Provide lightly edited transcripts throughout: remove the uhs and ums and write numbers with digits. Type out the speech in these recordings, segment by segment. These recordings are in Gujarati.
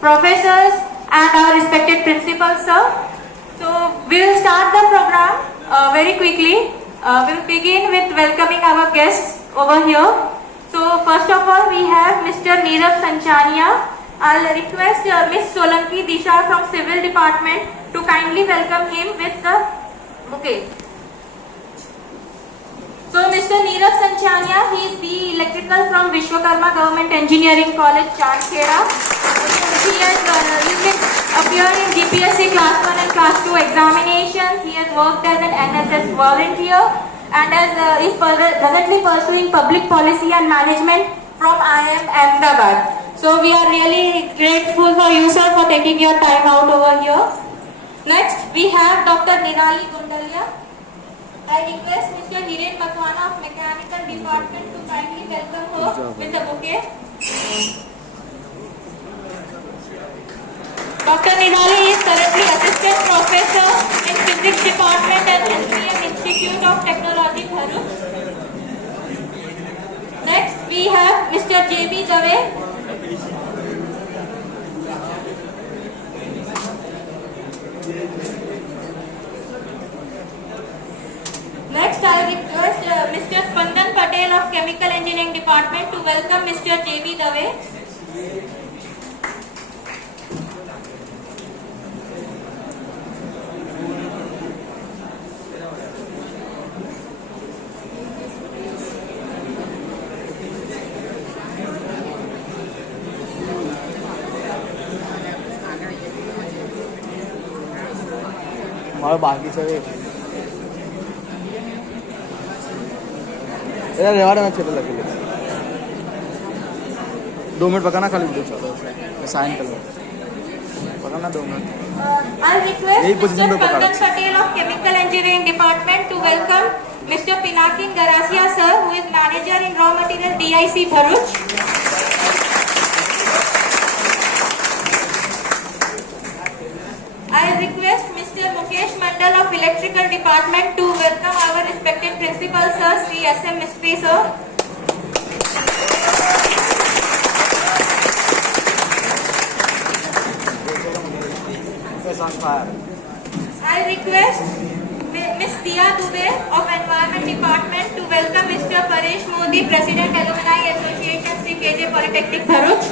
professors and our respected principals, sir. So we will start the program very quickly. We will begin with welcoming our guests over here. So first of all, we have Mr. Neerav Sanchania. I'll request Miss Solanki Disha from Civil Department to kindly welcome him with the bouquet. So Mr. Neerav Sanchania, he is the electrical from Vishwakarma Government Engineering College, Chandkheda. He has appeared in GPSC Class 1 and Class 2 examinations. He has worked as an NSS volunteer and is presently pursuing public policy and management from IIM Ahmedabad. So we are really grateful for you, sir, for taking your time out over here. Next, we have Dr. Nirali Gundalia. I request Mr. Hiren Makwana of Mechanical Department to kindly welcome her with a bouquet. Dr. Nirali is currently Assistant Professor in Physics Department at SPM Institute of Technology, Bharuch. Next, we have Mr. J.B. Dave. Next, I request Mr. Spandan Patel of Chemical Engineering Department to welcome Mr. J.B. Dave. हमारे बाकी चले यार रेवाड़े में चले लगे 2 मिनट पकाना खाली वीडियो चलो साइन कर लो पकाना 2 minute I'll request Mr. Spandan Patel of Chemical Engineering Department to welcome Mr. Pinakin Garasia sir, who is manager in raw material DIC Bharuch. I request Mr. Mukesh Mandal of Electrical Department to welcome our respected principal sir, Sri S.M. Mistry sir. I request Ms. Dia Dubey of Environment Department to welcome Mr. Paresh Modi, President Alumni Association, Sri KJ Polytechnic Bharuch.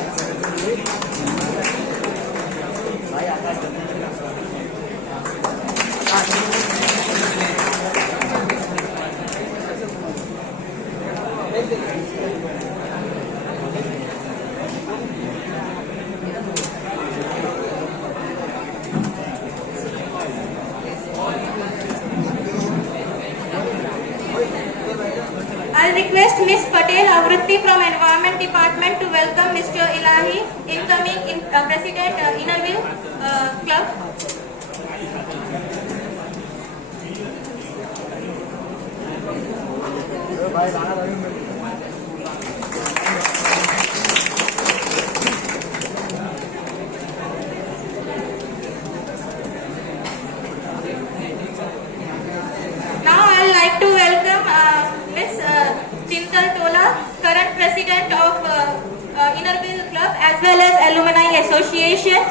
I request Ms. Patel Avrutti from Environment Department to welcome Mr. Ilahi, incoming President Innerville Club. Now I would like to welcome Ms. Chintal Tola, current President of Innerville Club as well as Alumni Association.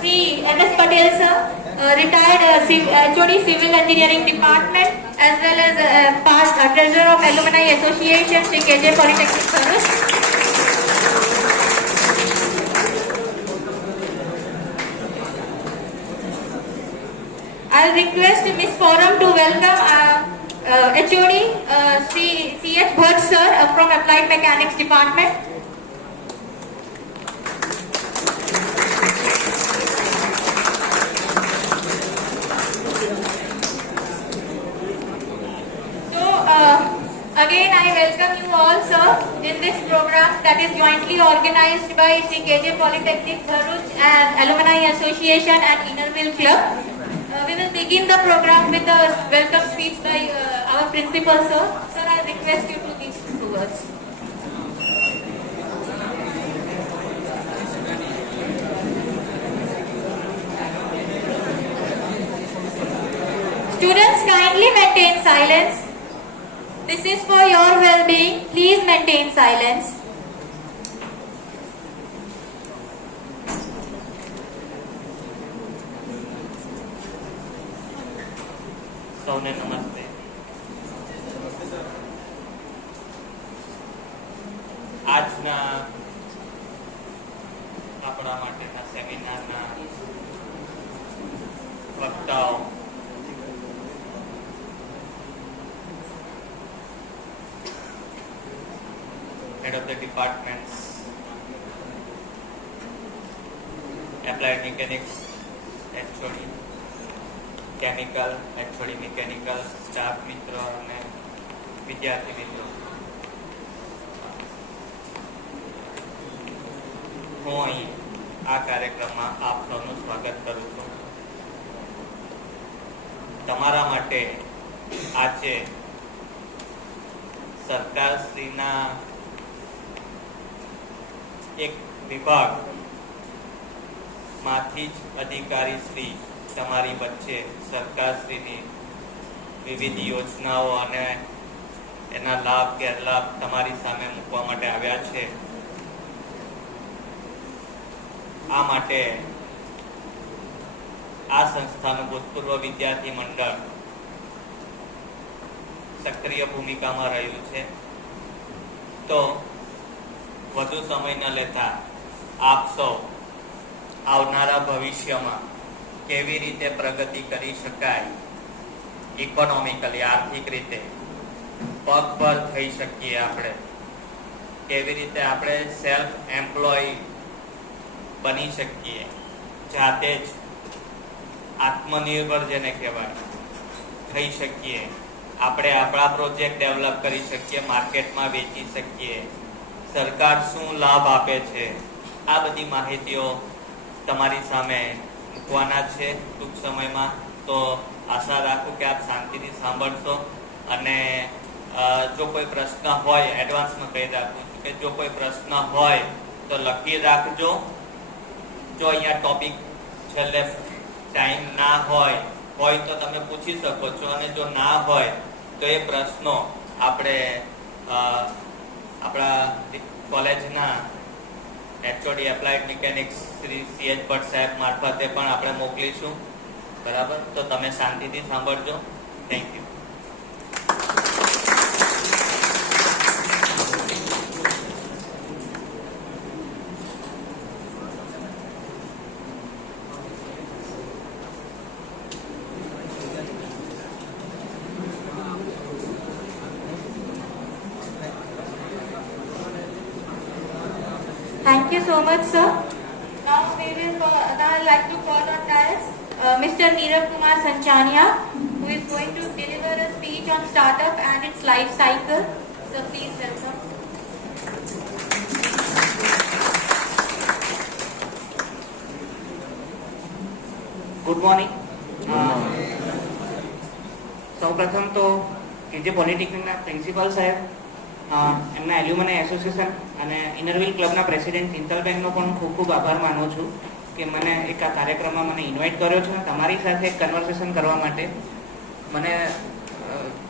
Sri N.S. Patel sir, retired HOD Civil Engineering Department as well as past treasurer of Alumni Association, Sri KJ Polytechnic Bharuch. I request Miss Forum to welcome HOD C.H. Bhatt sir from Applied Mechanics Department. So again I welcome you all sir in this program that is jointly organized by Sri KJ Polytechnic Bharuch and Alumni Association and Innerville Club. We will begin the program with a welcome speech by our principal sir. Sir, I request you to give 2 words. Students, kindly maintain silence. This is for your well-being. Please maintain silence. સૌને નમસ્તે. આજના આપણા માટેના સેમિનારના વક્તાઓ head of the departments, applied mechanics, HOD, chemical, HOD mechanical, staff મિત્રો અને વિદ્યાર્થી મિત્રો, હું અહીં આ કાર્યક્રમમાં આપ સૌનું સ્વાગત કરું છું. તમારા માટે આજે સરકારશ્રીના એક વિભાગ માંથી જ અધિકારી શ્રી તમારી વચ્ચે સરકારશ્રીની વિવિધ યોજનાઓ અને એના લાભ ગેરલાભ તમારી સામે મૂકવા માટે આવ્યા છે. આ માટે આ સંસ્થાનું ભૂતપૂર્વ વિદ્યાર્થી મંડળ સક્રિય ભૂમિકામાં રહ્યું છે. તો વધુ સમય ન લેતા આપ સૌ આવનારા ભવિષ્યમાં કેવી રીતે પ્રગતિ કરી શકાય, ઇકોનોમિકલી આર્થિક રીતે પગભર થઈ શકીએ, આપણે કેવી રીતે આપણે સેલ્ફ એમ્પ્લોય બની શકીએ, જાતે જ આત્મનિર્ભર જેને કહેવાય થઈ શકીએ, આપણે આપણા પ્રોજેક્ટ ડેવલપ કરી શકીએ, માર્કેટમાં વેચી શકીએ, સરકાર શું લાભ આપે છે, આ બધી માહિતીઓ તમારી સામે મૂકવાના છે ટૂંક સમયમાં. તો આશા રાખું કે આપ શાંતિથી સાંભળશો અને જો કોઈ પ્રશ્ન હોય, એડવાન્સમાં કહી રાખું છું કે જો કોઈ પ્રશ્ન હોય તો લખી રાખજો. જો અહીંયા ટોપિક છેલ્લે ટાઈમ ના હોય તો તમે પૂછી શકો છો, અને જો ના હોય તો એ પ્રશ્નો આપણે આપણા કોલેજના HOD applied mechanics Shri CH Bhatt સાહેબ મારફતે પણ આપણે મોકલીશું. બરાબર? તો તમે શાંતિથી સાંભળજો. Thank you. Thank you so much, sir. Now I'd like to call on dais Mr. Nirav Kumar Sanchania, who is going to deliver a speech on startup and its life cycle. So please welcome. Good morning. સૌપ્રથમ તો કેજે પોલિટેકનિકના પ્રિન્સિપલ સાહેબ, એમના એલ્યુમનાઈ એસોસિએશન અને ઇનરવિલ ક્લબના પ્રેસિડેન્ટ ચિંતલબેનનો પણ ખૂબ ખૂબ આભાર માનું છું કે મને એક આ કાર્યક્રમમાં મને ઇન્વાઇટ કર્યો છે. તમારી સાથે એક કન્વર્સેશન કરવા માટે મને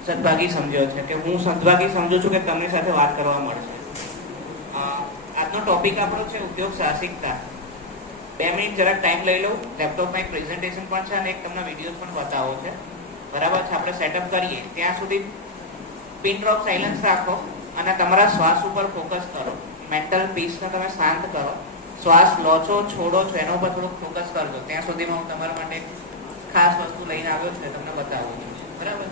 સદભાગી સમજ્યો છે, કે હું સદભાગી સમજુ છું કે તમારી સાથે વાત કરવા મળશે. આજનો ટોપિક આપણો છે ઉદ્યોગ સાહસિકતા. 2 મિનિટ જરાક ટાઈમ લઈ લઉં. લેપટોપમાં એક પ્રેઝન્ટેશન પણ છે અને એક તમને વિડીયો પણ બતાવો છે. બરાબર છે? આપણે સેટઅપ કરીએ ત્યાં સુધી પિન ડ્રોપ સાયલન્સ રાખો અને તમારા શ્વાસ ઉપર ફોકસ કરો. મેન્ટલ પીસને તમે શાંત કરો. શ્વાસ લો છો, છોડો છો, એના ઉપર થોડુંક ફોકસ કરજો. ત્યાં સુધીમાં હું તમારા માટે ખાસ વસ્તુ લઈને આવ્યો છે, તમને બતાવું છું. બરાબર.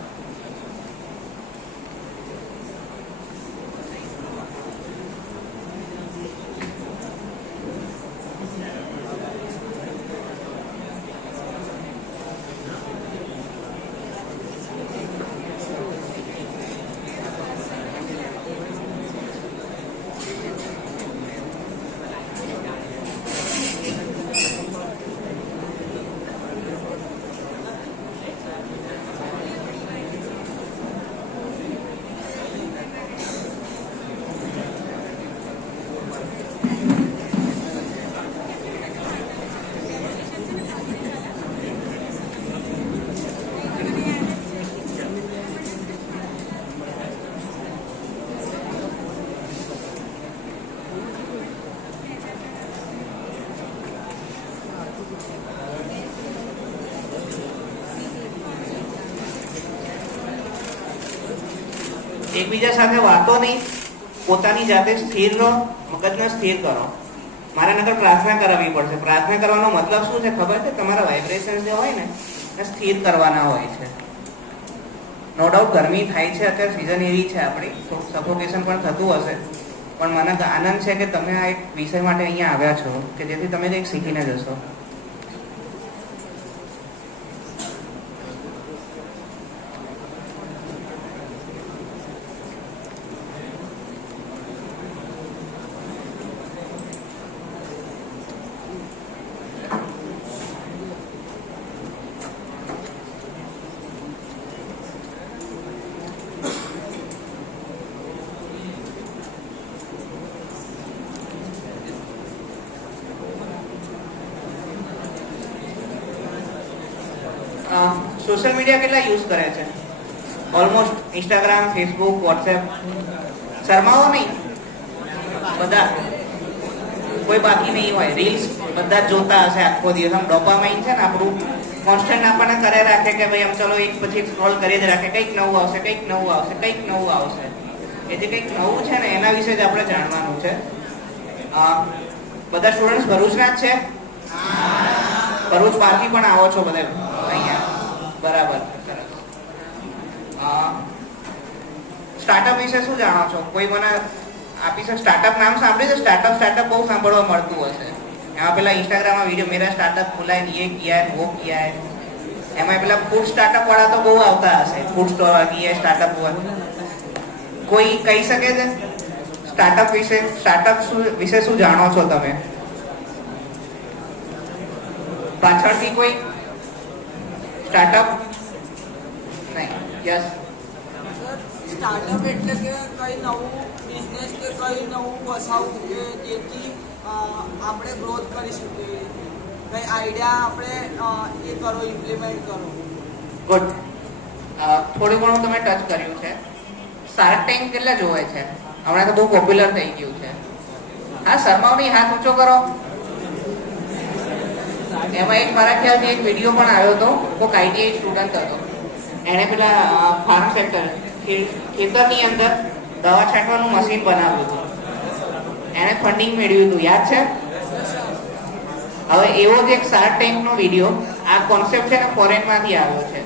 એકબીજા સાથે વાતો નહીં, પોતાની જાતે સ્થિર રહો, મગજને સ્થિર કરો. મારે નકર પ્રાર્થના કરાવવી પડશે. પ્રાર્થના કરવાનો મતલબ શું છે ખબર છે? તમારા વાઇબ્રેશન જે હોય ને એ સ્થિર કરવાના હોય છે. નો ડાઉટ ગરમી થાય છે, અત્યારે સિઝન એવી છે આપણી, થોડું સફોકેશન પણ થતું હશે, પણ મને આનંદ છે કે તમે આ એક વિષય માટે અહીંયા આવ્યા છો કે જેથી તમે કંઈક શીખીને જશો. સોશિયલ મીડિયા કેટલા યુઝ કરે છે? Almost Instagram, Facebook, WhatsApp. શરમાવો નહીં, બધા, કોઈ બાકી નહીં હોય. રીલ્સ બધા જ જોતા હશે આખો દિવસ. આમ ડોપામાઇન છે ને આપણું કોન્સ્ટન્ટ આપણને કરે રાખે કે ભાઈ આમ ચલો એક પછી સ્ક્રોલ કરી જ રાખે, કંઈક નવું આવશે, કંઈક નવું આવશે, કંઈક નવું આવશે. એ જે કંઈક નવું છે ને એના વિશે જ આપણે જાણવાનું છે. બધા સ્ટુડન્ટ્સ ભરૂચના જ છે? ભરૂચ બહારથી પણ આવો છો બધા અહીંયા? બરાબર, સરસ. સ્ટાર્ટઅપ વિશે શું જાણો છો? કોઈ મને આપી શકે? સ્ટાર્ટઅપ નામ સાંભળ્યું છે? સ્ટાર્ટઅપ બહુ સાંભળવા મળતું હશે. એમાં પેલા ઇન્સ્ટાગ્રામમાં વિડીયો મેરા સ્ટાર્ટઅપ ખુલા હે, ये किया है, वो किया है. એમાં પેલા ફૂડ સ્ટાર્ટઅપ વાળા તો બહુ આવતા હશે. ફૂડ સ્ટોર વાળી સ્ટાર્ટઅપ હોય. કોઈ કહી શકે છે સ્ટાર્ટઅપ વિશે? સ્ટાર્ટઅપ વિશે શું જાણો છો તમે? પાછળથી કોઈ સ્ટાર્ટઅપ? નહીં. યસ. સ્ટાર્ટઅપ એટલે કે કઈ નવું બિઝનેસ કે કઈ નવું વસાવવું કે જેથી આપણે ગ્રોથ કરી શકીએ. કઈ આઈડિયા આપણે એ કરો, ઇમ્પ્લિમેન્ટ કરો. ગુડ. થોડું ઘણું તમે ટચ કર્યું છે. શાર્ક ટેન્ક કેટલા જોવે છે? હમણાં તો બહુ પોપ્યુલર થઈ ગયું છે. હા, શરમાવની, હાથ ઊંચો કરો. એમાં એક મારા ખ્યાલથી એક વિડીયો પણ આવ્યો હતો. કોઈક આઈટીઆઈ સ્ટુડન્ટ હતો. એણે પેલા ફાર્મ સેક્ટર, ખેતરની અંદર દવા છાંટવાનું મશીન બનાવ્યું હતું. એણે ફંડિંગ મેળવ્યું હતું, યાદ છે? હવે એવો જ એક શાર્ક ટેન્કનો વિડીયો, આ કોન્સેપ્ટ છે ને ફોરેનમાંથી આવ્યો છે.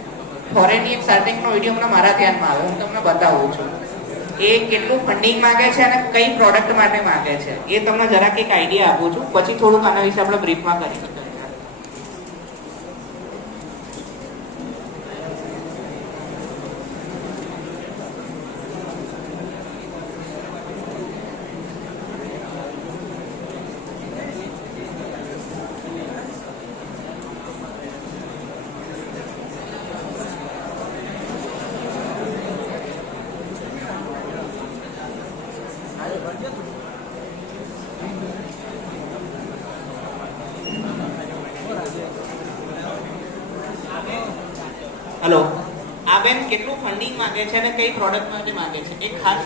ફોરેનની એક શાર્ક ટેન્કનો વિડીયો હમણાં મારા ધ્યાનમાં આવ્યો, હું તમને બતાવું છું. એ કેટલું ફંડિંગ માંગે છે અને કઈ પ્રોડક્ટ માટે માંગે છે એ તમને જરાક એક આઈડિયા આપું છું. પછી થોડુંક આના વિશે આપણે બ્રીફમાં કરી શકીએ. હેલો, આ બેન કેટલું ફંડિંગ માંગે છે અને કઈ પ્રોડક્ટ માટે માંગે છે એક ખાસ?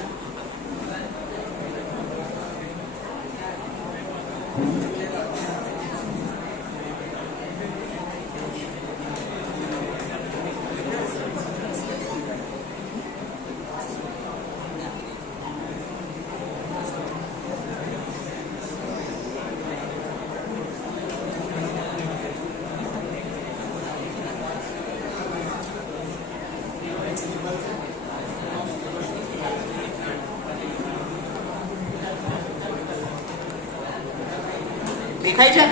દેખાય છે?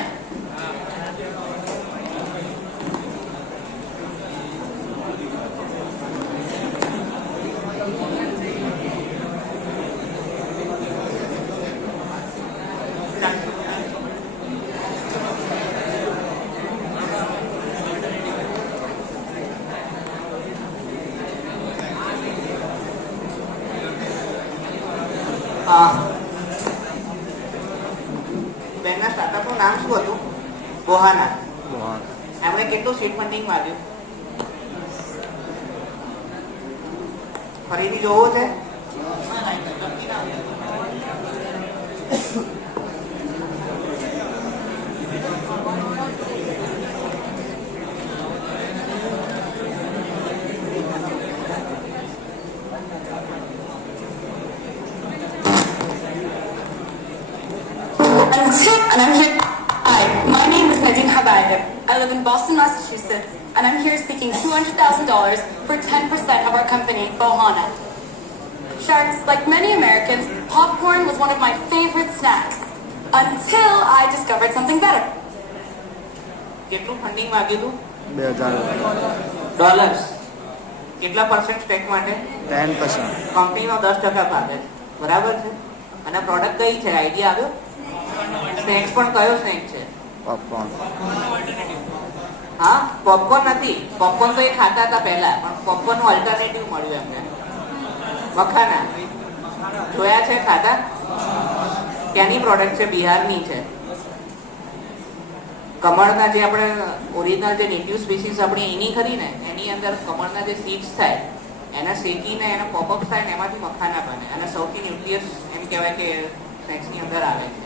બેનના સ્ટાર્ટઅપનું નામ શું હતું? બોહાના. એમણે કેટલું સીડ ફંડિંગ માંગ્યું? ફરીથી જોવું છે? And I'm here. Hi, my name is Nadine Habayev. I live in Boston, Massachusetts, and I'm here seeking $200,000 for 10% of our company, Bohana. Sharks, like many Americans, popcorn was one of my favorite snacks until I discovered something better. કેટલું ફંડિંગ માંગ્યું હતું? $2,000. $. કેટલા % સ્ટેક માટે? 10%. કંપનીનો 10% ભાગ છે, બરાબર છે? અને પ્રોડક્ટ કઈ છે? આઈડિયા આવ્યો? સ્નેક્સ પણ કયો સ્નેક છે? Popcorn. હા, પોપકોર્ન નથી. પોપકોર્ન તો એ ખાતા હતા પહેલા, પણ પોપકોર્ન નું અલ્ટરનેટિવ મળ્યું એમને. મખાના જોયા છે? ખાધા? ક્યાંની પ્રોડક્ટ છે? બિહારની છે. કમળના જે આપણે ઓરિજિનલ જે નેટિવ સ્પીસીસ આપણી એની ખરી ને, એની અંદર કમળના જે સીડ્સ થાય એને શેકીને એને પોપઅપ થાય ને એમાંથી મખાના બને. અને સૌથી ન્યુટ્રિયસ એમ કહેવાય કે સ્નેક્સની અંદર આવે છે.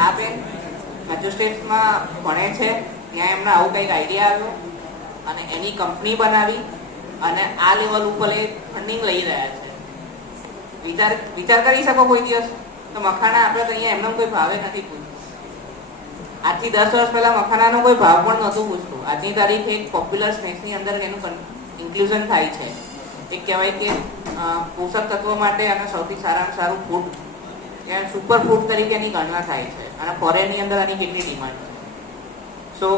આ બેન મેસેચ્યુસેટ્સમાં ભણે છે, ત્યાં એમને આવું કંઈક આઈડિયા આવ્યો અને એની કંપની બનાવી અને આ લેવલ ઉપર એ ફંડિંગ લઈ રહ્યા છે. વિચાર કરી શકો કોઈ દિવસ તો મખાના આપણે તો અહીંયા એમનો કોઈ ભાવે નથી પૂછતું. આજથી 10 વર્ષ પહેલા મખાનાનો કોઈ ભાવ પણ નહોતું પૂછતું. આજની તારીખે એક પોપ્યુલર સ્નેક્સની અંદર એનું ઇન્ક્લુઝન થાય છે. એક કહેવાય કે પોષક તત્વો માટે અને સૌથી સારામાં સારું ફૂડ, સુપર ફૂડ તરીકે એની ગણના થાય છે. અને ફોરેનની અંદર આની કેટલી ડિમાન્ડ છે. સો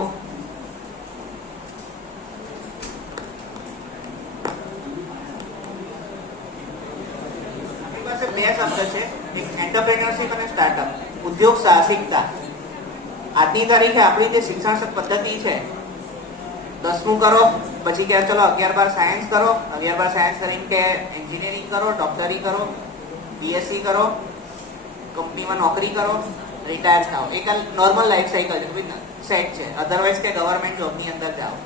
આપણી પાસે બે શબ્દ છે, એક એન્ટરપ્રેન્યોરશિપ અને સ્ટાર્ટઅપ, ઉદ્યોગ સાહસિકતા. આજની તારીખે આપણી જે શિક્ષણ પદ્ધતિ છે, 10મું કરો પછી કે ચલો 11-12 સાયન્સ કરો, 11-12 સાયન્સ કરીને કે એન્જિનિયરિંગ કરો, ડોક્ટરી કરો, બીએસસી કરો, કંપનીમાં નોકરી કરો, રિટાયર થાઓ. એક નોર્મલ લાઈફ સાયકલ છે, સેટ છે. અધરવાઇઝ કે ગવર્મેન્ટ જોબની અંદર જાઓ.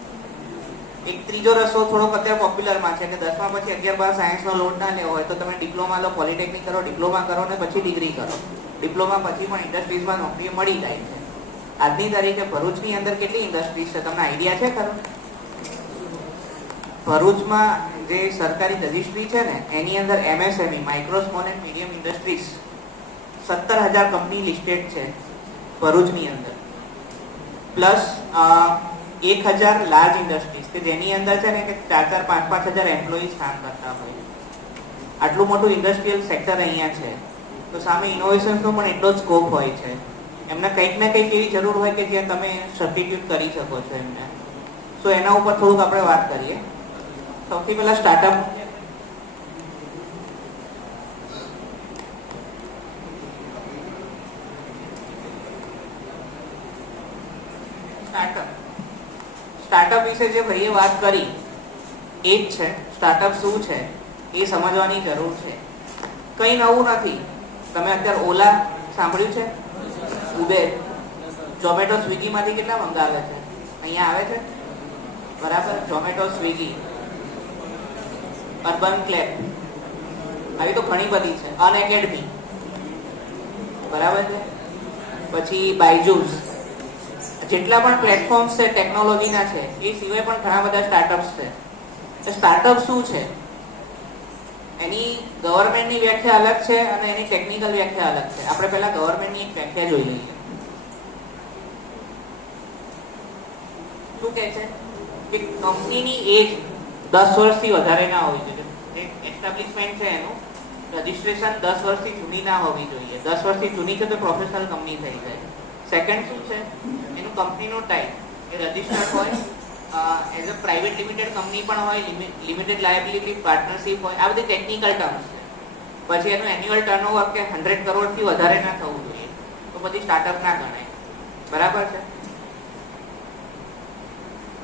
એક ત્રીજો રસ્તો થોડોક અત્યારે પોપ્યુલરમાં છે કે 10મા પછી 11-12 સાયન્સનો લોડ ના લેવો હોય તો તમે ડિપ્લોમા લો, પોલિટેકનિક કરો, ડિપ્લોમા કરો ને પછી ડિગ્રી કરો. ડિપ્લોમા પછી પણ ઇન્ડસ્ટ્રીઝમાં નોકરી મળી જાય છે. આજની તારીખે ભરૂચની અંદર કેટલી ઇન્ડસ્ટ્રીઝ છે તમને આઈડિયા છે ખરો? ભરૂચમાં જે સરકારી રજિસ્ટ્રી છે ને એની અંદર MSME, micro small and medium industries 17,000 company listed છે ભરૂચની અંદર. પ્લસ 1,000 લાર્જ ઇન્ડસ્ટ્રીઝ કે જેની અંદર છે ને કે 4,000, 5,000 એમ્પ્લોઈઝ કામ કરતા હોય. આટલું મોટું ઇન્ડસ્ટ્રીયલ સેક્ટર અહીંયા છે તો સામે ઇનોવેશન્સનો પણ એટલો જ સ્કોપ હોય છે. એમને કંઈક ને કંઈક એવી જરૂર હોય કે જ્યાં તમે સબસ્ટિટ્યુટ કરી શકો છો એમને. સો એના ઉપર થોડુંક આપણે વાત કરીએ. સૌથી પહેલા સ્ટાર્ટઅપ. સ્ટાર્ટઅપ વિશે જે ભાઈએ વાત કરી એ જ છે. સ્ટાર્ટઅપ શું છે એ સમજવાની જરૂર છે. કંઈ નવું નથી. તમે અત્યારે ઓલા સાંભળ્યું છે? ઉબેર, ઝોમેટો, સ્વિગીમાંથી કેટલા મંગાવે છે? અહીંયા આવે છે બરાબર. ઝોમેટો, સ્વિગી, અર્બન ક્લેપ, આવી તો ઘણી બધી છે. અનએકેડમી બરાબર છે. પછી બાયજૂસ, જેટલા પણ પ્લેટફોર્મ્સ છે ટેકનોલોજીના છે એ સિવાય પણ ઘણા બધા સ્ટાર્ટઅપ્સ છે. સ્ટાર્ટઅપ શું છે એની ગવર્મેન્ટની વ્યાખ્યા અલગ છે અને એની ટેકનિકલ વ્યાખ્યા અલગ છે. આપણે પહેલા ગવર્મેન્ટની એક વ્યાખ્યા જોઈ લઈએ. શું કહે છે કે કંપનીની એજ 10 વર્ષથી વધારે ના હોવી જોઈએ. જે એસ્ટાબ્લિશમેન્ટ છે એનું રજિસ્ટ્રેશન 10 વર્ષથી જૂની ના હોવી જોઈએ. 10 વર્ષથી જૂની છે તો પ્રોફેશનલ કંપની થઈ જાય. સેકન્ડ શું છે, એનું કંપનીનું ટાઈપ એ રજિસ્ટર્ડ હોય, as a private limited company પણ હોય, લિમિટેડ લાયબિલિટી પાર્ટનરશિપ હોય, આ બધી ટેકનિકલ ટર્મ્સ છે. પછી એનું એન્યુઅલ ટર્નઓવર કે 100 કરોડથી વધારે ના થવું જોઈએ, તો પછી સ્ટાર્ટઅપ ના ગણાય. બરાબર છે.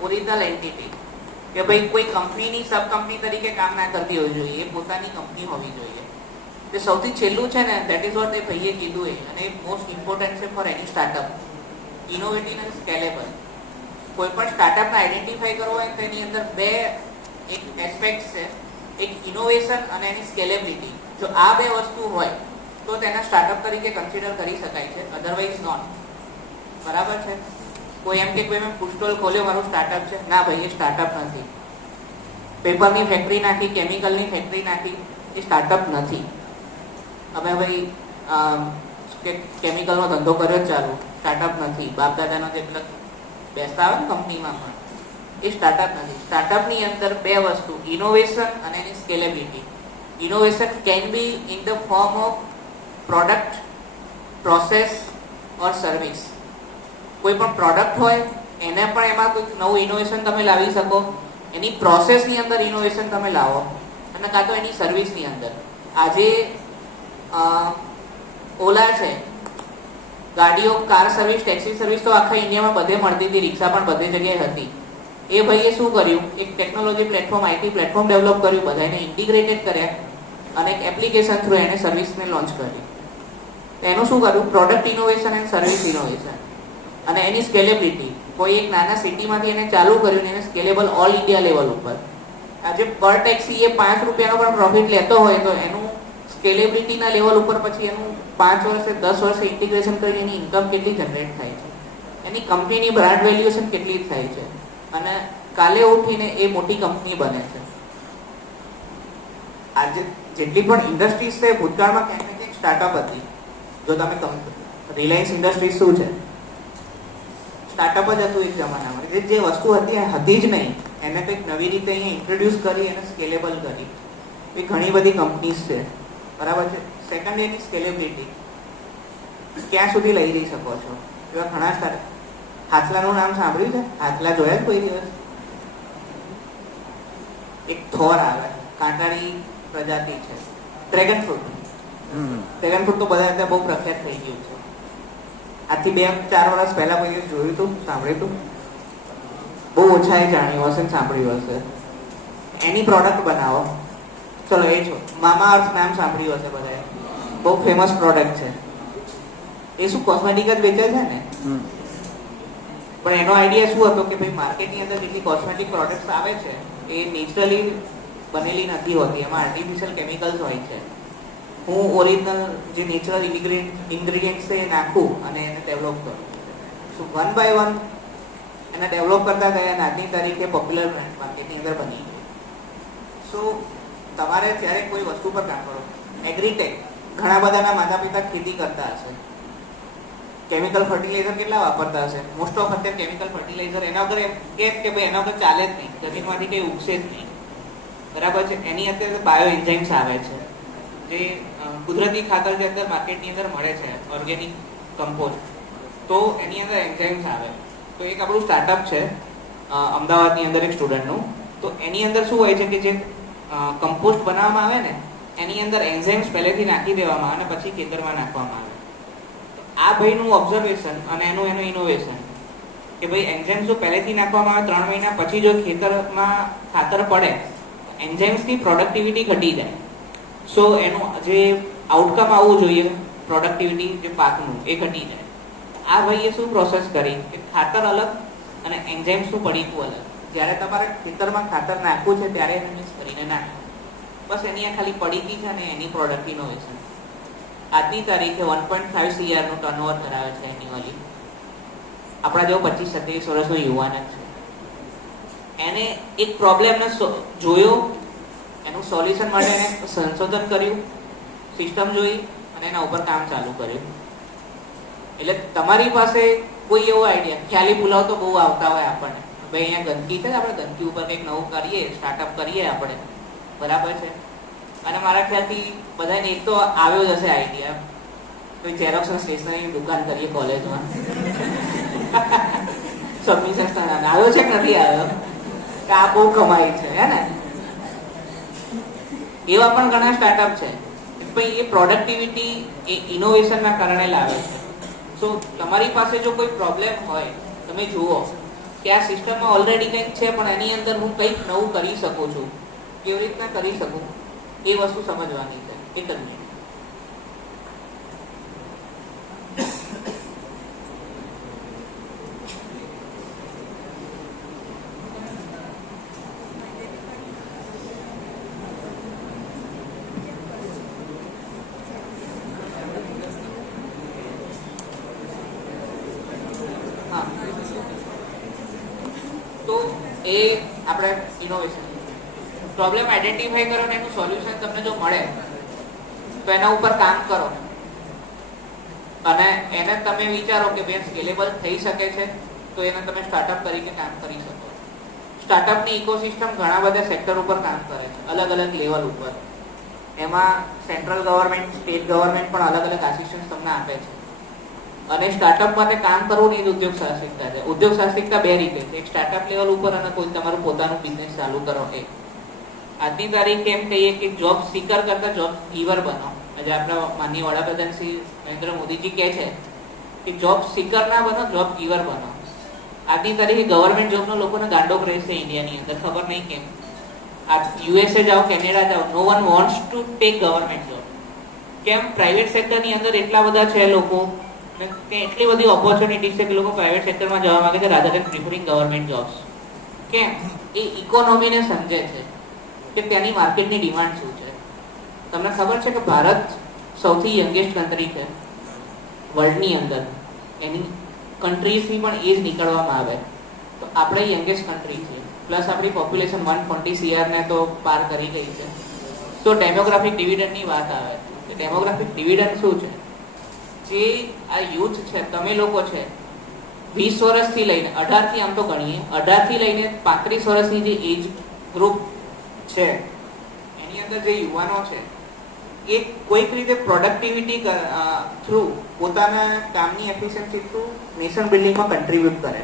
ઓરિજિનલ એન્ટિટી કે ભાઈ કોઈ કંપનીની સબ કંપની તરીકે કામ ના કરતી હોવી જોઈએ, એ પોતાની કંપની હોવી જોઈએ. તે સૌથી છેલ્લું છે ને, દેટ ઇઝ વોટ એ ભાઈએ કીધું એ, અને મોસ્ટ ઇમ્પોર્ટન્ટ છે ફોર એની સ્ટાર્ટઅપ, ઇનોવેટિવ અને સ્કેલેબલ. કોઈ પણ સ્ટાર્ટઅપને આઈડેન્ટિફાઈ કરવો હોય તો એની અંદર બે એક એસ્પેક્ટ છે, એક ઇનોવેશન અને એની સ્કેલેબિલિટી. જો આ બે વસ્તુ હોય તો તેના સ્ટાર્ટઅપ તરીકે કન્સિડર કરી શકાય છે, અધરવાઇઝ નોટ. બરાબર છે. કોઈ એમ કે કોઈ મેં ફૂડ સ્ટોલ ખોલ્યો, મારું સ્ટાર્ટઅપ છે, ના ભાઈ, એ સ્ટાર્ટઅપ નથી. પેપરની ફેક્ટરી નાખી, કેમિકલની ફેક્ટરી નાખી, એ સ્ટાર્ટઅપ નથી. અમે ભાઈ કેમિકલનો ધંધો કર્યો ચાલુ, સ્ટાર્ટઅપ નથી. બાપ દાદાનો જેટલા બેસતા આવે ને કંપનીમાં પણ, એ સ્ટાર્ટઅપ નથી. સ્ટાર્ટઅપની અંદર બે વસ્તુ, ઇનોવેશન અને એની scalability. Innovation can be in the form of product, process or service. કોઈ પણ પ્રોડક્ટ હોય એને પણ એમાં કોઈ નવું ઇનોવેશન તમે લાવી શકો, એની પ્રોસેસની અંદર ઇનોવેશન તમે લાવો, અને કાં તો એની સર્વિસની અંદર. આજે ઓલા છે, ગાડીઓ, કાર સર્વિસ, ટેક્સી સર્વિસ તો આખા ઇન્ડિયામાં બધે મળતી હતી, રિક્ષા પણ બધે જગ્યાએ હતી. એ ભાઈએ શું કર્યું, એક technology platform, IT platform develop કર્યું, બધાને ઇન્ટિગ્રેટેડ કર્યા, અને એક એપ્લિકેશન થ્રુ એને સર્વિસને લોન્ચ કરી. એનું શું કર્યું, product innovation and service innovation. અને એની સ્કેલેબિલિટી, કોઈ એક નાના સિટીમાંથી એને ચાલુ કર્યું ને એને સ્કેલેબલ ઓલ ઇન્ડિયા લેવલ ઉપર. આજે પર ટેક્સી એ 5 રૂપિયાનો પણ પ્રોફિટ લેતો હોય તો એનું સ્કેલેબિલિટીના લેવલ ઉપર પછી એનું 5 વર્ષે 10 વર્ષે ઇન્ટિગ્રેશન કરીને એની ઇન્કમ કેટલી જનરેટ થાય છે, એની કંપનીની બ્રાન્ડ વેલ્યુએશન કેટલી થાય છે, અને કાલે ઉઠીને એ મોટી કંપની બને છે. આજે જેટલી પણ ઇન્ડસ્ટ્રીઝ છે, ભૂતકાળમાં ક્યાંક ને ક્યાંક સ્ટાર્ટઅપ હતી. જો તમે રિલાયન્સ ઇન્ડસ્ટ્રીઝ શું છે, સ્ટાર્ટઅપ જ હતું એક જમાનામાં. જે વસ્તુ હતી એ હતી જ નહીં, એને કંઈક નવી રીતે અહીંયા ઇન્ટ્રોડ્યુસ કરી, એને સ્કેલેબલ કરી. એ ઘણી બધી કંપનીઝ છે. બરાબર છે. સેકન્ડ, એની સ્કેલેબિલિટી, ક્યાં સુધી લઈ જઈ શકો છો. એવા ઘણા સ્ટાર્ટ. હાથલાનું નામ સાંભળ્યું છે? હાથલા જોયા જ કોઈ દિવસ? એક થોર આવે, કાંટાળી પ્રજાતિ છે, ડ્રેગન ફ્રૂટ. ડ્રેગન ફ્રૂટ તો બધા બહુ પ્રખ્યાત થઈ ગયું છે. આજથી 2-4 વર્ષ પહેલા કોઈ દિવસ જોયું હતું, સાંભળ્યું હતું? બહુ ઓછા એ જાણ્યું હશે ને સાંભળ્યું હશે. એની પ્રોડક્ટ બનાવો. ચલો એ છો, મામા અર્થ નામ સાંભળ્યું હશે બધાએ, બહુ ફેમસ પ્રોડક્ટ છે. એ શું કોસ્મેટિક જ વેચે છે ને? પણ એનો આઈડિયા શું હતો કે ભાઈ માર્કેટની અંદર જેટલી કોસ્મેટિક પ્રોડક્ટ્સ આવે છે એ નેચરલી બનેલી નથી હોતી, એમાં આર્ટિફિશિયલ કેમિકલ્સ હોય છે. હું ઓરિજિનલ જે નેચરલ ઇન્ગ્રેડિયન્ટ્સ છે એ નાખું અને એને ડેવલપ કરું. સો 1 by 1 એને ડેવલપ કરતા ગયા, આજની તારીખે પોપ્યુલર બ્રાન્ડ માર્કેટની અંદર બની ગઈ. સો તમારે ત્યારે કોઈ વસ્તુ પર કામ કરો. એગ્રીટેક, ઘણા બધાના માતા પિતા ખેતી કરતા હશે, કેમિકલ ફર્ટિલાઇઝર કેટલા વાપરતા હશે? મોસ્ટ ઓફ અત્યારે કેમિકલ ફર્ટિલાઇઝર એના વગર એમ કે ભાઈ એના વગર ચાલે જ નહીં, જમીનમાંથી કંઈ ઉગશે જ નહીં. બરાબર છે. એની અત્યારે બાયો એન્ઝાઇમ્સ આવે છે, જે કુદરતી ખાતર જે અંદર માર્કેટની અંદર મળે છે, ઓર્ગેનિક કમ્પોસ્ટ, તો એની અંદર એન્ઝાઇમ્સ આવે. તો એક આપણું સ્ટાર્ટઅપ છે અમદાવાદની અંદર એક સ્ટુડન્ટનું. તો એની અંદર શું હોય છે કે જે કમ્પોસ્ટ બનાવવામાં આવે ને એની અંદર એન્ઝાઇમ્સ પહેલેથી નાખી દેવામાં અને પછી ખેતરમાં નાખવામાં આવે. આ ભાઈનું ઓબ્ઝર્વેશન અને એનું ઇનોવેશન કે ભાઈ એન્ઝાઇમ્સ જો પહેલેથી નાખવામાં આવે 3 મહિના પછી જો ખેતરમાં ખાતર પડે એન્ઝાઇમ્સની પ્રોડક્ટિવિટી ઘટી જાય. સો એનું જે આઉટકમ આવવું જોઈએ પ્રોડક્ટિવિટી જે પાકનું એ ઘટી જાય. આ ભાઈએ શું પ્રોસેસ કરી કે ખાતર અલગ અને એન્ઝાઇમ્સનું પડીકું અલગ. જ્યારે તમારે ખેતરમાં ખાતર નાખવું છે ત્યારે એને મિક્સ કરીને નાખો. બસ એની આ ખાલી પડીકી છે અને એની પ્રોડક્ટ ઇનોવેશન. આજની તારીખે 1.5 CR નું ટર્નઓવર ધરાવે છે એન્યુઅલી. આપણા જેવો 25-27 વર્ષનો યુવાન જ છે. એને એક પ્રોબ્લેમને જોયો, એનું સોલ્યુશન માટે એને સંશોધન કર્યું, સિસ્ટમ જોઈ અને એના ઉપર કામ ચાલુ કર્યું. એટલે તમારી પાસે કોઈ એવો આઈડિયા, ખ્યાલી પુલાવ તો બહુ આવતા હોય આપણને, ભાઈ અહીંયા ગંદકી છે, આપણે ગંદકી ઉપર કંઈક નવું કરીએ, સ્ટાર્ટઅપ કરીએ આપણે, બરાબર છે. અને મારા ખ્યાલથી બધાને એક તો આવ્યો જ હશે આઈડિયા કોઈ ઝેરોક્સ અને સ્ટેશનરીની દુકાન કરીએ કોલેજમાં. સબમિશન આવ્યો છે કે નથી આવ્યો કે આ બહુ કમાઈ છે, હે ને? એવા પણ ઘણા સ્ટાર્ટઅપ છે. ભાઈ એ પ્રોડક્ટિવિટી એ ઇનોવેશનના કારણે લાવે છે. સો તમારી પાસે જો કોઈ પ્રોબ્લેમ હોય, તમે જુઓ કે આ સિસ્ટમમાં ઓલરેડી કંઈક છે પણ એની અંદર હું કંઈક નવું કરી શકું છું, કેવી રીતના કરી શકું એ વસ્તુ સમજવાની છે. એટલું તો એ આપણે ઇનોવેશન પ્રોબ્લેમ આઈડેન્ટિફાઈ કરો અને એનું સોલ્યુશન તમને જો મળે તો એના ઉપર કામ કરો અને એને તમે વિચારો કે બે સ્કેલેબલ થઈ શકે છે, તો એને તમે સ્ટાર્ટઅપ તરીકે કામ કરી શકો. સ્ટાર્ટઅપની ઇકોસિસ્ટમ ઘણા બધા સેક્ટર ઉપર કામ કરે છે, અલગ અલગ લેવલ ઉપર. એમાં સેન્ટ્રલ ગવર્મેન્ટ, સ્ટેટ ગવર્મેન્ટ પણ અલગ અલગ આસિસ્ટન્સ તમને આપે છે. અને સ્ટાર્ટઅપ માટે કામ કરવું એ જ ઉદ્યોગ સાહસિકતા છે. ઉદ્યોગ સાહસિકતા બે રીતે છે, એક સ્ટાર્ટઅપ લેવલ ઉપર અને કોઈ તમારું પોતાનું બિઝનેસ ચાલુ કરો. એ આજની તારીખે એમ કહીએ કે જોબ સીકર કરતા જોબ ગીવર બનો. આજે આપણા માનનીય વડાપ્રધાન શ્રી નરેન્દ્ર મોદીજી કહે છે કે જોબ સીકર ના બનો, જોબ ગીવર બનો. આજની તારીખે ગવર્મેન્ટ જોબનો લોકોને ગાંડો ક્રેઝ છે ઇન્ડિયાની અંદર, ખબર નહીં કેમ. આ યુએસએ જાઓ, કેનેડા જાઓ, no one wants to take government job. કેમ? પ્રાઇવેટ સેક્ટરની અંદર એટલા બધા છે લોકો કે એટલી બધી ઓપોર્ચ્યુનિટી છે કે લોકો પ્રાઇવેટ સેક્ટરમાં જવા માંગે છે રાધર દેન પ્રિફરિંગ ગવર્મેન્ટ જોબ્સ. કેમ? એ ઇકોનોમીને સમજે છે કે ત્યાંની માર્કેટની ડિમાન્ડ શું છે. તમને ખબર છે કે ભારત સૌથી યંગેસ્ટ કન્ટ્રી છે વર્લ્ડની અંદર. એની કન્ટ્રીઝની પણ એજ નીકળવામાં આવે તો આપણે યંગેસ્ટ કન્ટ્રી છીએ. પ્લસ આપણી પોપ્યુલેશન 140 CR ને તો પાર કરી ગઈ છે. તો ડેમોગ્રાફિક ડિવિડન્ડની વાત આવે તો ડેમોગ્રાફિક ડિવિડન્ડ શું છે? જે આ યુથ છે, તમે લોકો છે, 20 વર્ષથી લઈને 18 થી, આમ તો ગણીએ 18 થી લઈને 35 વર્ષની જે એજ ગ્રુપ છે એની અંદર જે યુવાનો છે એ કોઈક રીતે પ્રોડક્ટિવિટી થ્રુ પોતાના કામની એફિશિયન્સી થ્રુ નેશન બિલ્ડિંગમાં કન્ટ્રીબ્યુટ કરે.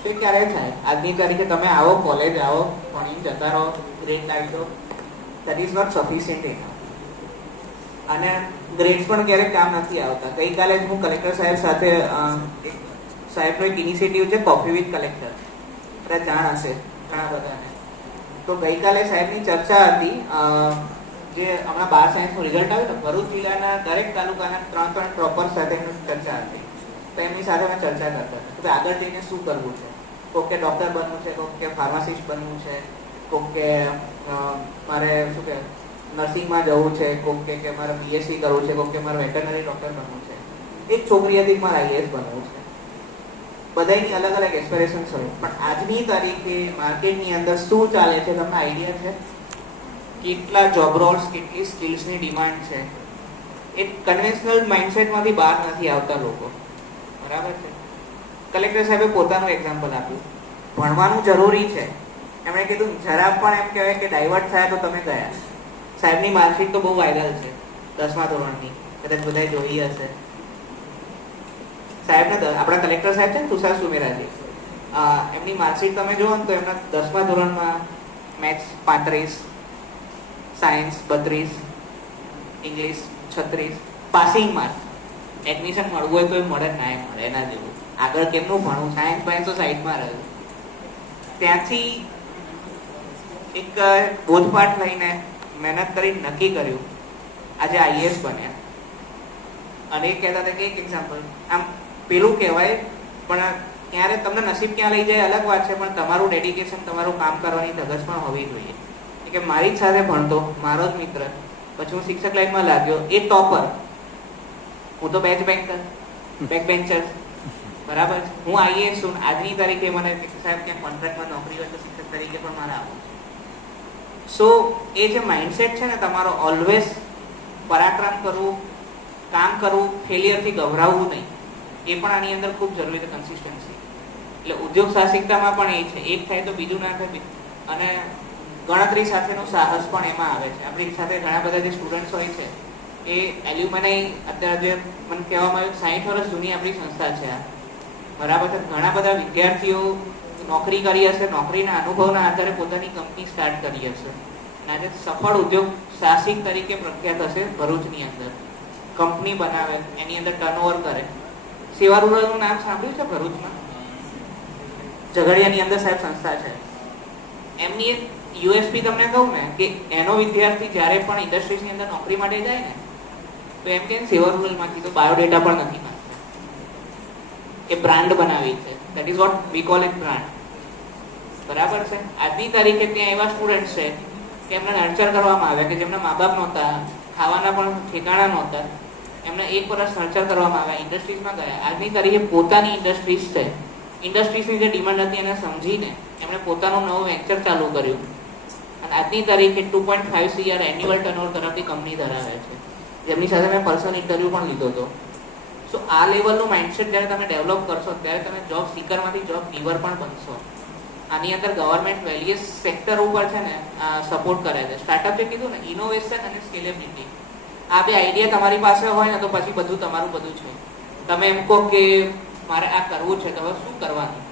તો એ ક્યારે થાય? આજની તારીખે તમે આવો, કોલેજ આવો, ભણીને જતા રહો, ગ્રેડ લાવી દો, that is not sufficient enough. અને ગ્રેડ્સ પણ ક્યારેક કામ નથી આવતા. ગઈકાલે જ હું કલેક્ટર સાહેબ સાથે સાહેબનો એક ઇનિશિયેટિવ છે કોફી વિથ કલેક્ટર, આપણે જાણ હશે ઘણા બધાને. તો ગઈકાલે સાહેબની ચર્ચા હતી જે હમણાં 12 સાયન્સનું રિઝલ્ટ આવ્યું તો ભરૂચ જિલ્લાના દરેક તાલુકાના 3 ટોપર સાથે ચર્ચા હતી. તો એમની સાથે અમે ચર્ચા કરતા હતા કે આગળ જઈને શું કરવું છે. કોઈક કે ડૉક્ટર બનવું છે, કોઈક કે ફાર્માસિસ્ટ બનવું છે, કોઈક કે મારે શું કે નર્સિંગમાં જવું છે, કોઈક કે મારે બીએસસી કરવું છે, કોઈક કે મારે વેટરનરી ડૉક્ટર બનવું છે. એક છોકરી હતી મારે આઈએએસ બનવું છે. બધાની અલગ અલગ એસ્પિરેશન્સ હોય. પણ આજની તારીખે માર્કેટની અંદર શું ચાલે છે તમને આઈડિયા છે? કેટલા જોબ રોલ્સ, કેટલી સ્કિલ્સની ડિમાન્ડ છે. એક કન્વેન્શનલ માઇન્ડસેટમાંથી બહાર નથી આવતા લોકો, બરાબર છે. કલેક્ટર સાહેબે પોતાનું એક્ઝામ્પલ આપ્યું. ભણવાનું જરૂરી છે. એમણે કીધું જરા પણ એમ કહેવાય કે ડાયવર્ટ થયા તો તમે ગયા. સાહેબની માર્કશીટ તો બહુ વાયરલ છે 10મા ધોરણની, કદાચ બધાએ જોઈ હશે. સાહેબને આપણા કલેક્ટર સાહેબ છે ને તુષાર સુમેરાજી, એમની માર્કશીટ તમે જુઓ ને તો એમના 10મા ધોરણમાં maths 35, science 32, English 36, passing mark. Admission મળવું હોય તો એ મળે, ના એ મળે એના જેવું. આગળ કેમનું ભણવું? સાયન્સ તો સાઈડમાં રહ્યું. ત્યાંથી એક બોધપાઠ લઈને મહેનત કરી નક્કી કર્યું, આજે આઈએએસ બન્યા. અને એ કહેતા હતા કે એક એક્ઝામ્પલ આમ પેલું કહેવાય પણ ત્યારે તમને નસીબ ક્યાં લઈ જાય અલગ વાત છે, પણ તમારું ડેડિકેશન, તમારું કામ કરવાની ધગશ પણ હોવી જોઈએ. કે મારી જ સાથે ભણતો મારો જ મિત્ર, પછી હું શિક્ષક લાઈનમાં લાગ્યો, એ ટોપર, હું તો બેક બેન્ચર, બરાબર. હું આઈએએસ છું. આજની તારીખે મને સાહેબ ક્યાં કોન્ટ્રાક્ટમાં નોકરી હોય તો શિક્ષક તરીકે પણ મારે આવું. સો એ જે માઇન્ડસેટ છે ને તમારો, ઓલવેઝ પરાક્રમ કરવું, કામ કરવું, ફેલિયરથી ગભરાવવું નહીં, એ પણ આની અંદર ખૂબ જરૂરી છે. કન્સિસ્ટન્સી. એટલે ઉદ્યોગ સાહસિકતામાં પણ એ છે, એક થાય તો બીજું ના થાય. અને ગણતરી સાથેનું સાહસ પણ એમાં આવે છે. આપણી સાથે ઘણા બધા જે સ્ટુડન્ટ્સ હોય છે એ એલ્યુમનાઈ અત્યારે જે મને કહેવામાં આવ્યું 60 વર્ષ જૂની આપણી સંસ્થા છે આ, બરાબર છે. ઘણા બધા વિદ્યાર્થીઓ નોકરી કરી હશે, નોકરીના અનુભવના આધારે પોતાની કંપની સ્ટાર્ટ કરી હશે અને આજે સફળ ઉદ્યોગ સાહસિક તરીકે પ્રખ્યાત હશે ભરૂચની અંદર. કંપની બનાવે, એની અંદર ટર્નઓવર કરે. સેવા રૂરલનું નામ સાંભળ્યું છે ભરૂચમાં? ઝઘડિયાની અંદર સાહેબ સંસ્થા છે. એમની એક યુએસપી તમને કહું ને કે એનો વિદ્યાર્થી જ્યારે પણ ઇન્ડસ્ટ્રીઝની અંદર નોકરી માટે જાય ને તો એમ કે સેવા રૂરલમાંથી તો બાયોડેટા પણ નથી માંગતા. એ બ્રાન્ડ બનાવી છે. That is what we call it brand. બરાબર છે. આજની તારીખે ત્યાં એવા સ્ટુડન્ટ છે કે એમને નર્ચર કરવામાં આવે કે જેમના મા બાપ નહોતા, ખાવાના પણ ઠેકાણા નહોતા, એમને 1 વર્ષ નર્ચર કરવામાં આવ્યા, ઇન્ડસ્ટ્રીઝમાં ગયા. આજની તારીખે પોતાની ઇન્ડસ્ટ્રીઝ છે. ઇન્ડસ્ટ્રીઝની જે ડિમાન્ડ હતી એને સમજીને એમણે પોતાનું નવું વેન્ચર ચાલુ કર્યું અને આજની તારીખે 2.5 CR એન્યુઅલ ટર્નઓવર તરફથી કંપની ધરાવે છે, જેમની સાથે મેં પર્સનલ ઇન્ટરવ્યુ પણ લીધો હતો. સો આ લેવલનું માઇન્ડસેટ જ્યારે તમે ડેવલપ કરશો ત્યારે તમે જોબ સીકરમાંથી જોબ ગીવર પણ બનશો. આની અંદર ગવર્મેન્ટ વેરિયસ સેક્ટર ઉપર છે ને સપોર્ટ કરે છે. સ્ટાર્ટઅપ જે કીધું ને, ઇનોવેશન અને સ્કેલેબિલિટી, આ બે આઈડિયા તમારી પાસે હોય ને તો પછી બધું તમારું બધું છે. તમે એમ કહો કે મારે આ કરવું છે તો હવે શું કરવાનું?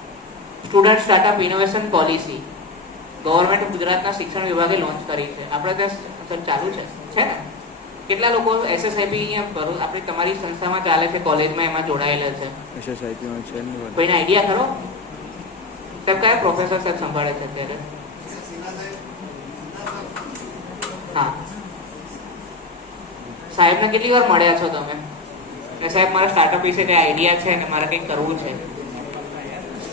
Student startup innovation policy government ગુજરાતના શિક્ષણ વિભાગે લોન્ચ કરી છે. આપણે ત્યાં ચાલુ છે ને? કેટલા લોકો SSIP અહીંયા આપણી તમારી સંસ્થામાં ચાલે છે, કોલેજમાં એમાં જોડાયેલા છે? SSIP-માં છે નહીં. કોઈને આઈડિયા ખરો? સાહેબ કયા પ્રોફેસર સાહેબ સંભાળે છે અત્યારે? હા, સાહેબને કેટલી વાર મળ્યા છો તમે કે સાહેબ મારા સ્ટાર્ટઅપ વિશે કઈ આઈડિયા છે અને મારે કંઈક કરવું છે?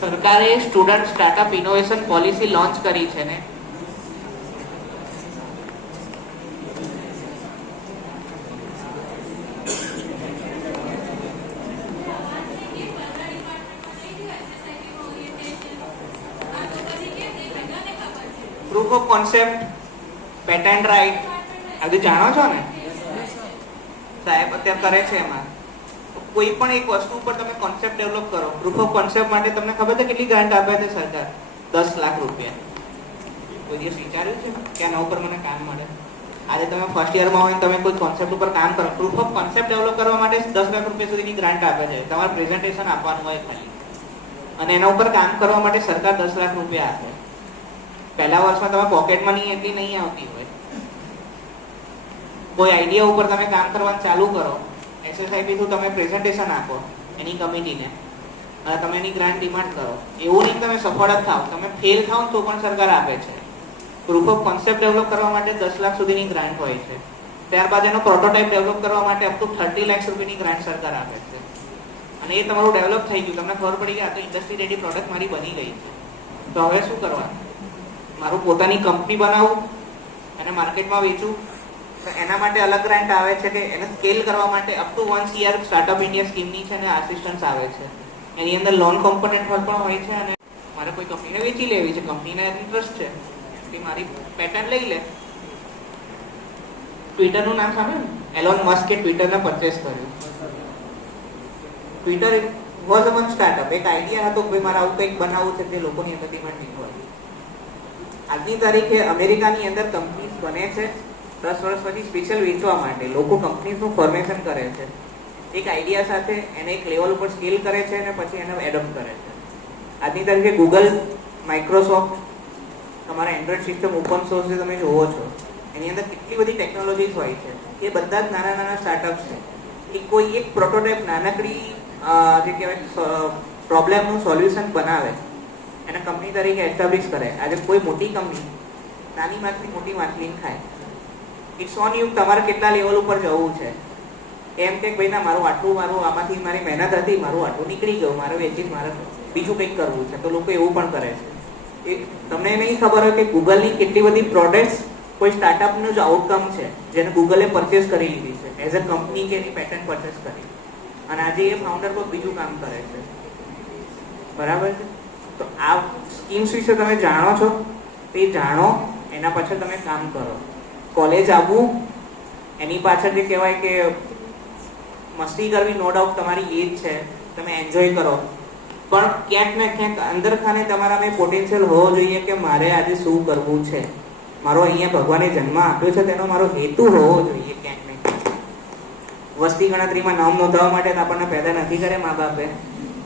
સરકારે student startup innovation policy launch કરી છે ને, proof of concept, patent right, આ બધું જાણો છો ને સાહેબ અત્યારે કરે છે. એમાં કોઈ પણ એક વસ્તુ ઉપર તમે કોન્સેપ્ટ ડેવલપ કરો, પ્રૂફ ઓફ કોન્સેપ્ટ માટે તમને ખબર છે કેટલી ગ્રાન્ટ આપે છે સરકાર? 10 લાખ રૂપિયા. કોઈ દિવસ વિચાર્યું છે કે આના ઉપર મને કામ મળે? આજે તમે ફર્સ્ટ યરમાં હોય તમે કોઈ કોન્સેપ્ટ ઉપર કામ કરો, પ્રૂફ ઓફ કોન્સેપ્ટ ડેવલપ કરવા માટે 10 લાખ રૂપિયા સુધીની ગ્રાન્ટ આપે છે. તમારે પ્રેઝન્ટેશન આપવાનું હોય ખાલી, અને એના ઉપર કામ કરવા માટે સરકાર 10 લાખ રૂપિયા આપે. પહેલા વર્ષમાં તમે પોકેટ મની એટલી નહીં આવતી હોય. કોઈ આઈડિયા ઉપર તમે કામ કરવાનું ચાલુ કરો, SSIP થ્રુ તમે પ્રેઝન્ટેશન આપો એની કમિટીને અને તમે એની ગ્રાન્ટ ડિમાન્ડ કરો. એવું નહીં તમે સફળ જ થાવ, તમે ફેલ થાવ તો પણ સરકાર આપે છે. પ્રૂફ ઓફ કોન્સેપ્ટ ડેવલપ કરવા માટે 10 લાખ સુધીની ગ્રાન્ટ હોય છે. ત્યારબાદ એનો પ્રોટોટાઇપ ડેવલપ કરવા માટે અપ ટુ 30 લાખ રૂપિયાની ગ્રાન્ટ સરકાર આપે છે. અને એ તમારું ડેવલપ થઈ ગયું, તમને ખબર પડી કે આ તો ઇન્ડસ્ટ્રી રેડી પ્રોડક્ટ મારી બની ગઈ છે. તો હવે શું કરવાનું? મારું પોતાની કંપની બનાવું અને માર્કેટમાં વેચું. એના માટે અલગ ગ્રાન્ટ આવે છે કે એને સ્કેલ કરવા માટે up to 1 CR startup India સ્કીમની છે અને આસિસ્ટન્સ આવે છે. એની અંદર લોન કોમ્પોનન્ટ પણ હોય છે અને મારે કોઈ કંપનીને વેચી લેવી છે, કંપનીને ઇન્ટરેસ્ટ છે કે મારી પેટર્ન લઈ લે. ટ્વિટરનું નામ સાંભળ્યું ને? એલોન મસ્કે ટ્વિટરને પરચેસ કર્યું. Twitter was a one startup. એક આઈડિયા હતો કે મારે આવું કંઈક બનાવવું છે તે લોકોની અંદર ડિમાન્ડ નીકળે. આજની તારીખે અમેરિકાની અંદર કંપનીઝ બને છે 10 વર્ષ પછી સ્પેશિયલ વેચવા માટે. લોકો કંપનીઝનું ફોર્મેશન કરે છે એક આઈડિયા સાથે, એને એક લેવલ ઉપર સ્કેલ કરે છે અને પછી એને એડોપ્ટ કરે છે. આજની તારીખે ગૂગલ, માઇક્રોસોફ્ટ, તમારા એન્ડ્રોઈડ સિસ્ટમ ઓપન સોર્સ જે તમે જોવો છો એની અંદર કેટલી બધી ટેકનોલોજીસ હોય છે. એ બધા જ નાના નાના સ્ટાર્ટઅપ્સ છે. એ કોઈ એક પ્રોટોટાઇપ નાનકડી જે કહેવાય પ્રોબ્લેમનું સોલ્યુશન બનાવે, એને કંપની તરીકે એસ્ટાબ્લિશ કરે. આજે કોઈ મોટી કંપની નાની માછલી મોટી માછલીને ખાય. ઇટ્સ ઓન યુ, તમારે કેટલા લેવલ ઉપર જવું છે. એમ કે ભાઈ ના મારું આમાંથી મારી મહેનત હતી, મારું આટલું નીકળી ગયું, મારે વેચી મારે બીજું કંઈક કરવું છે. તો લોકો એવું પણ કરે છે. એ તમને નહીં ખબર હોય કે ગૂગલની કેટલી બધી પ્રોડક્ટ્સ કોઈ સ્ટાર્ટઅપનું જ આઉટકમ છે જેને ગૂગલે પરચેસ કરી લીધી છે એઝ અ કંપની કે એની પેટન્ટ પરચેસ કરી, અને આજે એ ફાઉન્ડર પર બીજું કામ કરે છે. બરાબર છે? તો આ સ્કીમ્સ વિશે તમે જાણો છો, તે જાણો, એના પાછળ તમે કામ કરો. કોલેજ આવવું, એની પાછળ જે કહેવાય કે મસ્તી કરવી, નો ડાઉટ તમારી એજ છે, તમે એન્જોય કરો, પણ ક્યાંક ને ક્યાંક અંદર ખાને તમારામાં પોટેન્શિયલ હોવો જોઈએ કે મારે આજે શું કરવું છે. મારો અહીંયા ભગવાને જન્મ આપ્યો છે તેનો મારો હેતુ હોવો જોઈએ ક્યાંક ને ક્યાંક. વસ્તી ગણતરીમાં નામ નોંધાવવા માટે તો આપણને પેદા નથી કરે મા બાપે,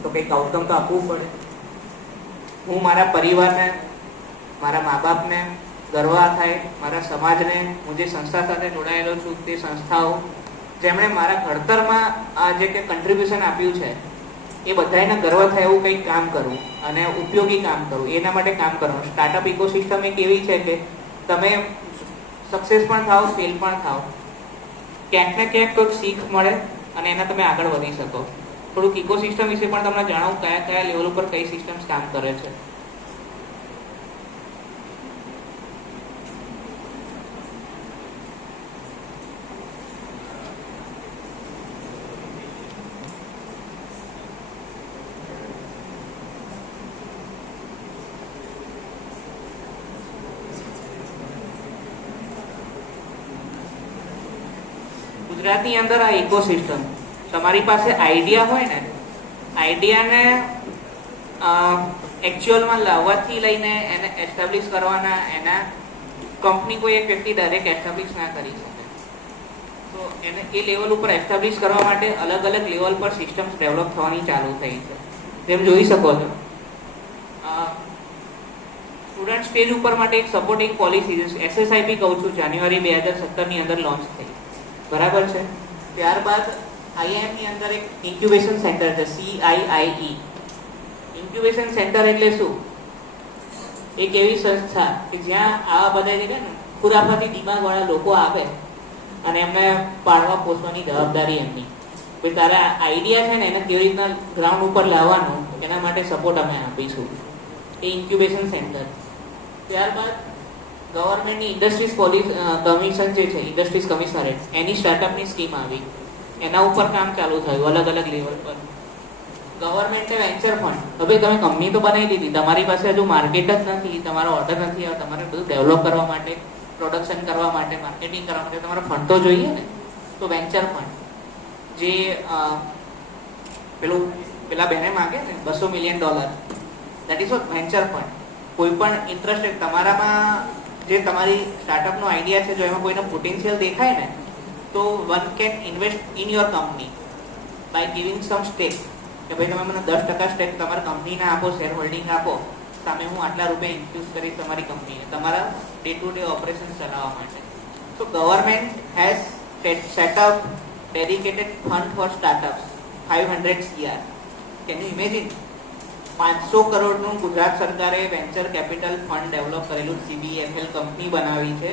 તો કંઈક આઉટકમ તો આપવું પડે. હું મારા પરિવારને, મારા મા બાપને ગર્વ થાય, મારા સમાજને, હું જે સંસ્થા સાથે જોડાયેલો છું તે સંસ્થાઓ જેમણે મારા ઘડતરમાં આ જે કે કન્ટ્રીબ્યુશન આપ્યું છે એ બધાને ગર્વ થાય એવું કંઈક કામ કરવું અને ઉપયોગી કામ કરવું, એના માટે કામ કરવાનું. સ્ટાર્ટઅપ ઇકોસિસ્ટમ એક એવી છે કે તમે સક્સેસ પણ થાવ, ફેલ પણ થાવ, ક્યાંક ને ક્યાંક કોઈક શીખ મળે અને એના તમે આગળ વધી શકો. થોડુંક ઇકોસિસ્ટમ વિશે પણ તમને જણાવું, કયા કયા લેવલ ઉપર કઈ સિસ્ટમ્સ કામ કરે છે. ગુજરાતની અંદર આ ઇકોસિસ્ટમ, તમારી પાસે આઈડિયા હોય ને, આઈડિયાને એકચ્યુઅલમાં લાવવાથી લઈને એને એસ્ટાબ્લિશ કરવાના, એના કંપની કોઈ એક વ્યક્તિ ડાયરેક્ટ એસ્ટાબ્લિશ ના કરી શકે. તો એને એ લેવલ ઉપર એસ્ટાબ્લિશ કરવા માટે અલગ અલગ લેવલ પર સિસ્ટમ્સ ડેવલપ થવાની ચાલુ થઈ છે. તેમ જોઈ શકો છો સ્ટુડન્ટ સ્ટેજ ઉપર માટે એક સપોર્ટિંગ પોલિસી SSIP કહું છું, જાન્યુઆરી 2017 ની અંદર લોન્ચ થઈ, બરાબર છે. ત્યારબાદ IIM ની અંદર એક ઇન્ક્યુબેશન સેન્ટર છે, CIIE. ઇન્ક્યુબેશન સેન્ટર એટલે શું? એક એવી સંસ્થા કે જ્યાં આવા બધા જે છે ને ખુરાફાતી દિમાગવાળા લોકો આવે અને એમને પાડવા પોષવાની જવાબદારી એમની. ભાઈ તારા આઈડિયા છે ને એને કેવી રીતના ગ્રાઉન્ડ ઉપર લાવવાનું, એના માટે સપોર્ટ અમે આપીશું. એ ઇન્ક્યુબેશન સેન્ટર. ત્યારબાદ ગવર્મેન્ટની ઇન્ડસ્ટ્રીઝ કમિશન જે છે, ઇન્ડસ્ટ્રીઝ કમિશનરેટ, એની સ્ટાર્ટઅપની સ્કીમ આવી, એના ઉપર કામ ચાલુ થયું અલગ અલગ લેવલ પર. ગવર્મેન્ટે વેન્ચર ફંડ, હવે તમે કંપની તો બનાવી દીધી, તમારી પાસે હજુ માર્કેટ જ નથી, તમારો ઓર્ડર નથી, તમારે બધું ડેવલપ કરવા માટે, પ્રોડક્શન કરવા માટે, માર્કેટિંગ કરવા માટે તમારે ફંડ તો જોઈએ ને. તો વેન્ચર ફંડ જે પેલા બેને માંગે ને $200 million, that is what venture fund. કોઈ પણ ઇન્ટરેસ્ટેડ તમારામાં જે તમારી સ્ટાર્ટઅપનો આઈડિયા છે, જો એમાં કોઈનો પોટેન્શિયલ દેખાય ને, તો one can invest in your company by giving some stake. કે ભાઈ તમે મને 10% સ્ટેક તમારી કંપનીને આપો, શેર હોલ્ડિંગ આપો, સામે હું આટલા રૂપિયા ઇન્ફ્યુઝ કરીશ તમારી કંપનીને તમારા ડે ટુ ડે ઓપરેશન ચલાવવા માટે. તો government has set up dedicated fund for startups 500 CR. Can you imagine? 500 કરોડનું ગુજરાત સરકારે વેન્ચર કેપિટલ ફંડ ડેવલપ કરેલું, CBFL કંપની બનાવી છે,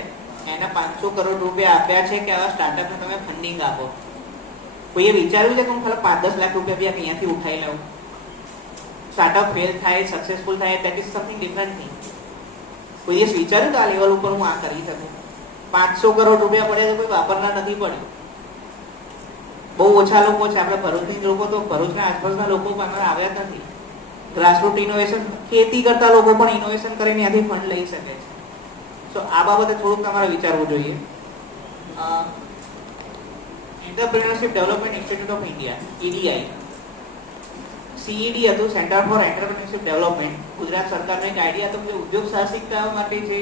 એને 500 કરોડ રૂપિયા આપ્યા છે કે આવા સ્ટાર્ટઅપને તમે ફંડિંગ આપો. કોઈએ વિચાર્યું છે કે હું ખાલી 5-10 લાખ રૂપિયા બી અહીંયાથી ઉઠાઈ લઉં? સ્ટાર્ટઅપ ફેલ થાય, સક્સેસફુલ થાય, that is something different thing. કોઈએ વિચાર્યું કે આ લેવલ ઉપર હું આ કરી શકું? 500 કરોડ રૂપિયા પડે તો કોઈ વાપરનાર નથી પડ્યું. બહુ ઓછા લોકો છે, આપણે ભરૂચની લોકો તો ભરૂચના આસપાસના લોકો પણ અમારે આવ્યા જ નથી. ગ્રાસરૂટ ઇનોવેશન, ખેતી કરતા લોકો પણ ઇનોવેશન કરીને ત્યાંથી ફંડ લઈ શકે છે. તો આ બાબતે થોડુંક તમારે વિચારવું જોઈએ. Entrepreneurship development institute of India, EDI, CED હતું, centre for entrepreneurship development. Gujarat સરકારનો એક આઈડિયા હતો કે ઉદ્યોગ સાહસિકતા માટે જે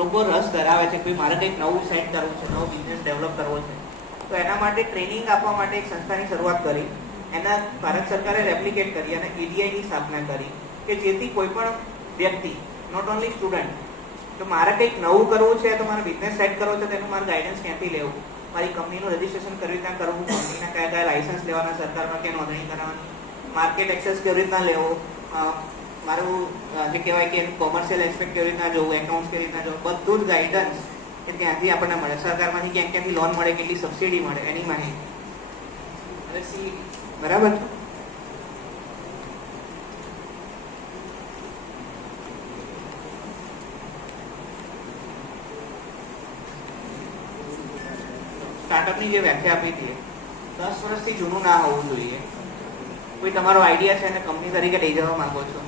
લોકો રસ ધરાવે છે, કોઈ મારે કંઈક નવું સેટ કરવું છે, નવો બિઝનેસ ડેવલપ કરવો છે, તો એના માટે ટ્રેનિંગ આપવા માટે એક સંસ્થાની શરૂઆત કરી. એના ભારત સરકારે રેપ્લિકેટ કરી અને EDIની સ્થાપના કરી કે જેથી કોઈ પણ વ્યક્તિ, નોટ ઓનલી સ્ટુડન્ટ, તો મારે કંઈક નવું કરવું છે, તો મારે બિઝનેસ સેટ કરવો છે, તેનું મારે ગાઈડન્સ ક્યાંથી લેવું, મારી કંપનીનું રજીસ્ટ્રેશન કેવી રીતના કરવું, કંપનીના કયા કયા લાયસન્સ લેવાના, સરકારમાં ક્યાં નોંધણી કરાવવાની, માર્કેટ એક્સેસ કેવી રીતના લેવો, મારું જે કહેવાય કે કોમર્શિયલ એસ્પેક્ટ કેવી રીતના જોવું, એકાઉન્ટ્સ કેવી રીતના જોવું, બધું જ ગાઈડન્સ કે ત્યાંથી આપણને મળે. સરકારમાંથી ક્યાંક ક્યાંથી લોન મળે, કેટલી સબસિડી મળે, એની માહિતી. બરાબર. સ્ટાર્ટઅપની જે વ્યાખ્યા આપી હતી, 10 વર્ષથી જૂનું ના હોવું જોઈએ. કોઈ તમારો આઈડિયા છે અને કંપની તરીકે લઈ જવા માંગો છો,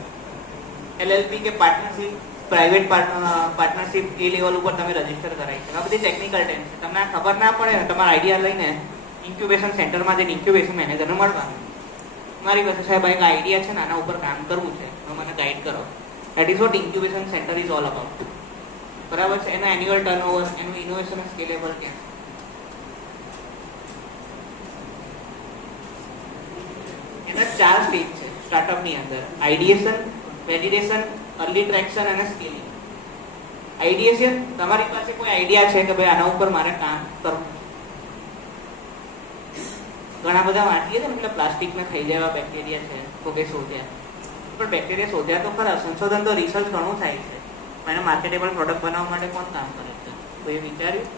LLP કે પાર્ટનરશિપ, પ્રાઇવેટ પાર્ટનરશિપ એ લેવલ ઉપર તમે રજીસ્ટર કરાવી શકો. આ બધી ટેકનિકલ ટેન્સ છે, તમને આ ખબર ના પડે ને, તમારા આઈડિયા લઈને ઇન્ક્યુબેશન સેન્ટરમાં જઈને ઇન્ક્યુબેશન મેનેજરને મળવાનું, મારી પાસે સાહેબ એક આઈડિયા છે ને આના ઉપર કામ કરવું છે, તો મને ગાઈડ કરો. That is what incubation centre is all about. બરાબર છે. એનો એન્યુઅલ ટર્નઓવર, એનું ઇનોવેશન સ્કેલેબલ ક્યાં, 4 સ્ટેજ છે સ્ટાર્ટઅપની અંદર: આઈડિએશન, વેલિડેશન, અર્લી ટ્રેક્શન અને સ્કેલિંગ. આઈડિએશન, તમારી પાસે કોઈ આઈડિયા છે કે ભાઈ આના ઉપર મારે કામ કરવું. ઘણા બધા વાંચીએ છે એટલે પ્લાસ્ટિકના થઈ જાય બેક્ટેરિયા છે તો કે શોધ્યા, પણ બેક્ટેરિયા શોધ્યા તો ખરા, સંશોધન તો રિસર્ચ ઘણું થાય છે, પણ એને માર્કેટેબલ પ્રોડક્ટ બનાવવા માટે કોણ કામ કરે છે? કોઈએ વિચાર્યું?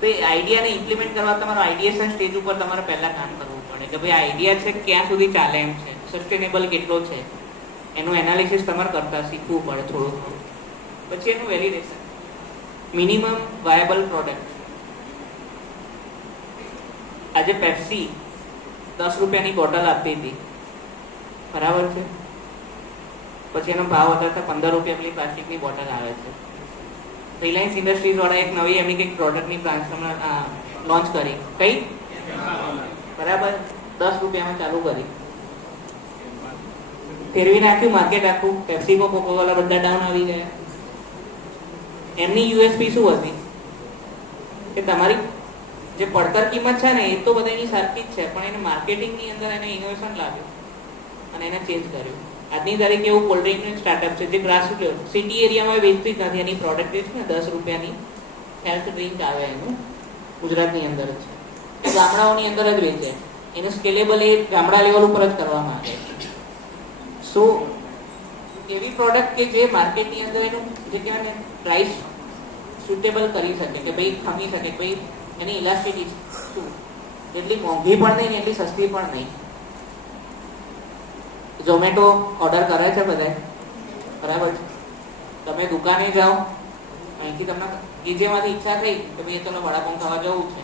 તો એ આઈડિયાને ઇમ્પ્લિમેન્ટ કરવા તમારો આઈડિએશન સ્ટેજ ઉપર તમારે પહેલા કામ કરવું પડે કે ભાઈ આઈડિયા છે ક્યાં સુધી ચાલે એમ છે, સસ્ટેનેબલ કેટલો છે, એનું એનાલિસિસ તમારે કરતા શીખવું પડે થોડું થોડું. પછી એનું વેલિડેશન, મિનિમમ વાયેબલ પ્રોડક્ટ. આજે પેપ્સી 10 રૂપિયાની બોટલ આપી હતી, બરાબર છે, પછી એનો ભાવ વધારતા 15 રૂપિયા પેલી પ્લાસ્ટિકની બોટલ આવે છે. રિલાયન્સ ઇન્ડસ્ટ્રીઝ વાળા એક નવી એમની કંઈક પ્રોડક્ટની લોન્ચ કરી, કઈ બરાબર 10 રૂપિયામાં ચાલુ કરી, ફેરવી નાખ્યું માર્કેટ આખું. પેપ્સીકો, કોકોકોલા બધા ડાઉન આવી ગયા. એમની યુએસપી શું હતી કે તમારી જે પડતર કિંમત છે ને એ તો બધાની સરખી જ છે, પણ એને માર્કેટિંગની અંદર એને ઇનોવેશન લાવ્યું અને એને ચેન્જ કર્યું. આજની તારીખે એવું કોલ્ડ ડ્રિંકનું સ્ટાર્ટઅપ છે જે ગ્રાસ સિટી એરિયામાં વેચતી જ નથી. એની પ્રોડક્ટ છે ને 10 રૂપિયાની હેલ્થ ડ્રિંક આવે, એનું ગુજરાતની અંદર જ છે, એ ગામડાઓની અંદર જ વેચે. એનું સ્કેલેબલ એ ગામડા લેવલ ઉપર જ કરવામાં આવે છે. સો એવી પ્રોડક્ટ કે જે માર્કેટની અંદર એનું જે કહેવાય ને પ્રાઇસ સુટેબલ કરી શકે કે ભાઈ ખમી શકે, ભાઈ એની ઇલાસ્ટિસિટી શું, એટલી મોંઘી પણ નહીં ને એટલી સસ્તી પણ નહીં. ઝોમેટો ઓર્ડર કરે છે બધા, બરાબર છે, તમે દુકાને જાઓ, અહીંથી તમને ગીજેમાંથી ઈચ્છા થઈ કે ભાઈ ચલો વડાપાઉં ખાવા જવું છે,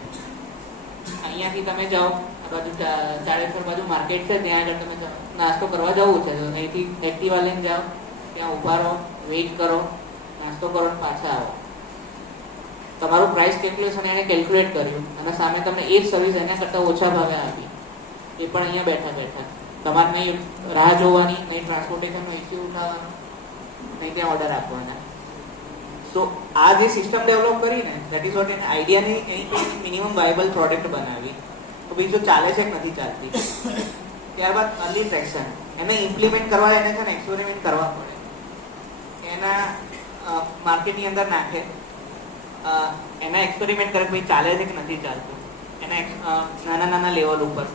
અહીંયાથી તમે જાઓ આ બાજુ ચારેસર બાજુ માર્કેટ છે ત્યાં આગળ તમે નાસ્તો કરવા જવું છે, તો અહીંથી એક્ટિવા લઈને જાઓ, ત્યાં ઊભા રહો, વેઇટ કરો, નાસ્તો કરો, પાછા આવો. તમારું પ્રાઇસ કેલ્ક્યુલેશન એને કેલ્ક્યુલેટ કર્યું અને સામે તમને એ જ સર્વિસ એના કરતાં ઓછા ભાવે આપી, એ પણ અહીંયા બેઠા બેઠા. તમારે નહીં રાહ જોવાની, નહીં ટ્રાન્સપોર્ટેશનનો ઇસ્યુ ઉઠાવવાનો, નહીં ત્યાં ઓર્ડર આપવાના. સો આ જે સિસ્ટમ ડેવલપ કરીને દેટ ઇઝ વોટ, એને આઈડિયાની કંઈક મિનિમમ વાયેબલ પ્રોડક્ટ બનાવી, તો બીજું ચાલે છે કે નથી ચાલતી. ત્યારબાદ અર્લી ટ્રેક્શન, એને ઇમ્પ્લિમેન્ટ કરવા, એને છે ને એક્સપેરિમેન્ટ કરવા પડે, એના માર્કેટની અંદર નાખે, એના એક્સપેરિમેન્ટ કરે ભાઈ ચાલે છે કે નથી ચાલતું. એના નાના નાના લેવલ ઉપર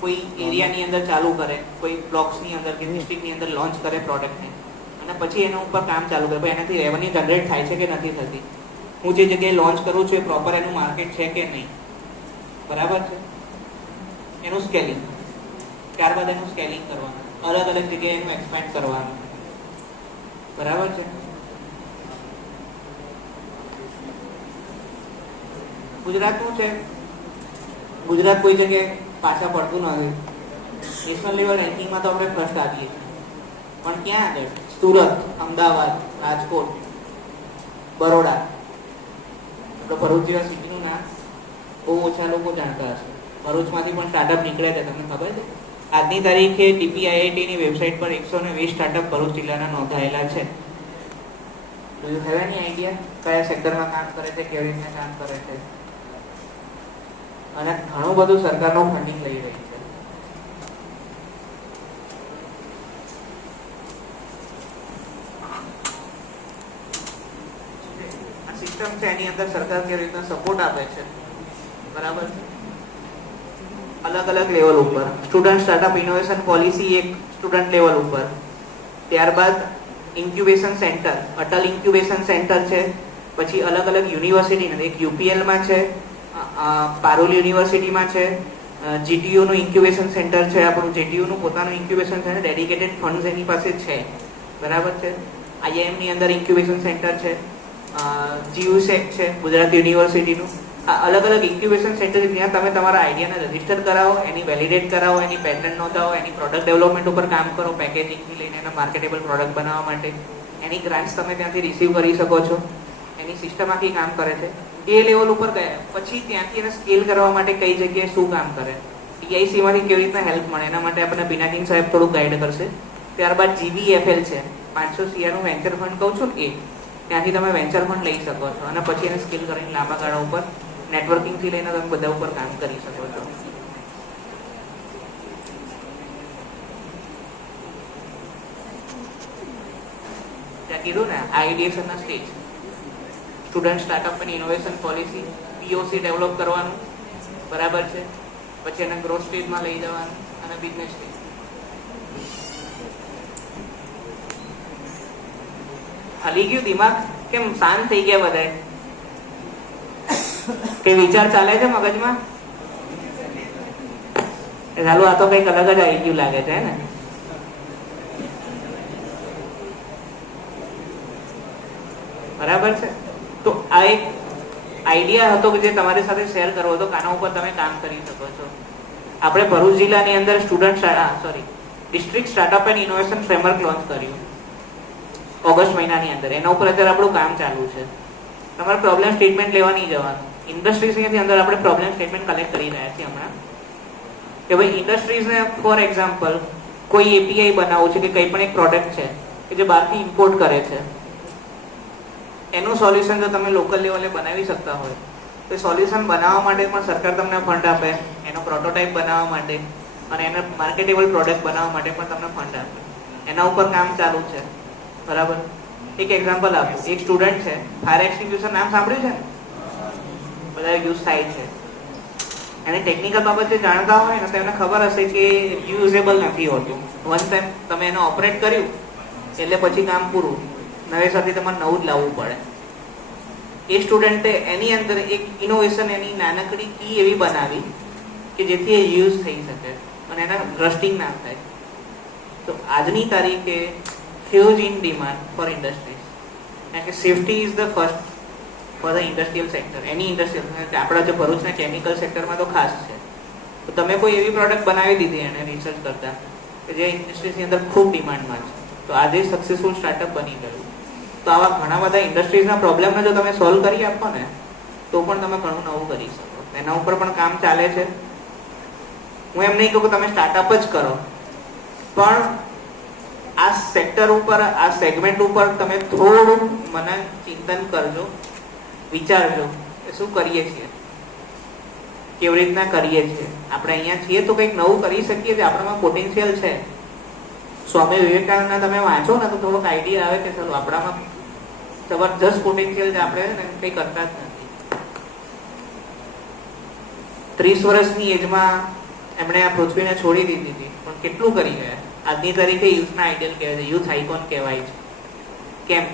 કોઈ એરિયાની અંદર ચાલુ કરે, કોઈ બ્લોક્સની અંદર કે ડિસ્ટ્રિક્ટની અંદર લોન્ચ કરે પ્રોડક્ટને, અને પછી એના ઉપર કામ ચાલુ કરે ભાઈ એનાથી રેવન્યુ જનરેટ થાય છે કે નથી થતી, હું જે જગ્યાએ લોન્ચ કરું છું એ પ્રોપર એનું માર્કેટ છે કે નહીં, બરાબર છે. એનું સ્કેલિંગ, ત્યારબાદ એનું સ્કેલિંગ કરવાનું, અલગ અલગ જગ્યાએ એનું એક્સપેન્ડ કરવાનું, બરાબર છે. ગુજરાતનું છે, ગુજરાત કોઈ જગ્યાએ પાછા પડતું નથી. નેશનલ લેવલ રેન્કિંગમાં તો આપણે ફર્સ્ટ આવીએ છીએ, પણ ક્યાં આગળ? સુરત, અમદાવાદ, રાજકોટ, બરોડા. આપણે ભરૂચ જેવા સિટીનું નામ બહુ ઓછા લોકો જાણતા હશે. ભરૂચમાંથી પણ સ્ટાર્ટઅપ નીકળે છે, તમને ખબર છે? આજની તારીખે DPIITની વેબસાઇટ પર 120 સ્ટાર્ટઅપ ભરૂચ જિલ્લાના નોંધાયેલા છે. બધું હવે એની આઈડિયા કયા સેક્ટરમાં કામ કરે છે, કેવી રીતે કામ કરે છે, અને ઘણું બધું સરકારનું ફંડિંગ લઈ રહી છે. આ સિસ્ટમ છે એની અંદર સરકાર કેવી રીતના સપોર્ટ આપે છે, બરાબર છે. અલગ અલગ લેવલ ઉપર સ્ટુડન્ટ સ્ટાર્ટઅપ ઇનોવેશન પોલિસી એક સ્ટુડન્ટ લેવલ ઉપર, ત્યારબાદ incubation centre, Atal incubation centre છે. પછી અલગ અલગ યુનિવર્સિટી, એક UPLમાં છે, પારુલ યુનિવર્સિટીમાં છે, GTUનું ઇન્ક્યુબેશન સેન્ટર છે, આપણું GTUનું પોતાનું ઇન્ક્યુબેશન સેન્ટર, ડેડિકેટેડ ફંડ્સ એની પાસે છે, બરાબર છે. IIMની અંદર ઇન્ક્યુબેશન સેન્ટર છે, GUSEC છે ગુજરાત યુનિવર્સિટીનું. આ અલગ અલગ ઇન્ક્યુબેશન સેન્ટર જ્યાં તમે તમારા આઈડિયાને રજીસ્ટર કરાવો, એની વેલિડેટ કરાવો, એની પેટર્ન નોંધાવો, એની પ્રોડક્ટ ડેવલપમેન્ટ ઉપર કામ કરો, પેકેજિંગથી લઈને એના માર્કેટેબલ પ્રોડક્ટ બનાવવા માટે એની ગ્રાન્ટ્સ તમે ત્યાંથી રિસીવ કરી શકો છો. એની સિસ્ટમ આખી કામ કરે છે. એ લેવલ ઉપર ગયા પછી ત્યાંથી એને સ્કેલ કરવા માટે કઈ જગ્યાએ શું કામ કરે, TICમાંથી કેવી રીતના હેલ્પ મળે, એના માટે આપણે પિનાકિન સાહેબ થોડું ગાઈડ કરશે. ત્યારબાદ GBFL છે, 500 CRનું વેન્ચર ફંડ કહું છું ને, એ ત્યાંથી તમે વેન્ચર ફંડ લઈ શકો છો અને પછી એને સ્કેલ કરીને લાંબા ગાળા ઉપર નેટવર્કિંગથી લઈને તમે બધા ઉપર કામ કરી શકો છો. મેં કીધું ને આઈડિએશનના stage, student startup and innovation policy, POC develop કરવાનું, બરાબર છે, પછી એને ગ્રોથ સ્ટેજમાં લઈ જવાનું અને બિઝનેસ સ્ટેજ. હલી ગયું દિમાગ? કેમ શાંત થઈ ગયા બધા? કે વિચાર ચાલે છે મગજમાં? ચાલુ આ તો કઈક અલગ જ આવી ગયું લાગે છે ને. બરાબર છે. તો આ એક આઈડિયા હતો કે જે તમારી સાથે શેર કરવો હતો, આના ઉપર તમે કામ કરી શકો છો. આપણે ભરૂચ જિલ્લાની અંદર district startup and innovation framework launch કર્યું ઓગસ્ટ મહિનાની અંદર. એના ઉપર અત્યારે આપણું કામ ચાલુ છે. તમારે પ્રોબ્લેમ સ્ટેટમેન્ટ લેવા નહીં જવાનું. ઇન્ડસ્ટ્રીઝની અંદર આપણે પ્રોબ્લેમ સ્ટેટમેન્ટ કલેક્ટ કરી રહ્યા છીએ હમણાં, કે ભાઈ ઇન્ડસ્ટ્રીઝને ફોર એક્ઝામ્પલ કોઈ એપીઆઈ બનાવવું છે કે કંઈ પણ એક પ્રોડક્ટ છે કે જે બહારથી ઇમ્પોર્ટ કરે છે, એનું સોલ્યુશન જો તમે લોકલ લેવલે બનાવી શકતા હોય તો સોલ્યુશન બનાવવા માટે પણ સરકાર તમને ફંડ આપે, એનો પ્રોટોટાઇપ બનાવવા માટે અને એને માર્કેટેબલ પ્રોડક્ટ બનાવવા માટે પણ તમને ફંડ આપે. એના ઉપર કામ ચાલુ છે. બરાબર. એક એક્ઝામ્પલ આપું. એક સ્ટુડન્ટ છે, ફાયર એક્સટિંગ્યુશર નામ સાંભળ્યું છે ને? બધા યુઝ થાય છે. એને ટેકનિકલ બાબત જે જાણતા હોય ને તો એમને ખબર હશે કે યુઝેબલ નથી હોતું. વન ટાઈમ તમે એને ઓપરેટ કર્યું એટલે પછી કામ પૂરું, નવેસરથી તમારે નવું જ લાવવું પડે. એ સ્ટુડન્ટે એની અંદર એક ઇનોવેશન, એની નાનકડી કી એવી બનાવી કે જેથી એ યુઝ થઈ શકે અને એના રસ્ટિંગ ના થાય. તો આજની તારીખે huge in demand for industries, and safety is the first for the industrial sector, any industrial. આપણા જે ભરૂચના કેમિકલ સેક્ટરમાં તો ખાસ છે. તો તમે કોઈ એવી પ્રોડક્ટ બનાવી દીધી એને રિસર્ચ કરતા કે જે ઇન્ડસ્ટ્રીઝની અંદર ખૂબ ડિમાન્ડમાં છે, તો આજે સક્સેસફુલ સ્ટાર્ટઅપ બની ગયું. તો આવા ઘણા બધા ઇન્ડસ્ટ્રીઝના પ્રોબ્લેમને જો તમે સોલ્વ કરી આપો ને તો પણ તમે ઘણું નવું કરી શકો. એના ઉપર પણ કામ ચાલે છે. હું એમ નહીં કહું કે તમે સ્ટાર્ટઅપ જ કરો, પણ આ સેક્ટર ઉપર, આ સેગમેન્ટ ઉપર તમે થોડું મને ચિંતન કરજો, વિચારજો કે શું કરીએ છીએ, કેવી રીતના કરીએ છીએ. આપણે અહીંયા છીએ તો કંઈક નવું કરી શકીએ છીએ, આપણામાં પોટેન્શિયલ છે. સ્વામી વિવેકાનંદના તમે વાંચો ને તો થોડોક આઈડિયા આવે કે ચલો આપણામાં જબરજસ્ત પોટેન્શિયલ છે, આપણે કંઈ કરતા જ નથી. 30 વર્ષની એજમાં એમણે આ પૃથ્વીને છોડી દીધી હતી, પણ કેટલું કરી ગયા. આજની તારીખે યુથના આઈડિયલ કહેવાય છે, યુથ આઇકોન કહેવાય છે. કેમ?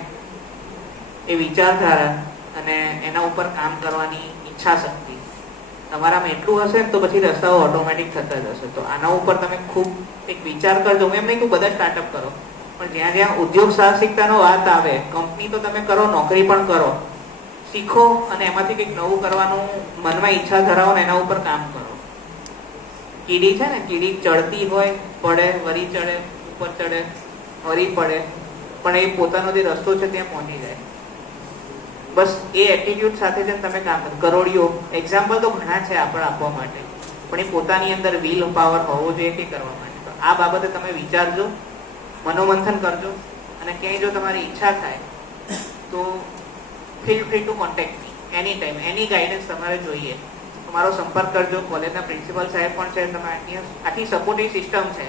એ વિચારધારા અને એના ઉપર કામ કરવાની ઈચ્છા શક્તિ તમારામાં એટલું હશે ને તો પછી રસ્તાઓ ઓટોમેટિક થતા જ હશે. તો આના ઉપર તમે ખૂબ એક વિચાર કરજો. હું એમ નહીં કે બધા સ્ટાર્ટઅપ કરો, પણ જ્યાં જ્યાં ઉદ્યોગ સાહસિકતાનો વાત આવે, કંપની તો તમે કરો, નોકરી પણ કરો, શીખો અને એમાંથી કંઈક નવું કરવાનું મનમાં ઈચ્છા ધરાવો ને એના ઉપર કામ કરો. કીડી છે ને, કીડી ચડતી હોય, પડે, વરી ચડે, ઉપર ચડે, વરી પડે, પણ એ પોતાનો જે રસ્તો છે ત્યાં પહોંચી જાય. બસ એ એટીટ્યુડ સાથે જ તમે કામ કરો. કરોડિયો એક્ઝામ્પલ તો ઘણા છે આપણે આપવા માટે, પણ એ પોતાની અંદર વિલ પાવર હોવો જોઈએ કે કરવા માટે. તો આ બાબતે તમે વિચારજો, મનોમંથન કરજો, અને ક્યાંય જો તમારી ઈચ્છા થાય તો ફીલ ફ્રી ટુ કોન્ટેક્ટ મી એની ટાઈમ. એની ગાઈડન્સ તમારે જોઈએ તમારો સંપર્ક કરજો. કોલેજના પ્રિન્સિપલ સાહેબ પણ છે, તમે આખી સપોર્ટિવ સિસ્ટમ છે.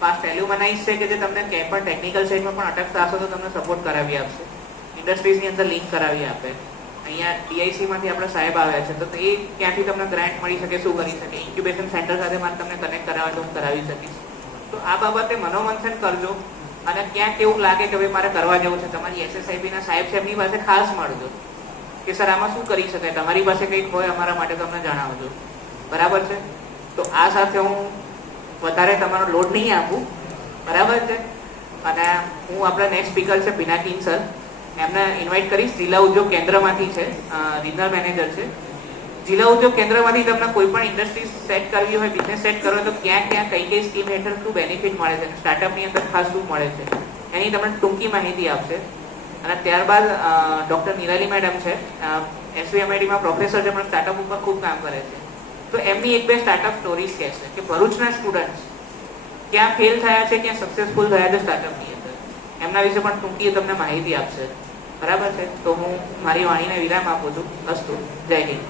પાસ્ટ એલ્યુમનાઇઝ છે કે જે તમને ક્યાંય પણ ટેકનિકલ સાઇડમાં પણ અટકતા હશો તો તમને સપોર્ટ કરાવી આપશે, ઇન્ડસ્ટ્રીઝની અંદર લિંક કરાવી આપે. અહીંયા ડીઆઈસીમાંથી આપણે સાહેબ આવ્યા છે, તો એ ક્યાંથી તમને ગ્રાન્ટ મળી શકે, શું કરી શકે, ઇન્ક્યુબેશન સેન્ટર સાથે મારે તમને કનેક્ટ કરાવવા તો હું કરાવી શકીશ. તો આ બાબતે મનોમંથન કરજો, અને ક્યાંક એવું લાગે કે ભાઈ મારે કરવા જેવું છે, તમારી એસએસઆઈબીના સાહેબ છે એમની પાસે ખાસ મળજો કે સર આમાં શું કરી શકાય, તમારી પાસે કંઈક હોય અમારા માટે તમને જણાવજો. બરાબર છે. તો આ સાથે હું વધારે તમારો લોડ નહીં આપું. બરાબર છે. અને હું આપણા નેક્સ્ટ સ્પીકર છે પિનાકીન સર, એમને ઇન્વાઇટ કરીશ. જિલ્લા ઉદ્યોગ કેન્દ્રમાંથી છે, રિજનલ મેનેજર છે. જિલ્લા ઉદ્યોગ કેન્દ્રમાંથી તમને કોઈ પણ ઇન્ડસ્ટ્રી સેટ કરવી હોય, બિઝનેસ સેટ કરવો હોય તો ક્યાં ક્યાં કઈ કઈ સ્કીમ હેઠળ શું બેનિફિટ મળે છે, સ્ટાર્ટઅપની અંદર ખાસ શું મળે છે, એની તમને ટૂંકી માહિતી આપશે. અને ત્યારબાદ ડૉક્ટર નિરાલી મેડમ છે, એસવીએમઆઈટીમાં પ્રોફેસર છે, પણ સ્ટાર્ટઅપ ઉપર ખૂબ કામ કરે છે. તો એમની એક બે સ્ટાર્ટઅપ સ્ટોરીઝ કહેશે કે ભરૂચના સ્ટુડન્ટ્સ ક્યાં ફેલ થયા છે, ક્યાં સક્સેસફુલ થયા છે સ્ટાર્ટઅપની અંદર. એમના વિશે પણ ટૂંકી તમને માહિતી આપશે. બરાબર છે. તો હું મારી વાણીને વિરામ આપું છું. અસ્તુ. જય હિન્દ.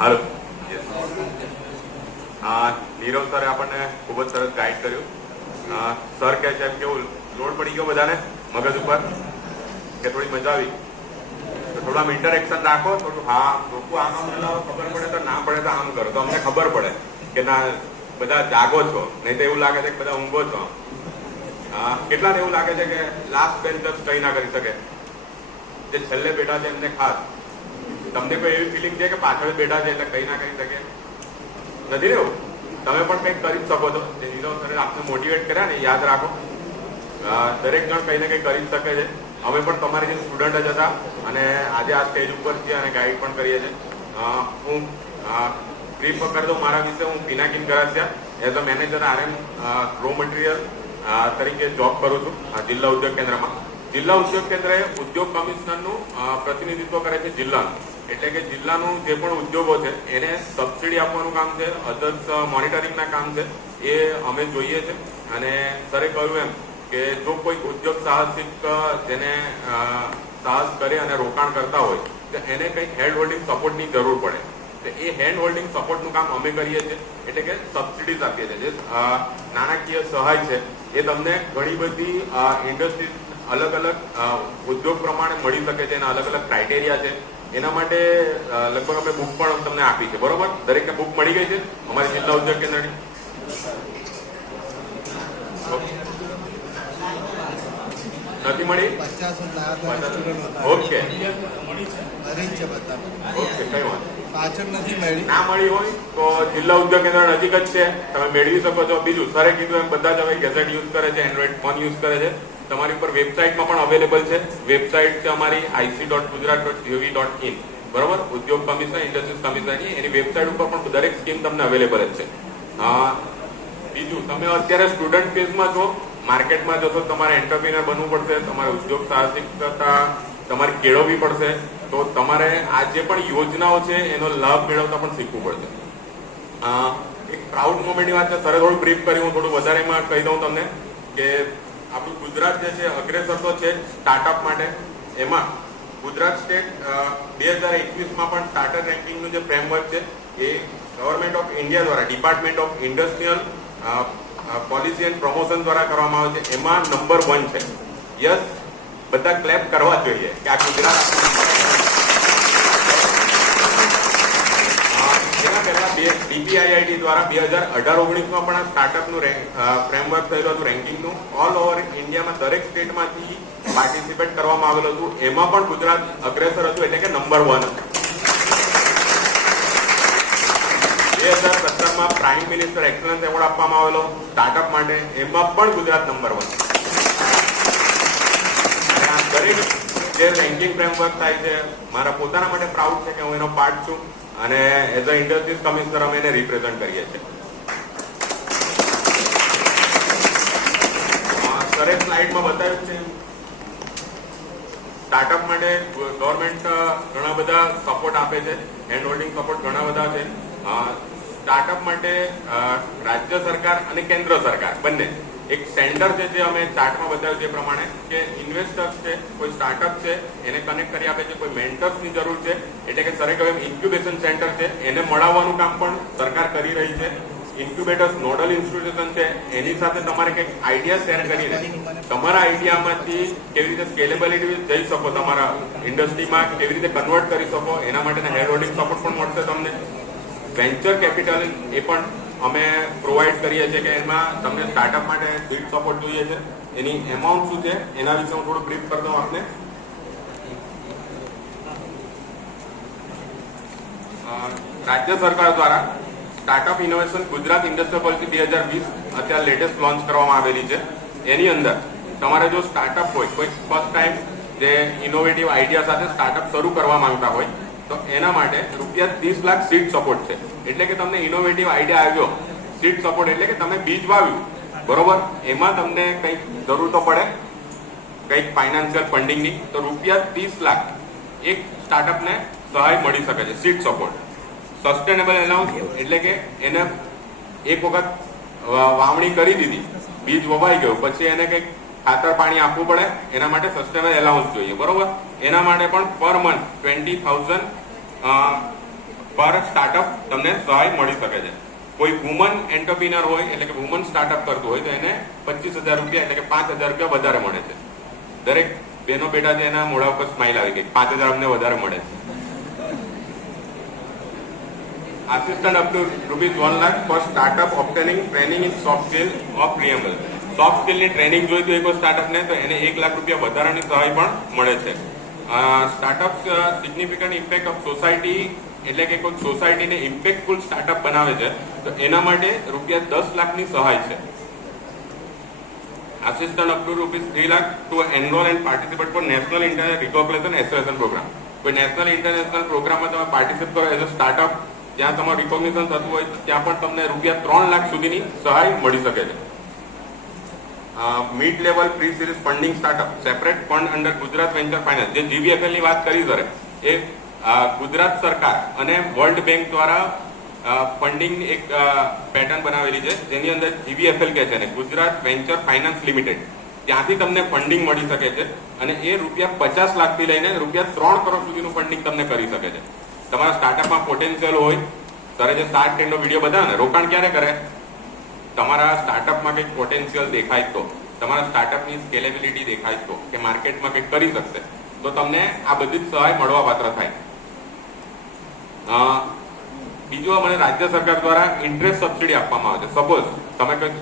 હાલો નીરવ સરે આપણને ખૂબ જ સરસ ગાઈડ કર્યું. સર કહે છે એમ કેવું લોડ પડી ગયો બધાને મગજ ઉપર કે થોડી મજા આવી? તો થોડું આમ ઇન્ટરેક્શન રાખો, થોડું હા લોકો આમ ચલાવો, ખબર પડે તો ના પડે તો આમ કરો તો અમને ખબર પડે કે ના બધા જાગો છો, નહીં તો એવું લાગે છે કે બધા ઊંઘો છો. કેટલાને એવું લાગે છે કે લાસ્ટ બેન્ચર્સ કઈ ના કરી શકે, જે છેલ્લે બેઠા છે એમને ખાસ? તમને કોઈ એવી ફિલિંગ છે કે પાછળ બેઠા છે એટલે કઈ ના કરી શકે? નથી ને એવું? તમે પણ કંઈક કરી જ શકો છો. જે નીરવ સરે આપને મોટિવેટ કર્યા ને યાદ રાખો, દરેક જણ કઈ ને કઈ કરી જ શકે છે. અમે પણ તમારી જે સ્ટુડન્ટ જ હતા અને આજે આ સ્ટેજ ઉપર છીએ અને ગાઈડ પણ કરીએ છીએ. હું બ્રીફ કરી દઉં મારા વિશે. હું Pinakin Garasiya as a manager RM raw material તરીકે જોબ કરું છું જિલ્લા ઉદ્યોગ કેન્દ્રમાં. જિલ્લા ઉદ્યોગ કેન્દ્ર એ ઉદ્યોગ કમિશનરનું પ્રતિનિધિત્વ કરે છે જિલ્લાનું. એટલે કે જિલ્લાનું જે પણ ઉદ્યોગો છે એને સબસિડી આપવાનું કામ છે, અધર્સ મોનિટરિંગના કામ છે, એ અમે જોઈએ છે. અને સરે કહ્યું એમ કે જો કોઈ ઉદ્યોગ સાહસિક જેને સાહસ કરે અને રોકાણ કરતા હોય તો એને કંઈક હેન્ડ હોલ્ડિંગ સપોર્ટની જરૂર પડે. તો એ હેન્ડ હોલ્ડિંગ સપોર્ટનું કામ અમે કરીએ છીએ. એટલે કે સબસિડીઝ આપીએ છીએ. જે નાણાકીય સહાય છે એ તમને ઘણી બધી ઇન્ડસ્ટ્રીઝ અલગ અલગ ઉદ્યોગ પ્રમાણે મળી શકે છે. એના અલગ અલગ ક્રાઇટેરિયા છે. એના માટે લગભગ અમે બુક પણ તમને આપી છે. બરોબર? દરેકને બુક મળી ગઈ છે અમારી જિલ્લા ઉદ્યોગ કેન્દ્રની? નથી મળી? ઓકે ઓકે, કઈ વાત ના મળી હોય તો જિલ્લા ઉદ્યોગ કેન્દ્ર નજીક જ છે, તમે મેળવી શકો છો. બીજું સરે કીધું એમ બધા જ હવે ગેઝેટ યુઝ કરે છે, એન્ડ્રોઈડ ફોન યુઝ કરે છે. તમારી ઉપર વેબસાઇટમાં પણ અવેલેબલ છે. વેબસાઇટ છે અમારી ic.gujarat.gov.in. બરોબર? ઉદ્યોગ કમિશન, ઇન્ડસ્ટ્રીઝ કમિશનની એની વેબસાઇટ ઉપર પણ દરેક સ્કીમ તમને અવેલેબલ જ છે. બીજું, તમે અત્યારે સ્ટુડન્ટ ફેઝમાં છો, માર્કેટમાં જશો, તમારે એન્ટરપ્રિનર બનવું પડશે, તમારે ઉદ્યોગ સાહસિકતા તમારે કેળવવી પડશે. તો તમારે આ જે પણ યોજનાઓ છે એનો લાભ મેળવતા પણ શીખવું પડશે. એક પ્રાઉડ મોમેન્ટની વાત છે. સરે થોડું બ્રીફ કર્યું, હું થોડું વધારે એમાં કહી દઉં તમને કે આપણું ગુજરાત જે છે અગ્રેસર તો છે સ્ટાર્ટઅપ માટે. એમાં ગુજરાત સ્ટેટ 2021માં પણ સ્ટાર્ટઅપ રેન્કિંગનું જે ફ્રેમવર્ક છે એ ગવર્મેન્ટ ઓફ ઇન્ડિયા દ્વારા department of industrial policy and promotion દ્વારા કરવામાં આવે છે. એમાં નંબર 1 છે. યસ, બધા ક્લેપ કરવા જોઈએ કે આ ગુજરાત. એના પહેલા DPIIT દ્વારા 2018-19માં પણ આ સ્ટાર્ટઅપનું ફ્રેમવર્ક થયેલું હતું રેન્કિંગનું. ઓલ ઓવર ઇન્ડિયામાં દરેક સ્ટેટમાંથી પાર્ટિસિપેટ કરવામાં આવેલું હતું. એમાં પણ ગુજરાત અગ્રેસર હતું, એટલે કે નંબર 1 હતું. 2017માં પ્રાઇમ મિનિસ્ટર એક્સલન્સ એવોર્ડ આપવામાં આવેલો સ્ટાર્ટઅપ માટે. એમાં પણ ગુજરાત નંબર 1. દરેક જે રેન્કિંગ ફ્રેમવર્ક થાય છે, મારા પોતાના માટે પ્રાઉડ છે કે હું એનો પાર્ટ છું અને એઝ અ ઇન્ડસ્ટ્રીઝ કમિશનર અમે એને રિપ્રેઝન્ટ કરીએ છીએ. સરે સ્લાઇડમાં બતાવ્યું છે સ્ટાર્ટઅપ માટે ગવર્મેન્ટ ઘણા બધા સપોર્ટ આપે છે. હેન્ડ હોલ્ડિંગ સપોર્ટ ઘણા બધા છે. સ્ટાર્ટઅપ માટે રાજ્ય સરકાર અને કેન્દ્ર સરકાર બંને એક સેન્ટર છે, જે અમે ચાર્ટમાં બતાવ્યું છે એ પ્રમાણે કે ઇન્વેસ્ટર્સ છે, કોઈ સ્ટાર્ટઅપ છે એને કનેક્ટ કરી આપે છે. કોઈ મેન્ટર્સની જરૂર છે, એટલે કે સરે કહ્યું ઇન્ક્યુબેશન સેન્ટર છે, એને મળવાનું કામ પણ સરકાર કરી રહી છે. ઇન્ક્યુબેટર્સ નોડલ ઇન્સ્ટિટ્યુશન છે, એની સાથે તમારે કંઈક આઈડિયા શેર કરીને તમારા આઈડિયામાંથી કેવી રીતે સ્કેલેબિલિટી જઈ શકો, તમારા ઇન્ડસ્ટ્રીમાં કેવી રીતે કન્વર્ટ કરી શકો, એના માટેના હેન્ડ હોલ્ડિંગ સપોર્ટ પણ મળશે તમને. વેન્ચર કેપિટલ એ પણ અમે પ્રોવાઈડ કરીએ છીએ કે એમાં તમને સ્ટાર્ટઅપ માટે સીડ સપોર્ટ જોઈએ છે. એની એમાઉન્ટ શું છે એના વિશે હું થોડું બ્રીફ કરી દઉં આપને. રાજ્ય સરકાર દ્વારા startup innovation Gujarat industrial policy 2020 અત્યારે લેટેસ્ટ લોન્ચ કરવામાં આવેલી છે. એની અંદર તમારે જો સ્ટાર્ટઅપ હોય, કોઈ ફર્સ્ટ ટાઈમ જે ઇનોવેટિવ આઈડિયા સાથે સ્ટાર્ટઅપ શરૂ કરવા માંગતા હોય તો એના માટે ₹30 લાખ સીડ સપોર્ટ છે. એટલે કે તમને ઇનોવેટિવ આઈડિયા આવ્યો, સીડ સપોર્ટ એટલે કે તમે બીજ વાવ્યું, બરોબર, એમાં તમને કંઈક જરૂર તો પડે કંઈક ફાઇનાન્શિયલ ફંડિંગની, તો ₹30 લાખ એક સ્ટાર્ટઅપને સહાય મળી શકે છે, સીડ સપોર્ટ. સસ્ટેનેબલ એલાઉન્સ એટલે કે એને એક વખત વાવણી કરી દીધી, બીજ વવાઈ ગયું, પછી એને કંઈક ખાતર પાણી આપવું પડે, એના માટે સસ્ટેનેબલ એલાઉન્સ જોઈએ, બરોબર. એના માટે પણ પર મંથ 20,000 પર સ્ટાર્ટઅપ તમને સહાય મળી શકે છે. કોઈ વુમન એન્ટરપ્રિનર હોય એટલે કે વુમન સ્ટાર્ટઅપ કરતું હોય તો એને 25,000 રૂપિયા એટલે કે 5,000 રૂપિયા વધારે મળે છે. દરેક બેનો બેટા છે એના મોઢા ઉપર સ્માઇલ આવી ગઈ, 5,000 અમને વધારે મળે છે. assistant up to rupees 1 lakh for startup obtaining training in soft skill of preamble. Soft સ્કિલની ટ્રેનિંગ જોઈતું હોય કોઈ સ્ટાર્ટઅપને તો એને 1 લાખ રૂપિયા વધારાની સહાય પણ મળે છે. Startup significant impact of society એટલે કે કોઈ સોસાયટીને ઇમ્પેક્ટફુલ સ્ટાર્ટઅપ બનાવે છે તો એના માટે રૂપિયા 10 લાખની સહાય છે. assistant up to rupees 3 lakh to enroll and participate for national international recognition acceleration program. કોઈ નેશનલ ઇન્ટરનેશનલ પ્રોગ્રામમાં તમે પાર્ટિસિપેટ કરો એઝ અ સ્ટાર્ટઅપ, જ્યાં તમારું રિકોગ્નિશન થતું હોય તો ત્યાં પણ તમને રૂપિયા 3 લાખ સુધીની સહાય મળી શકે છે. Mid level pre series funding startup separate fund under Gujarat venture finance, જે GVFL ની વાત કરી સર, એ ગુજરાત સરકાર અને વર્લ્ડ બેંક દ્વારા ફંડિંગ એક પેટર્ન બનાવેલી છે, જેની અંદર GVFL કહે છે ને ગુજરાત વેન્ચર ફાઇનાન્સ લિમિટેડ, ત્યાંથી તમને ફંડિંગ મળી શકે છે અને એ રૂપિયા 50 લાખથી લઈને રૂપિયા 3 કરોડ સુધીનું ફંડિંગ તમને કરી શકે છે. તમારા સ્ટાર્ટઅપમાં પોટેન્શિયલ હોય, સરે જે શાર્ક ટેન્કનો વિડીયો બતાવ્યો ને, રોકાણ ક્યારે કરે? તમારા સ્ટાર્ટઅપમાં કંઈક પોટેન્શિયલ દેખાય તો, તમારા સ્ટાર્ટઅપની સ્કેલેબિલિટી દેખાય તો, કે માર્કેટમાં કંઈક કરી શકશે તો તમને આ બધી જ સહાય મળવા પાત્ર થાય. બીજું, મને રાજ્ય સરકાર દ્વારા ઇન્ટરેસ્ટ સબસિડી આપવામાં આવે છે. સપોઝ તમે કંઈક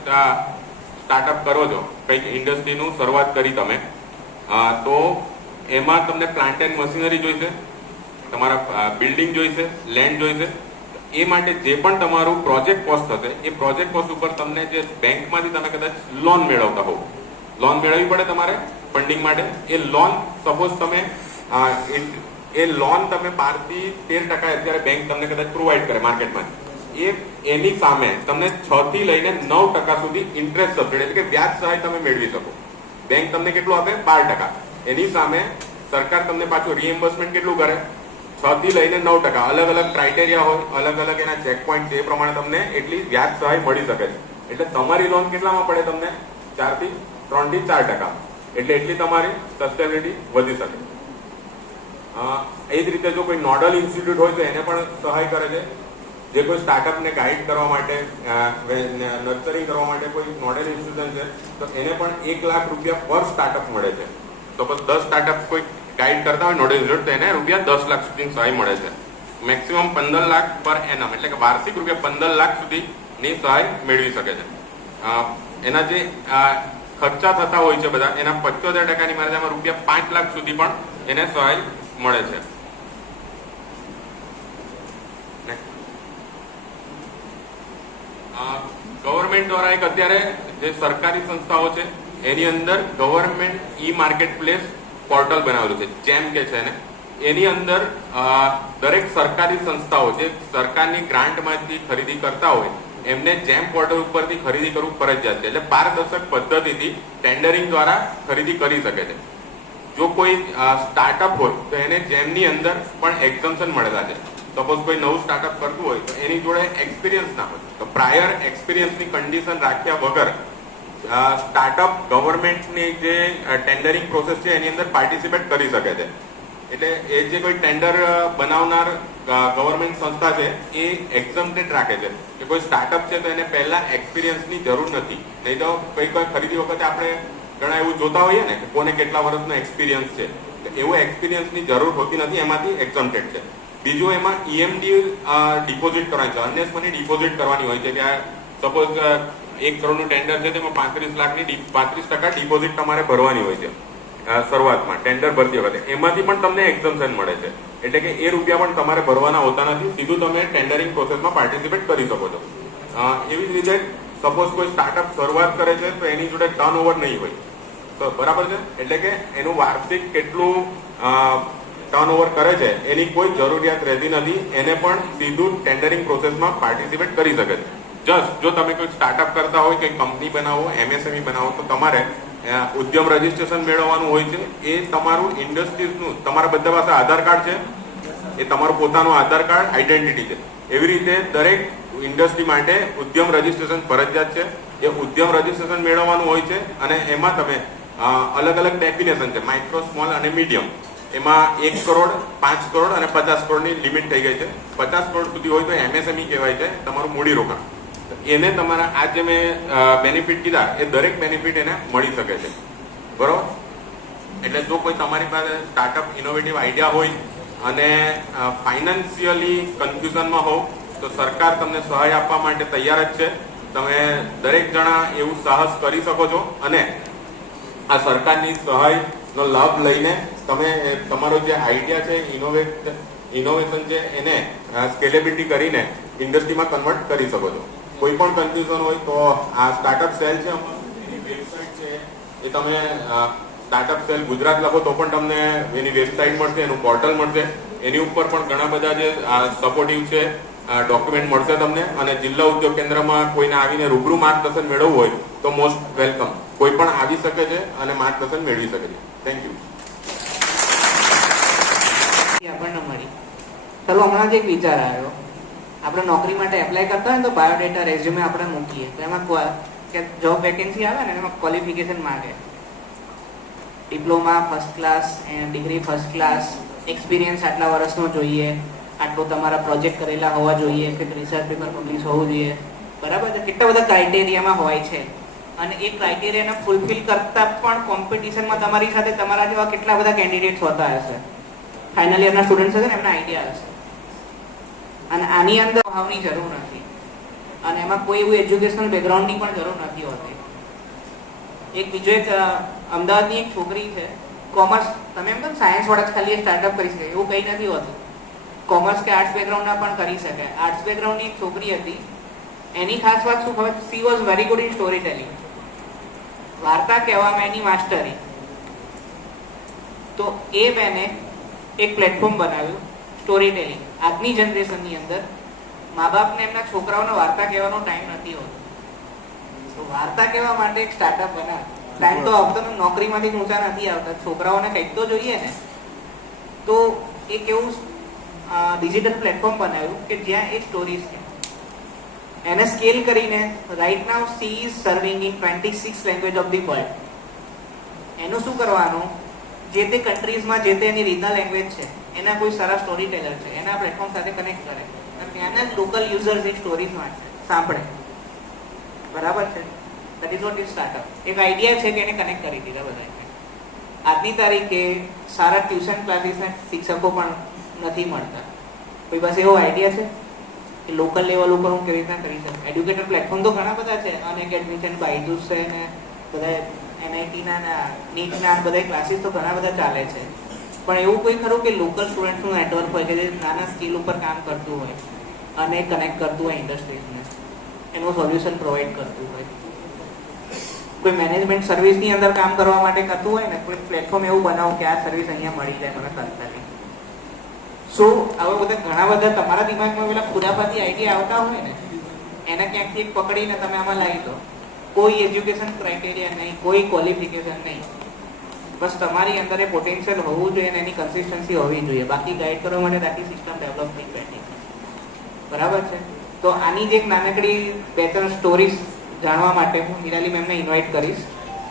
સ્ટાર્ટઅપ કરો છો, કંઈક ઇન્ડસ્ટ્રીનું શરૂઆત કરી તમે, તો એમાં તમને પ્લાન્ટ એન્ડ મશીનરી જોઈશે, તમારા બિલ્ડિંગ જોઈશે, લેન્ડ જોઈશે. એ માટે જે પણ તમારું પ્રોજેક્ટ કોસ્ટ હશે એ પ્રોજેક્ટ કોસ્ટ ઉપર તમને જે બેંકમાંથી તમે કદાચ લોન મેળવતા હો, લોન મેળવવી પડે તમારે ફંડિંગ માટે. એ લોન સપોઝ તમે એ લોન તમે 12 થી 13% અત્યારે બેંક તમને કદાચ પ્રોવાઈડ કરે માર્કેટમાં, એની સામે તમને 6 થી લઈને 9% સુધી ઇન્ટરેસ્ટ સબસિડી એટલે કે વ્યાજ સહાય તમે મેળવી શકો. બેંક તમને કેટલું આપે? 12%. એની સામે સરકાર તમને પાછું રિએમ્બર્સમેન્ટ કેટલું કરે? 6 થી લઈને 9%. અલગ અલગ ક્રાઇટેરિયા હોય, અલગ અલગ એના ચેક પોઈન્ટ, એ પ્રમાણે તમને એટલી વ્યાજ સહાય મળી શકે છે. એટલે તમારી લોન કેટલામાં પડે? તમને 3 થી 4%. એટલે એટલી તમારી સસ્ટેનેબિલિટી વધી શકે. એ જ રીતે જો કોઈ નોડલ ઇન્સ્ટિટ્યૂટ હોય તો એને પણ સહાય કરે છે. જે કોઈ સ્ટાર્ટઅપને ગાઈડ કરવા માટે, નર્ચરિંગ કરવા માટે કોઈ નોડલ ઇન્સ્ટિટ્યુશન છે તો એને પણ 1 લાખ રૂપિયા પર સ્ટાર્ટઅપ મળે છે. સપોઝ 10 સ્ટાર્ટઅપ કોઈ ગાઈડ કરતા હોય નોડલ ઇન્સ્ટિટ્યૂટ, તો એને રૂપિયા 10 લાખ સુધીની સહાય મળે છે. મેક્સિમમ 15 લાખ પર એનમ એટલે કે વાર્ષિક રૂપિયા 15 લાખ સુધીની સહાય મેળવી શકે છે. એના જે ખર્ચા થતા હોય છે બધા, એના 75%ની મર્યાદામાં રૂપિયા 5 લાખ સુધી પણ એને સહાય મળે છે. ગવર્મેન્ટ દ્વારા એક અત્યારે જે સરકારી સંસ્થાઓ છે એની અંદર government e market place portal બનાવેલું છે, જેમ કે છે ને, એની અંદર દરેક સરકારી સંસ્થાઓ જે સરકારની ગ્રાન્ટમાંથી ખરીદી કરતા હોય એમને જેમ પોર્ટલ ઉપરથી ખરીદી કરવું ફરજિયાત છે. એટલે પારદર્શક પદ્ધતિથી ટેન્ડરિંગ દ્વારા ખરીદી કરી શકે છે. જો કોઈ સ્ટાર્ટઅપ હોય તો એને જેમની અંદર પણ એક્ઝમ્પશન મળેલા છે. સપોઝ કોઈ નવું સ્ટાર્ટઅપ કરતું હોય તો એની જોડે એક્સપિરિયન્સ ના હોય તો પ્રાયર એક્સપિરિયન્સની કન્ડિશન રાખ્યા વગર સ્ટાર્ટઅપ ગવર્મેન્ટની જે ટેન્ડરિંગ પ્રોસેસ છે એની અંદર પાર્ટિસિપેટ કરી શકે છે. એટલે એ જે કોઈ ટેન્ડર બનાવનાર ગવર્મેન્ટ સંસ્થા છે એ એક્ઝમ્પ્ટેડ રાખે છે કે કોઈ સ્ટાર્ટઅપ છે તો એને પહેલા એક્સપિરિયન્સની જરૂર નથી. નહીં તો કોઈ ખરીદી વખતે આપણે ઘણા એવું જોતા હોઈએ ને કે કોને કેટલા વર્ષનો એક્સપિરિયન્સ છે, એવું એક્સપિરિયન્સની જરૂર હોતી નથી, એમાંથી એક્ઝમ્પ્ટેડ છે. બીજું, એમાં EMD ડિપોઝિટ કરવાની છે, અર્નેસ્ટ મની ડિપોઝિટ કરવાની હોય છે. કે સપોઝ 1 કરોડનું ટેન્ડર છે તેમાં 35 લાખની 35% ડિપોઝિટ તમારે ભરવાની હોય છે શરૂઆતમાં ટેન્ડર ભરતી વખતે. એમાંથી પણ તમને એક્ઝમ્પશન મળે છે. એટલે કે એ રૂપિયા પણ તમારે ભરવાના હોતા નથી, સીધું તમે ટેન્ડરિંગ પ્રોસેસમાં પાર્ટિસિપેટ કરી શકો છો. એવી જ રીતે સપોઝ કોઈ સ્ટાર્ટઅપ શરૂઆત કરે છે તો એની જોડે ટર્નઓવર નહીં હોય, તો બરાબર છે. એટલે કે એનું વાર્ષિક કેટલું ટર્નઓવર કરે છે એની કોઈ જરૂરિયાત રહેતી નથી. એને પણ સીધું ટેન્ડરિંગ પ્રોસેસમાં પાર્ટિસિપેટ કરી શકે છે. જસ્ટ જો તમે કોઈ સ્ટાર્ટઅપ કરતા હોય, કોઈ કંપની બનાવો, MSME બનાવો, તો તમારે ઉદ્યમ રજીસ્ટ્રેશન મેળવવાનું હોય છે. એ તમારું ઇન્ડસ્ટ્રીઝનું, તમારા બધા પાસે આધાર કાર્ડ છે, એ તમારું પોતાનું આધાર કાર્ડ આઈડેન્ટિટી છે. એવી રીતે દરેક ઇન્ડસ્ટ્રી માટે ઉદ્યમ રજીસ્ટ્રેશન ફરજિયાત છે. એ ઉદ્યમ રજીસ્ટ્રેશન મેળવવાનું હોય છે અને એમાં તમે અલગ અલગ ડેફિનેશન છે, માઇક્રો, સ્મોલ અને મીડિયમ. એમાં 1 કરોડ, 5 કરોડ અને 50 કરોડની લિમિટ થઈ ગઈ છે. 50 કરોડ સુધી હોય તો MSME કહેવાય છે, તમારું મૂડીરોકાણ. એને તમારા આ જે મેં બેનિફિટ કીધા એ દરેક બેનિફિટ એને મળી શકે છે, બરોબર. એટલે જો કોઈ તમારી પાસે સ્ટાર્ટઅપ ઇનોવેટિવ આઈડિયા હોય અને ફાઇનાન્શિયલી કન્ફ્યુઝનમાં હોવ તો સરકાર તમને સહાય આપવા માટે તૈયાર જ છે. તમે દરેક જણા એવું સાહસ કરી શકો છો અને આ સરકારની સહાયનો લાભ લઈને તમે તમારો જે આઈડિયા છે, ઇનોવેશન છે, એને સ્કેલેબિલિટી કરીને ઇન્ડસ્ટ્રીમાં કન્વર્ટ કરી શકો છો. કોઈ પણ કન્ફ્યુઝન હોય તો આ સ્ટાર્ટઅપ સેલ છે, એની વેબસાઇટ છે, એ તમે સ્ટાર્ટઅપ સેલ ગુજરાત લખો તો પણ તમને એની વેબસાઇટ મળશે, એનું પોર્ટલ મળશે. એની ઉપર પણ ઘણા બધા જે સપોર્ટિવ છે ડોક્યુમેન્ટ મળશે તમને. અને જિલ્લા ઉદ્યોગ કેન્દ્રમાં કોઈને આવીને રૂબરૂ માર્ગદર્શન મેળવવું હોય તો મોસ્ટ વેલકમ. કોઈ પણ આવી શકે છે અને માર્ગદર્શન મેળવી શકે છે. Thank you. આપણને મળી. ચલો, હમણાં જ એક વિચાર આવ્યો. આપણે નોકરી માટે એપ્લાય કરતા હોય ને તો બાયોડેટા, રેઝ્યુમે આપણે મૂકીએ તો એમાં જોબ વેકેન્સી આવે ને એમાં ક્વોલિફિકેશન માંગે. Diploma first class, degree first class, experience આટલા વર્ષનો જોઈએ, આટલું તમારા પ્રોજેક્ટ કરેલા હોવા જોઈએ, કે રિસર્ચ પેપર પબ્લિશ હોવું જોઈએ, બરાબર છે. કેટલા બધા ક્રાઇટેરિયામાં હોય છે અને એ ક્રાઇટેરિયાને ફૂલફિલ કરતા પણ કોમ્પિટિશનમાં તમારી સાથે તમારા જેવા કેટલા બધા કેન્ડિડેટ્સ હોતા હશે. ફાઇનલ યરના સ્ટુડન્ટ્સ હશે ને એમના આઈડિયા હશે. અને આની અંદર ભાવની જરૂર નથી અને એમાં કોઈ એવું એજ્યુકેશનલ બેકગ્રાઉન્ડની પણ જરૂર નથી હોતી. એક અમદાવાદની એક છોકરી છે, કોમર્સ, તમે એમ કહો સાયન્સ વાળા જ ખાલી સ્ટાર્ટઅપ કરી શકે એવું કંઈ નથી હોતું. કોમર્સ કે આર્ટ્સ બેકગ્રાઉન્ડના પણ કરી શકે. આર્ટ્સ બેકગ્રાઉન્ડની એક છોકરી હતી, એની ખાસ વાત શું ખબર? She was very good in story telling. વાર્તા કહેવામાં એની માસ્ટરી. તો એ બેને એક પ્લેટફોર્મ બનાવ્યું, સ્ટોરી ટેલિંગ. આજની જનરેશનની અંદર મા બાપને એમના છોકરાઓને વાર્તા કહેવાનો ટાઈમ નથી હોતો. તો વાર્તા કહેવા માટે એક સ્ટાર્ટઅપ બનાવે. ટાઈમ તો આવતો નોકરીમાંથી ઊંચા નથી આવતા, છોકરાઓને કંઈક તો જોઈએ ને. તો એક એવું ડિજિટલ પ્લેટફોર્મ બનાવ્યું કે જ્યાં એ સ્ટોરીઝ છે એને સ્કેલ કરીને right now she is serving in 26 language of the world. એનું શું કરવાનું, જે તે કન્ટ્રીઝમાં જે તે એની રીજનલ લેંગ્વેજ છે એના કોઈ સારા સ્ટોરી ટેલર છે એના પ્લેટફોર્મ સાથે કનેક્ટ કરે અને ત્યાંના જ લોકલ યુઝર્સ એ સ્ટોરીઝ વાંચે, સાંભળે, બરાબર છે. That is what is startup. એક આઈડિયા છે કે એને કનેક્ટ કરી દીધા બધાને. આજની તારીખે સારા ટ્યુશન ક્લાસીસના શિક્ષકો પણ નથી મળતા. કોઈ પાસે એવો આઈડિયા છે કે લોકલ લેવલ ઉપર હું કેવી રીતના કરી શકું? એડ્યુકેટર પ્લેટફોર્મ તો ઘણા બધા છે, અનએકેડમી, બાયજુસ છે ને બધા NITના, નીટના બધા ક્લાસીસ તો ઘણા બધા ચાલે છે. પણ એવું કોઈ ખરું કે લોકલ સ્ટુડન્ટનું નેટવર્ક હોય કે જે નાના સ્કિલ ઉપર કામ કરતું હોય અને કનેક્ટ કરતું હોય ઇન્ડસ્ટ્રીઝને, એનું સોલ્યુશન પ્રોવાઈડ કરતું હોય? કોઈ મેનેજમેન્ટ સર્વિસની અંદર કામ કરવા માટે કરતું હોય ને, કોઈ પ્લેટફોર્મ એવું બનાવો કે આ સર્વિસ અહીંયા મળી જાય મને તાત્કાલિક. સો આવા બધા ઘણા બધા તમારા દિમાગમાં પેલા ખુરાફાતી આઈડિયા આવતા હોય ને, એને ક્યાંકથી એક પકડીને તમે આમાં લાવી દો. કોઈ એજ્યુકેશન ક્રાઇટેરિયા નહીં, કોઈ ક્વોલિફિકેશન નહીં, બસ તમારી અંદર એ પોટેન્શિયલ હોવું જોઈએ અને એની કન્સિસ્ટન્સી હોવી જોઈએ. બાકી ગાઈડ કરવા માટે આખી સિસ્ટમ ડેવલપ થઈ બેઠી, બરાબર છે. તો આની જ એક નાનકડી 2-3 સ્ટોરીઝ જાણવા માટે હું નિરાલી મેમને ઇન્વાઇટ કરીશ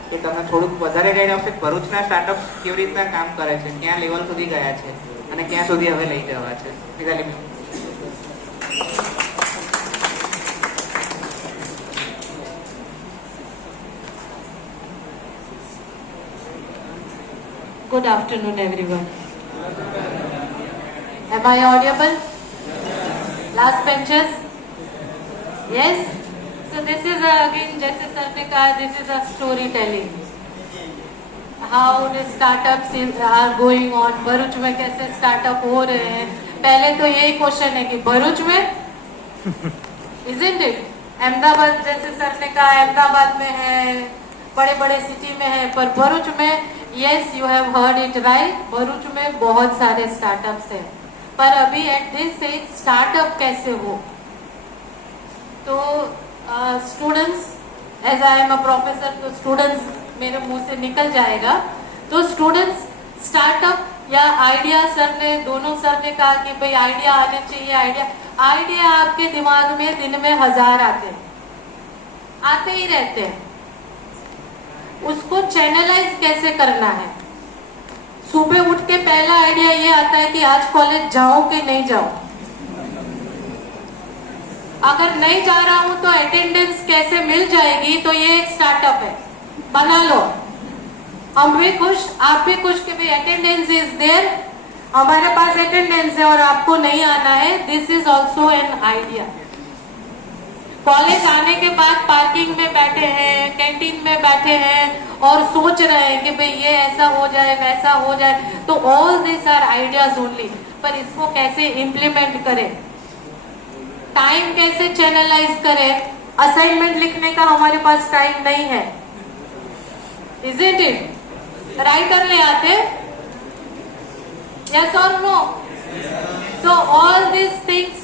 કે તમને થોડુંક વધારે ગાઈડ આવશે. ભરૂચના સ્ટાર્ટઅપ કેવી રીતના કામ કરે છે, ક્યાં લેવલ સુધી ગયા છે અને ક્યાં સુધી હવે લઈ જવા છે. Nirali ma'am. Good afternoon, everyone. Am I audible? Last benches? Yes? So this is again, जैसे sir ने कहा, this is a storytelling. How the startups are going on. Bharuch में कैसे startup हो रहे हैं. पहले तो यही क्वेश्चन है कि भरूच में, isn't it? अहमदाबाद जैसे सर ने कहा अहमदाबाद में है, बड़े बड़े सिटी में है, पर भरूच में yes you have heard it right, Bharuch में बहुत सारे स्टार्टअप्स हैं. पर अभी एट दिस एज स्टार्टअप कैसे हो, तो students, as I am a professor, तो स्टूडेंट्स मेरे मुंह से निकल जाएगा. तो स्टूडेंट्स स्टार्टअप या आइडिया, सर ने दोनों सर ने कहा कि भाई आइडिया आने चाहिए. आइडिया आपके दिमाग में दिन में 1000 आते ही रहते हैं. उसको चैनलाइज कैसे करना है। सुबह उठ के पहला आइडिया ये आता है कि आज कॉलेज जाओ कि नहीं जाओ। अगर नहीं जा रहा हूं तो अटेंडेंस कैसे मिल जाएगी, तो ये एक स्टार्टअप है, बना लो। हम भी खुश, आप भी खुश कि भाई अटेंडेंस इज देयर, हमारे पास अटेंडेंस है और आपको नहीं आना है। This is also an idea. College आने के बाद पार्किंग में बैठे हैं, कैंटीन में बैठे हैं और सोच रहे हैं कि भाई ये ऐसा हो जाए वैसा हो जाए, तो all this are ideas only. पर इसको कैसे इम्प्लीमेंट करें, टाइम कैसे चैनलाइज करें। असाइनमेंट लिखने का हमारे पास टाइम नहीं है, इजंट इट? राइटर ले आते, यस और no? So all this things,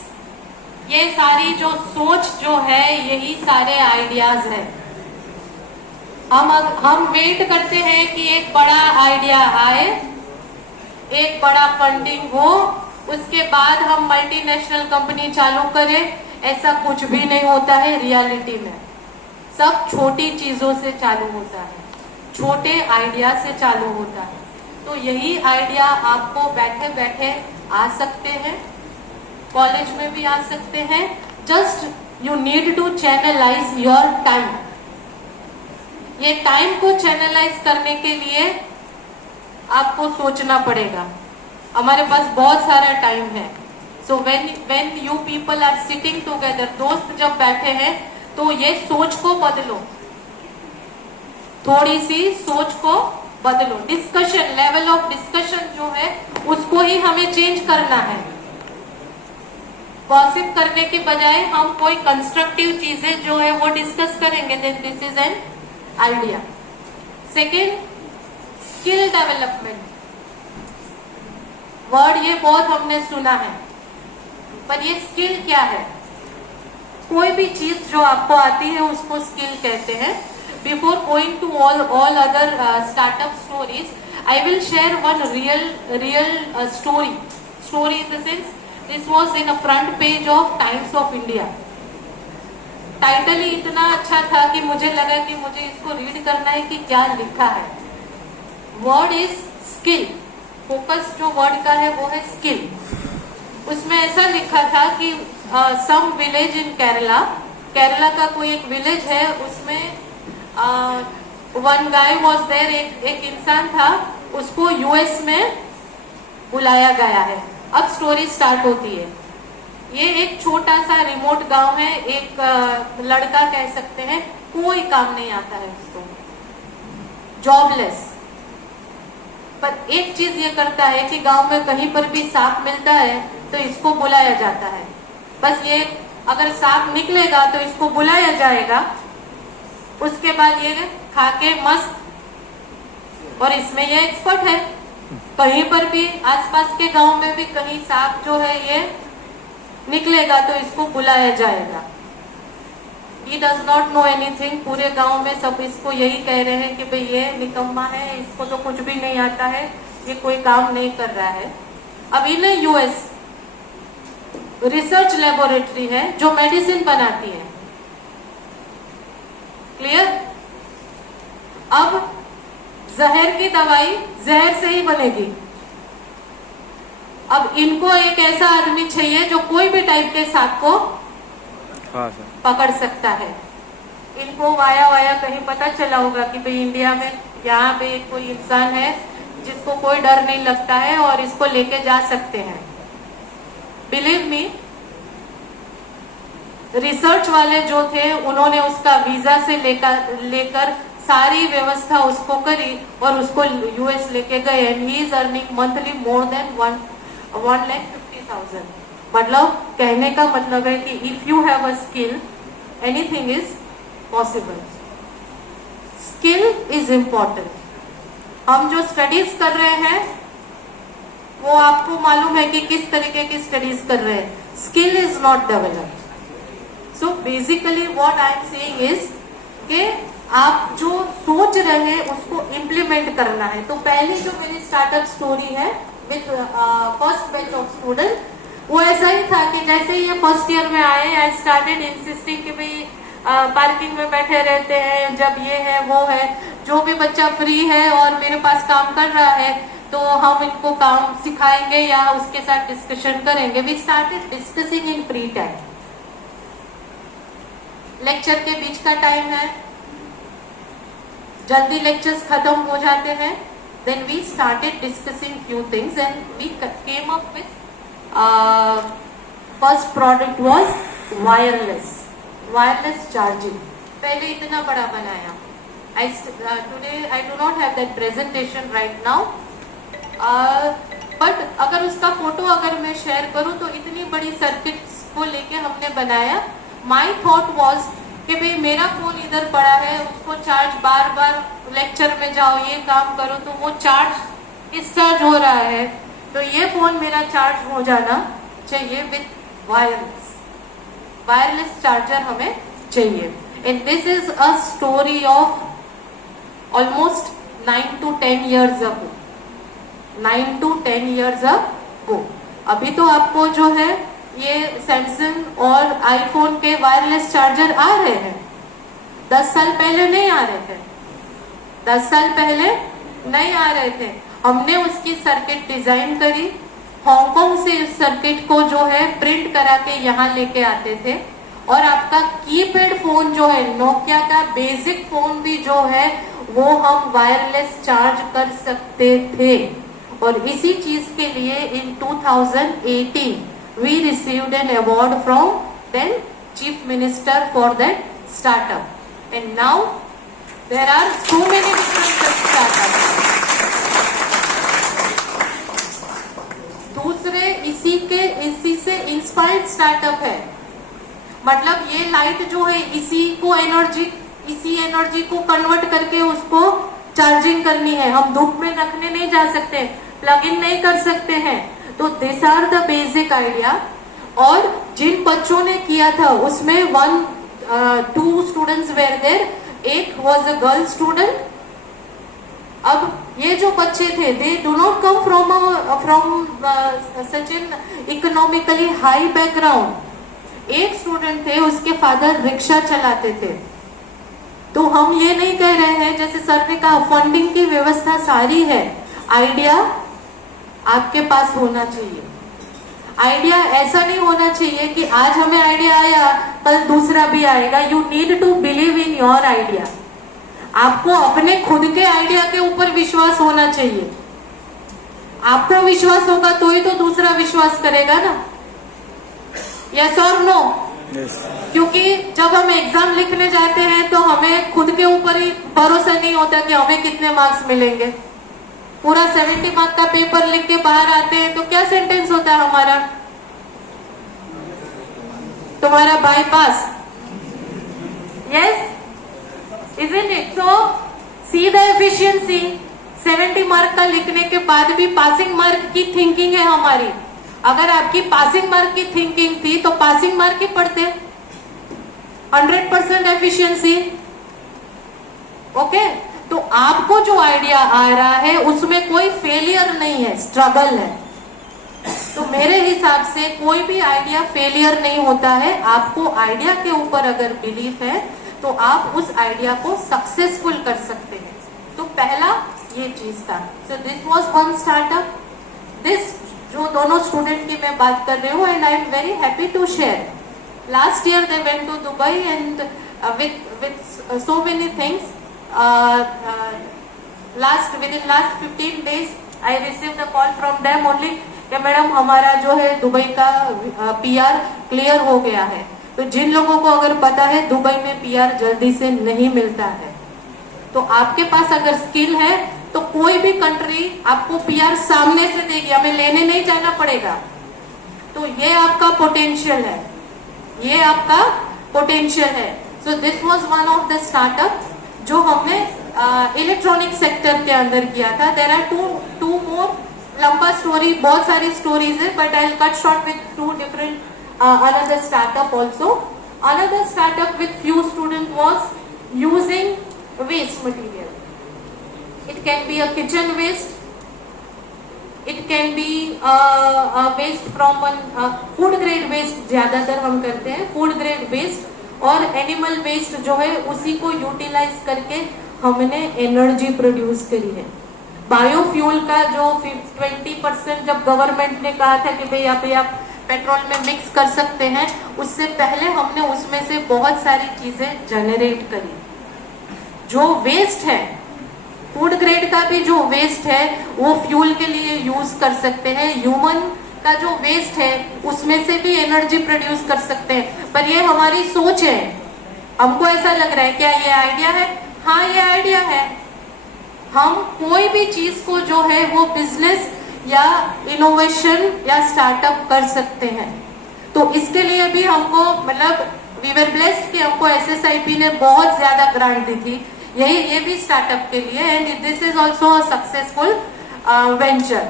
ये सारी जो सोच जो है, यही सारे आइडियाज है। हम वेट करते हैं कि एक बड़ा आइडिया आए, एक बड़ा फंडिंग हो, उसके बाद हम मल्टीनेशनल कंपनी चालू करें। ऐसा कुछ भी नहीं होता है रियलिटी में। सब छोटी चीजों से चालू होता है, छोटे आइडिया से चालू होता है। तो यही आइडिया आपको बैठे बैठे आ सकते हैं, कॉलेज में भी आ सकते हैं। Just you need to channelise your time. ये टाइम को चैनलाइज करने के लिए आपको सोचना पड़ेगा। हमारे पास बहुत सारा टाइम है। So when you people are sitting together, दोस्त जब बैठे हैं, तो ये सोच को बदलो, थोड़ी सी सोच को बदलो। डिस्कशन, लेवल ऑफ डिस्कशन जो है उसको ही हमें चेंज करना है। गॉसिप करने के बजाय हम कोई कंस्ट्रक्टिव चीजें जो है वो डिस्कस करेंगे, then this is an idea. Second, skill development. Word ये बहुत हमने सुना है, पर ये स्किल क्या है? कोई भी चीज जो आपको आती है उसको स्किल कहते हैं। Before going to all other startup stories, I will share one real story. Story in the sense, this was in a front page of Times of India. Title ही इतना अच्छा था कि मुझे लगा कि मुझे इसको रीड करना है कि क्या लिखा है। वर्ड इज स्किल, फोकस जो वर्ड का है वो है स्किल। उसमें ऐसा लिखा था कि सम विलेज इन केरला, केरला का कोई एक विलेज है, उसमें वन गाय वॉज देयर, एक इंसान था, उसको यूएस में बुलाया गया है। अब स्टोरी स्टार्ट होती है। ये एक छोटा सा रिमोट गांव है, एक लड़का कह सकते हैं, कोई काम नहीं आता है उसको, जॉबलेस। पर एक चीज ये करता है कि गांव में कहीं पर भी सांप मिलता है तो इसको बुलाया जाता है। बस ये अगर सांप निकलेगा तो इसको बुलाया जाएगा, उसके बाद ये खा के मस्त, और इसमें ये एक्सपर्ट है। कहीं पर भी आसपास के गांव में भी कहीं सांप जो है ये निकलेगा तो इसको बुलाया जाएगा। He does not know anything। पूरे गांव में सब इसको यही कह रहे हैं कि भाई ये निकम्मा है, इसको तो कुछ भी नहीं आता है, ये कोई काम नहीं कर रहा है। अब इन यूएस रिसर्च लेबोरेटरी है जो मेडिसिन बनाती है, क्लियर? अब जहर की दवाई जहर से ही बनेगी। अब इनको एक ऐसा आदमी चाहिए जो कोई भी टाइप के सांप को पकड़ सकता है। इनको वाया कहीं पता चला होगा कि भाई इंडिया में यहाँ पे कोई इंसान है जिसको कोई डर नहीं लगता है और इसको लेके जा सकते हैं। बिलीव मी, रिसर्च वाले जो थे उन्होंने उसका वीजा से लेकर सारी व्यवस्था उसको करी और उसको यूएस लेके गए। And he is earning monthly more than 1,50,000। मतलब कहने का मतलब है कि if you have a skill, anything is possible. Skill is important. हम जो स्टडीज कर रहे हैं वो आपको मालूम है कि किस तरीके की स्टडीज कर रहे हैं। Skill is not developed. So basically what I am saying is कि आप जो सोच रहे हैं उसको इम्प्लीमेंट करना है। तो पहली जो मेरी स्टार्टअप स्टोरी है with first batch of student, वो ऐसा ही था कि जैसे ही ये फर्स्ट ईयर में आए, आई स्टार्टेड इंसिस्टिंग कि भाई पार्किंग में बैठे रहते हैं, जब ये है वो है, जो भी बच्चा फ्री है और मेरे पास काम कर रहा है तो हम इनको काम सिखाएंगे या उसके साथ डिस्कशन करेंगे. We started discussing in free time. Lecture के बीच का टाइम है, जल्दी लेक्चर्स खत्म हो जाते हैं. Then we started discussing few things and we came up with first product was wireless charging. पहले इतना बड़ा बनाया. Today I do not have that presentation right now. But अगर उसका फोटो अगर मैं शेयर करूं तो इतनी बड़ी सर्किट्स को लेके हमने बनाया. My thought was कि भाई मेरा फोन इधर पड़ा है, उसको चार्ज बार बार लेक्चर में जाओ ये काम करो तो वो चार्ज डिस्चार्ज हो रहा है, तो ये फोन मेरा चार्ज हो जाना चाहिए विथ वायरलेस चार्जर हमें चाहिए. And this is a story of almost 9 to 10 years ago. 9 to 10 years ago. अभी तो आपको जो है ये सैमसंग और आईफोन के वायरलेस चार्जर आ रहे हैं. 10 साल पहले नहीं आ रहे थे. 10 साल पहले नहीं आ रहे थे. हमने उसकी सर्किट डिजाइन करी. हांगकांग से इस सर्किट को जो है प्रिंट करा के यहाँ लेके आते थे. और आपका कीपैड फोन जो है, नोकिया का बेसिक फोन भी जो है वो हम वायरलेस चार्ज कर सकते थे. और इसी चीज के लिए इन 2018 we received an award from then Chief Minister for that startup. And now there are so many different such startups. दूसरे इसी से इंस्पायर्ड स्टार्टअप है. मतलब ये लाइट जो है इसी एनर्जी को कन्वर्ट करके उसको चार्जिंग करनी है. हम धूप में रखने नहीं जा सकते, प्लग इन नहीं कर सकते हैं. तो this are the basic idea. और जिन बच्चों ने किया था उसमें 2 स्टूडेंट्स वेर देयर. एक वाज अ गर्ल स्टूडेंट. अब ये जो बच्चे थे they do not come from such an economically high background. एक स्टूडेंट थे, उसके फादर रिक्शा चलाते थे. तो हम ये नहीं कह रहे हैं, जैसे सर ने कहा फंडिंग की व्यवस्था सारी है. आइडिया आपके पास होना चाहिए. आइडिया ऐसा नहीं होना चाहिए कि आज हमें आइडिया आया कल दूसरा भी आएगा. You need to believe in your idea. आपको अपने खुद के आइडिया के ऊपर विश्वास होना चाहिए. आपको विश्वास होगा तो ही तो दूसरा विश्वास करेगा ना. यस और नो? क्योंकि जब हम एग्जाम लिखने जाते हैं तो हमें खुद के ऊपर ही भरोसा नहीं होता कि हमें कितने मार्क्स मिलेंगे. पूरा 70 मार्क का पेपर लिख के बाहर आते हैं तो क्या सेंटेंस होता है हमारा? तुम्हारा bypass. Yes, isn't it? So see the efficiency. 70 mark का लिखने के बाद भी पासिंग मार्क की थिंकिंग है हमारी. अगर आपकी पासिंग मार्क की थिंकिंग थी तो पासिंग मार्क ही पढ़ते. 100% एफिशिएंसी. ओके, तो आपको जो आइडिया आ रहा है उसमें कोई फेलियर नहीं है, स्ट्रगल है. तो मेरे हिसाब से कोई भी आइडिया फेलियर नहीं होता है. आपको आइडिया के ऊपर अगर बिलीफ है तो आप उस आइडिया को सक्सेसफुल कर सकते हैं. तो पहला ये चीज था. So this was one startup. This जो दोनों स्टूडेंट की मैं बात कर रही हूँ, and I am very happy to share. Last year they went to Dubai and with so many things. within last 15 days I received a call from them only कि मैडम हमारा जो है दुबई का PR क्लियर हो गया है. तो जिन लोगों को अगर पता है दुबई में PR जल्दी से नहीं मिलता है, तो आपके पास अगर स्किल है तो कोई भी कंट्री आपको PR सामने से देगी, हमें लेने नहीं जाना पड़ेगा. तो ये आपका पोटेंशियल है, ये आपका पोटेंशियल है. सो this was one of the startup जो हमने इलेक्ट्रॉनिक सेक्टर के अंदर किया था. देयर आर टू मोर. लंबा स्टोरी, बहुत सारी स्टोरीज है, but I will cut short with 2 different another startup also. Another startup with few students was using waste material. It can be a kitchen waste. It can be a waste from food grade waste. ज्यादातर हम करते हैं food grade waste. और एनिमल वेस्ट जो है उसी को यूटिलाइज करके हमने एनर्जी प्रोड्यूस करी है। बायोफ्यूल का जो 20% जब गवर्नमेंट ने कहा था कि भाई आप पेट्रोल में मिक्स कर सकते हैं, उससे पहले हमने उसमें से बहुत सारी चीजें जनरेट करी। जो वेस्ट है, फूड ग्रेड का भी जो वेस्ट है वो फ्यूल के लिए यूज कर सकते हैं। ह्यूमन का जो वेस्ट है उसमें से भी एनर्जी प्रोड्यूस कर सकते हैं। पर ये हमारी सोच है, हमको ऐसा लग रहा है क्या ये आइडिया है? हाँ, ये आइडिया है। हम कोई भी चीज को जो है वो बिजनेस या इनोवेशन या स्टार्टअप कर सकते हैं। तो इसके लिए भी हमको मतलब वी वर ब्लेस्ड कि हमको SSIP ने बहुत ज्यादा ग्रांट दी थी, ये भी स्टार्टअप के लिए, and this is also a successful venture.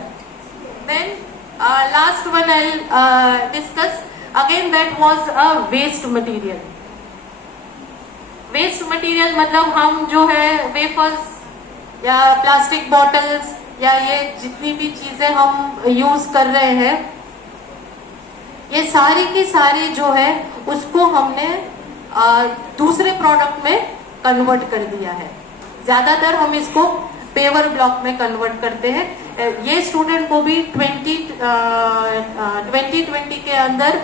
Then last one I discuss again, that was a waste material. Waste material मतलब हम जो है वेफर्स या प्लास्टिक बॉटल्स या ये जितनी भी चीजें हम यूज कर रहे हैं, ये सारी की सारी जो है उसको हमने दूसरे प्रोडक्ट में कन्वर्ट कर दिया है। ज्यादातर हम इसको पेवर ब्लॉक में कन्वर्ट करते हैं। ये स्टूडेंट को भी 2020 के अंदर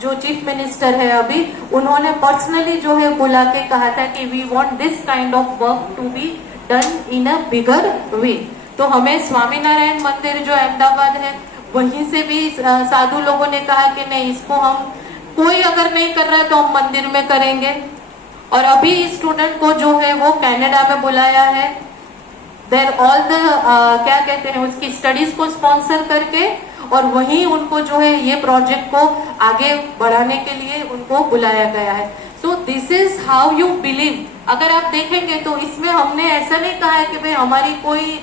जो चीफ मिनिस्टर है अभी, उन्होंने पर्सनली जो है बुला के कहा था कि we want this kind of work to be done in a bigger way. तो हमें स्वामीनारायण मंदिर जो अहमदाबाद है वहीं से भी साधु लोगों ने कहा कि नहीं, इसको हम कोई अगर नहीं कर रहा है तो हम मंदिर में करेंगे। और अभी इस स्टूडेंट को जो है वो कनाडा में बुलाया है, देर ऑल द क्या कहते हैं उसकी स्टडीज को स्पॉन्सर करके, और वहीं उनको जो है ये प्रोजेक्ट को आगे बढ़ाने के लिए उनको बुलाया गया है। So this is how you believe. अगर आप देखेंगे तो इसमें हमने ऐसा नहीं कहा है कि भाई हमारी कोई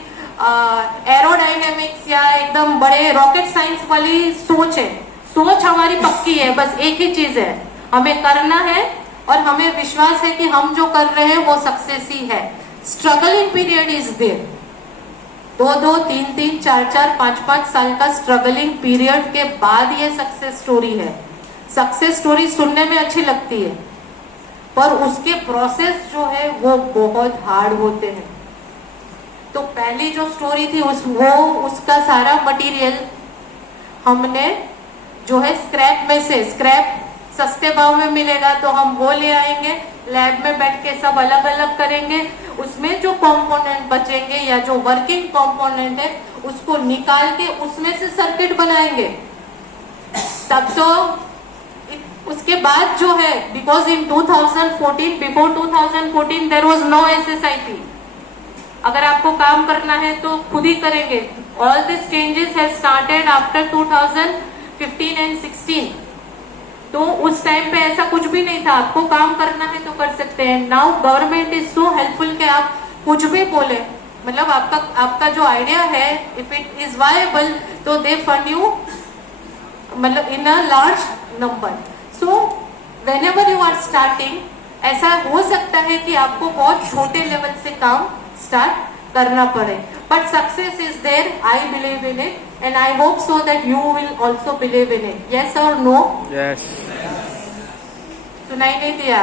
एरोडायनेमिक्स या एकदम बड़े रॉकेट साइंस वाली सोच है। सोच हमारी पक्की है, बस एक ही चीज है, हमें करना है और हमें विश्वास है कि हम जो कर रहे हैं वो सक्सेस ही है। स्ट्रगलिंग पीरियड इज देयर, 2-2, 3-3, 4-4, 5-5 साल का स्ट्रगलिंग पीरियड के बाद ये सक्सेस स्टोरी है। सक्सेस स्टोरी सुनने में अच्छी लगती है पर उसके प्रोसेस जो है वो बहुत हार्ड होते हैं। तो पहली जो स्टोरी थी उसका सारा मटेरियल हमने जो है स्क्रैप में से, स्क्रैप सस्ते भाव में मिलेगा तो हम वो ले आएंगे, लैब में बैठ के सब अलग अलग करेंगे, उसमें जो कंपोनेंट बचेंगे या जो वर्किंग कंपोनेंट है उसको निकाल के उसमें से सर्किट बनाएंगे। तब तो उसके बाद जो है, because in 2014, before 2014 there was no SSIP। अगर आपको काम करना है तो खुद ही करेंगे। All this changes have started after 2015 and 16। तो उस टाइम पे ऐसा कुछ भी नहीं था, आपको काम करना है तो कर सकते हैं। Now government is so helpful कि आप कुछ भी बोले, मतलब आपका जो आइडिया है इफ इट इज वायबल तो दे फंड यू मतलब in a large number. So whenever you are starting, ऐसा हो सकता है कि आपको बहुत छोटे लेवल से काम स्टार्ट करना पड़े, but success is there. I believe in it and I hope so that you will also believe in it. Yes और नो? यस। सुनाई नहीं दिया?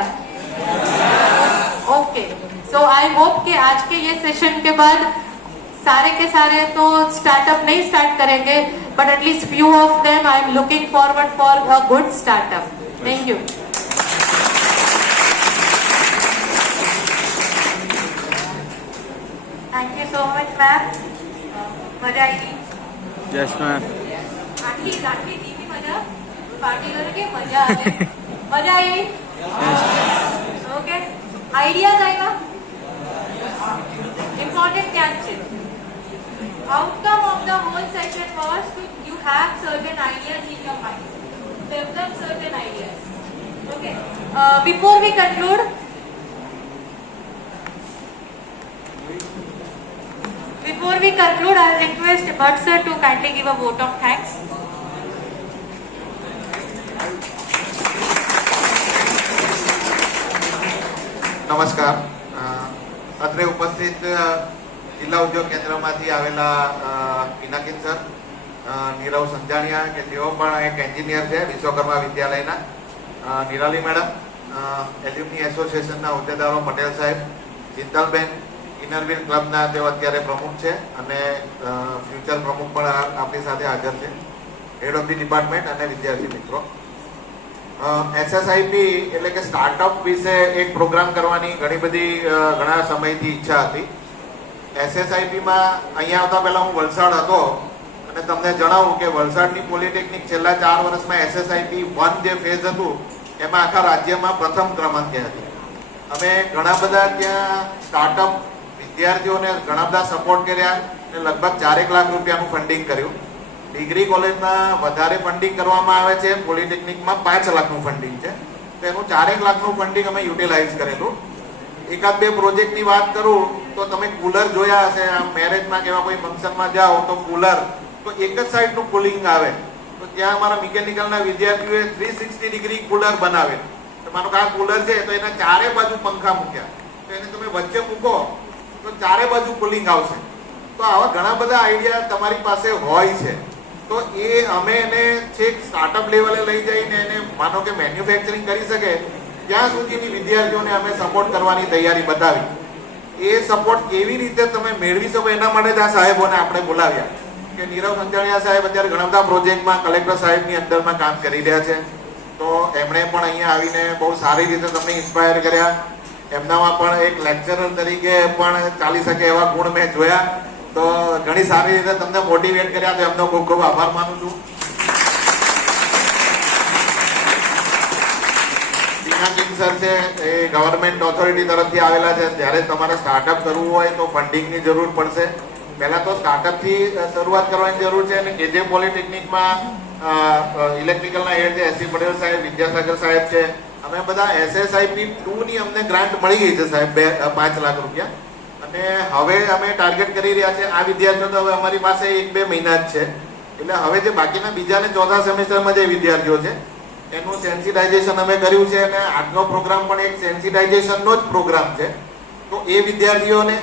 ओके, सो आई होप कि आज के ये सेशन के बाद सारे के सारे तो स्टार्टअप नहीं स्टार्ट करेंगे, but at least few of them I am looking forward for a good startup. Thank you. Thank you so much ma'am, मजा आई? Yes ma'am. आखिरी दी थी मजा, पार्टी करके मजा आए, मजा आई? ओके, आइडियाज आएगा, इम्पोर्टेंट क्या चीज? Outcome of the whole session was to you have certain ideas in your mind, develop certain ideas. Okay. Before we conclude, I request Bhatt sir to kindly give a vote of thanks. નમસ્કાર. અત્રે ઉપસ્થિત જિલ્લા ઉદ્યોગ કેન્દ્રમાંથી આવેલા પિનાકિન સર, નીરવ સંજાણિયા કે તેઓ પણ એક એન્જિનિયર છે વિશ્વકર્મા વિદ્યાલયના, નિરાલી મેડમ, એલ્યુમની એસોસિએશનના હોદ્દેદારો પટેલ સાહેબ, ચિંતલબેન ઇનરવીલ ક્લબના તેઓ અત્યારે પ્રમુખ છે અને ફ્યુચર પ્રમુખ પણ આપણી સાથે હાજર છે, હેડ ઓફ ધી ડિપાર્ટમેન્ટ અને વિદ્યાર્થી મિત્રો. SSIP એટલે કે સ્ટાર્ટઅપ વિશે એક પ્રોગ્રામ કરવાની ઘણા સમયથી ઈચ્છા હતી. SSIPમાં અહીંયા આવતા પહેલા હું વલસાડ હતો અને તમને જણાવું કે વલસાડની પોલિટેકનિક છેલ્લા 4 વર્ષમાં SSIP 1 જે ફેઝ હતું એમાં આખા રાજ્યમાં પ્રથમ ક્રમાંકે હતી. અમે ઘણા બધા ત્યાં સ્ટાર્ટઅપ વિદ્યાર્થીઓને ઘણા બધા સપોર્ટ કર્યા અને લગભગ 4 લાખ રૂપિયાનું ફંડિંગ કર્યું. ડિગ્રી કોલેજમાં વધારે ફંડિંગ કરવામાં આવે છે, પોલિટેકનિકમાં 5 લાખનું ફંડિંગ છે, તો એનું 4 લાખનું ફંડિંગ અમે યુટિલાઇઝ કરેલું. એકાદ બે પ્રોજેક્ટની વાત કરું તો તમે કુલર જોયા હશે, આમ મેરેજમાં કે એવા કોઈ ફંક્શનમાં જાઓ તો કુલર તો એક જ સાઈડનું કુલિંગ આવે, તો ત્યાં અમારા મિકેનિકલના વિદ્યાર્થીઓએ 360 ડિગ્રી કુલર બનાવે. તમારું આ કુલર છે તો એના 4 બાજુ પંખા મૂક્યા, તો એને તમે વચ્ચે મૂકો તો 4 બાજુ કુલિંગ આવશે. તો આવા ઘણા બધા આઈડિયા તમારી પાસે હોય છે, તો એ અમે એને છેક સ્ટાર્ટઅપ લેવલે લઈ જઈને એને માનો કે મેન્યુફેક્ચરિંગ કરી શકે ત્યાં સુધીની વિદ્યાર્થીઓને અમે સપોર્ટ કરવાની તૈયારી બતાવી. એ સપોર્ટ કેવી રીતે તમે મેળવી શકો એના માટે જ આ સાહેબોને આપણે બોલાવ્યા કે નીરવ સંજાણિયા સાહેબ અત્યારે ઘણા બધા પ્રોજેક્ટમાં કલેક્ટર સાહેબની અંદરમાં કામ કરી રહ્યા છે, તો એમણે પણ અહીંયા આવીને બહુ સારી રીતે તમને ઇન્સ્પાયર કર્યા. એમનામાં પણ એક લેક્ચરર તરીકે પણ ચાલી શકે એવા ગુણ મેં જોયા, તો ઘણી સારી રીતે તમને મોટિવેટ કર્યા, તો એમનો ખૂબ ખૂબ આભાર માનું છું. સર છે એ ગવર્મેન્ટ ઓથોરિટી તરફથી આવેલા છે. જ્યારે તમારે સ્ટાર્ટઅપ કરવું હોય તો ફંડિંગની જરૂર પડશે. પહેલા તો સ્ટાર્ટઅપથી શરૂઆત કરવાની જરૂર છે અને KJ પોલિટેકનિકમાં ઇલેક્ટ્રિકલના હેડ છે SC પટેલ સાહેબ, વિદ્યાસાગર સાહેબ છે. અમે બધા SSIP 2 ની અમને ગ્રાન્ટ મળી ગઈ છે સાહેબ, 5 લાખ રૂપિયા. અને હવે અમે ટાર્ગેટ કરી રહ્યા છે આ વિદ્યાર્થીઓ તો હવે અમારી પાસે 1-2 મહિના જ છે, એટલે હવે જે બાકીના બીજા ને ચોથા સેમેસ્ટરમાં જે વિદ્યાર્થીઓ છે એનું સેન્સિટાઇઝેશન અમે કર્યું છે અને આજનો પ્રોગ્રામ પણ એક સેન્સિટાઇઝેશનનો જ પ્રોગ્રામ છે. તો એ વિદ્યાર્થીઓને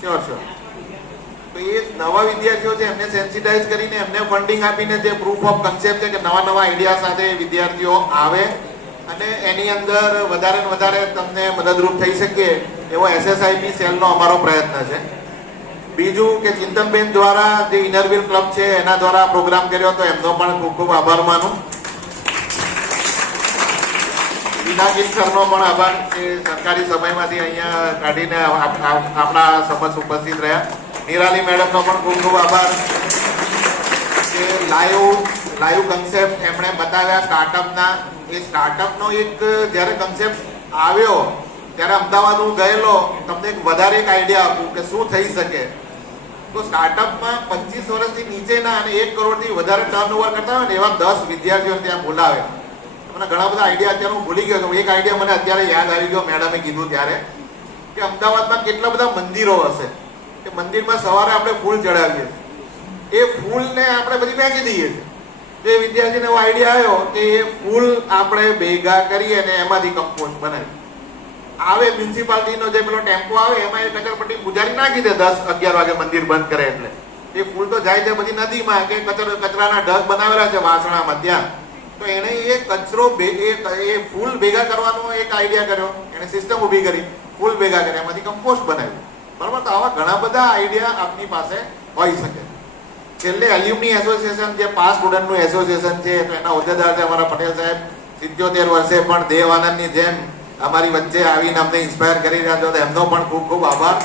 શ્યોર તો એ નવા વિદ્યાર્થીઓ છે એમને સેન્સિટાઇઝ કરીને એમને ફંડિંગ આપીને જે પ્રૂફ ઓફ કન્સેપ્ટ છે કે નવા આઈડિયા સાથે વિદ્યાર્થીઓ આવે અને એની અંદર વધારે ને વધારે તમને મદદરૂપ થઈ શકીએ એવો SSIP સેલનો અમારો પ્રયત્ન છે. બીજું કે ચિંતનબેન દ્વારા જે ઇનરવીલ ક્લબ છે એના દ્વારા પ્રોગ્રામ કર્યો તો એમનો પણ ખૂબ ખૂબ આભાર માનું. વિનાગીર સરનો પણ આભાર કે સરકારી સમયમાંથી અહીંયા કાઢીને આપણા સમક્ષ ઉપસ્થિત રહ્યા. નિરાલી મેડમનો પણ ખૂબ ખૂબ આભાર કે લાઈવ કન્સેપ્ટ એમણે બતાવ્યા સ્ટાર્ટઅપના. એ સ્ટાર્ટઅપનો એક જ્યારે કન્સેપ્ટ આવ્યો ત્યારે અમદાવાદ હું ગયેલો, તમને વધારે એક આઈડિયા આપું કે શું થઈ શકે. તો સ્ટાર્ટઅપમાં 25 વર્ષથી નીચેના અને 1 કરોડથી વધારે ટર્નઓવર કરતા હોય ને એવા 10 વિદ્યાર્થીઓ ત્યાં બોલાવે. મને ઘણા બધા આઈડિયા અત્યારે હું ભૂલી ગયો. એક આઈડિયા મને અત્યારે યાદ આવી ગયો, મેડમે કીધું ત્યારે, કે અમદાવાદમાં કેટલા બધા મંદિરો હશે કે મંદિરમાં સવારે આપણે ફૂલ ચડાવીએ, એ ફૂલને આપણે બધી ફેંકી દઈએ છીએ. તો એ વિદ્યાર્થીને એવો આઈડિયા આવ્યો કે એ ફૂલ આપણે ભેગા કરીએ અને એમાંથી કમ્પોસ્ટ બનાવીએ. આવે મ્યુનિસિપાલિટીનો જે પેલો ટેમ્પો આવે એમાં એ કચરપટ્ટી પૂજારી નાખી દે 10-11 વાગે મંદિર બંધ કરે એટલે એ ફૂલ તો જાય છે બધી નદીમાં કે કચરાના ઢગ બનાવેલા છે વાસણામાં ત્યાં. તો એને એ કચરો એ ફૂલ ભેગા કરવાનો એક આઈડિયા કર્યો, એને સિસ્ટમ ઊભી કરી, ફૂલ ભેગા કર્યા, એમાંથી કમ્પોસ્ટ બનાવ્યું. બરાબર, તો આવા ઘણા બધા આઈડિયા આપની પાસે હોઈ શકે. છેલ્લે એલ્યુમની એસોસિએશન જે પાસ સ્ટુડન્ટનું એસોસિએશન છે તો એના હોદ્દેદાર છે અમારા પટેલ સાહેબ, 77 વર્ષે પણ દેવ આનંદની જેમ અમારી વચ્ચે આવીને અમને ઇન્સ્પાયર કરી રહ્યા છો, તો એમનો પણ ખૂબ ખૂબ આભાર.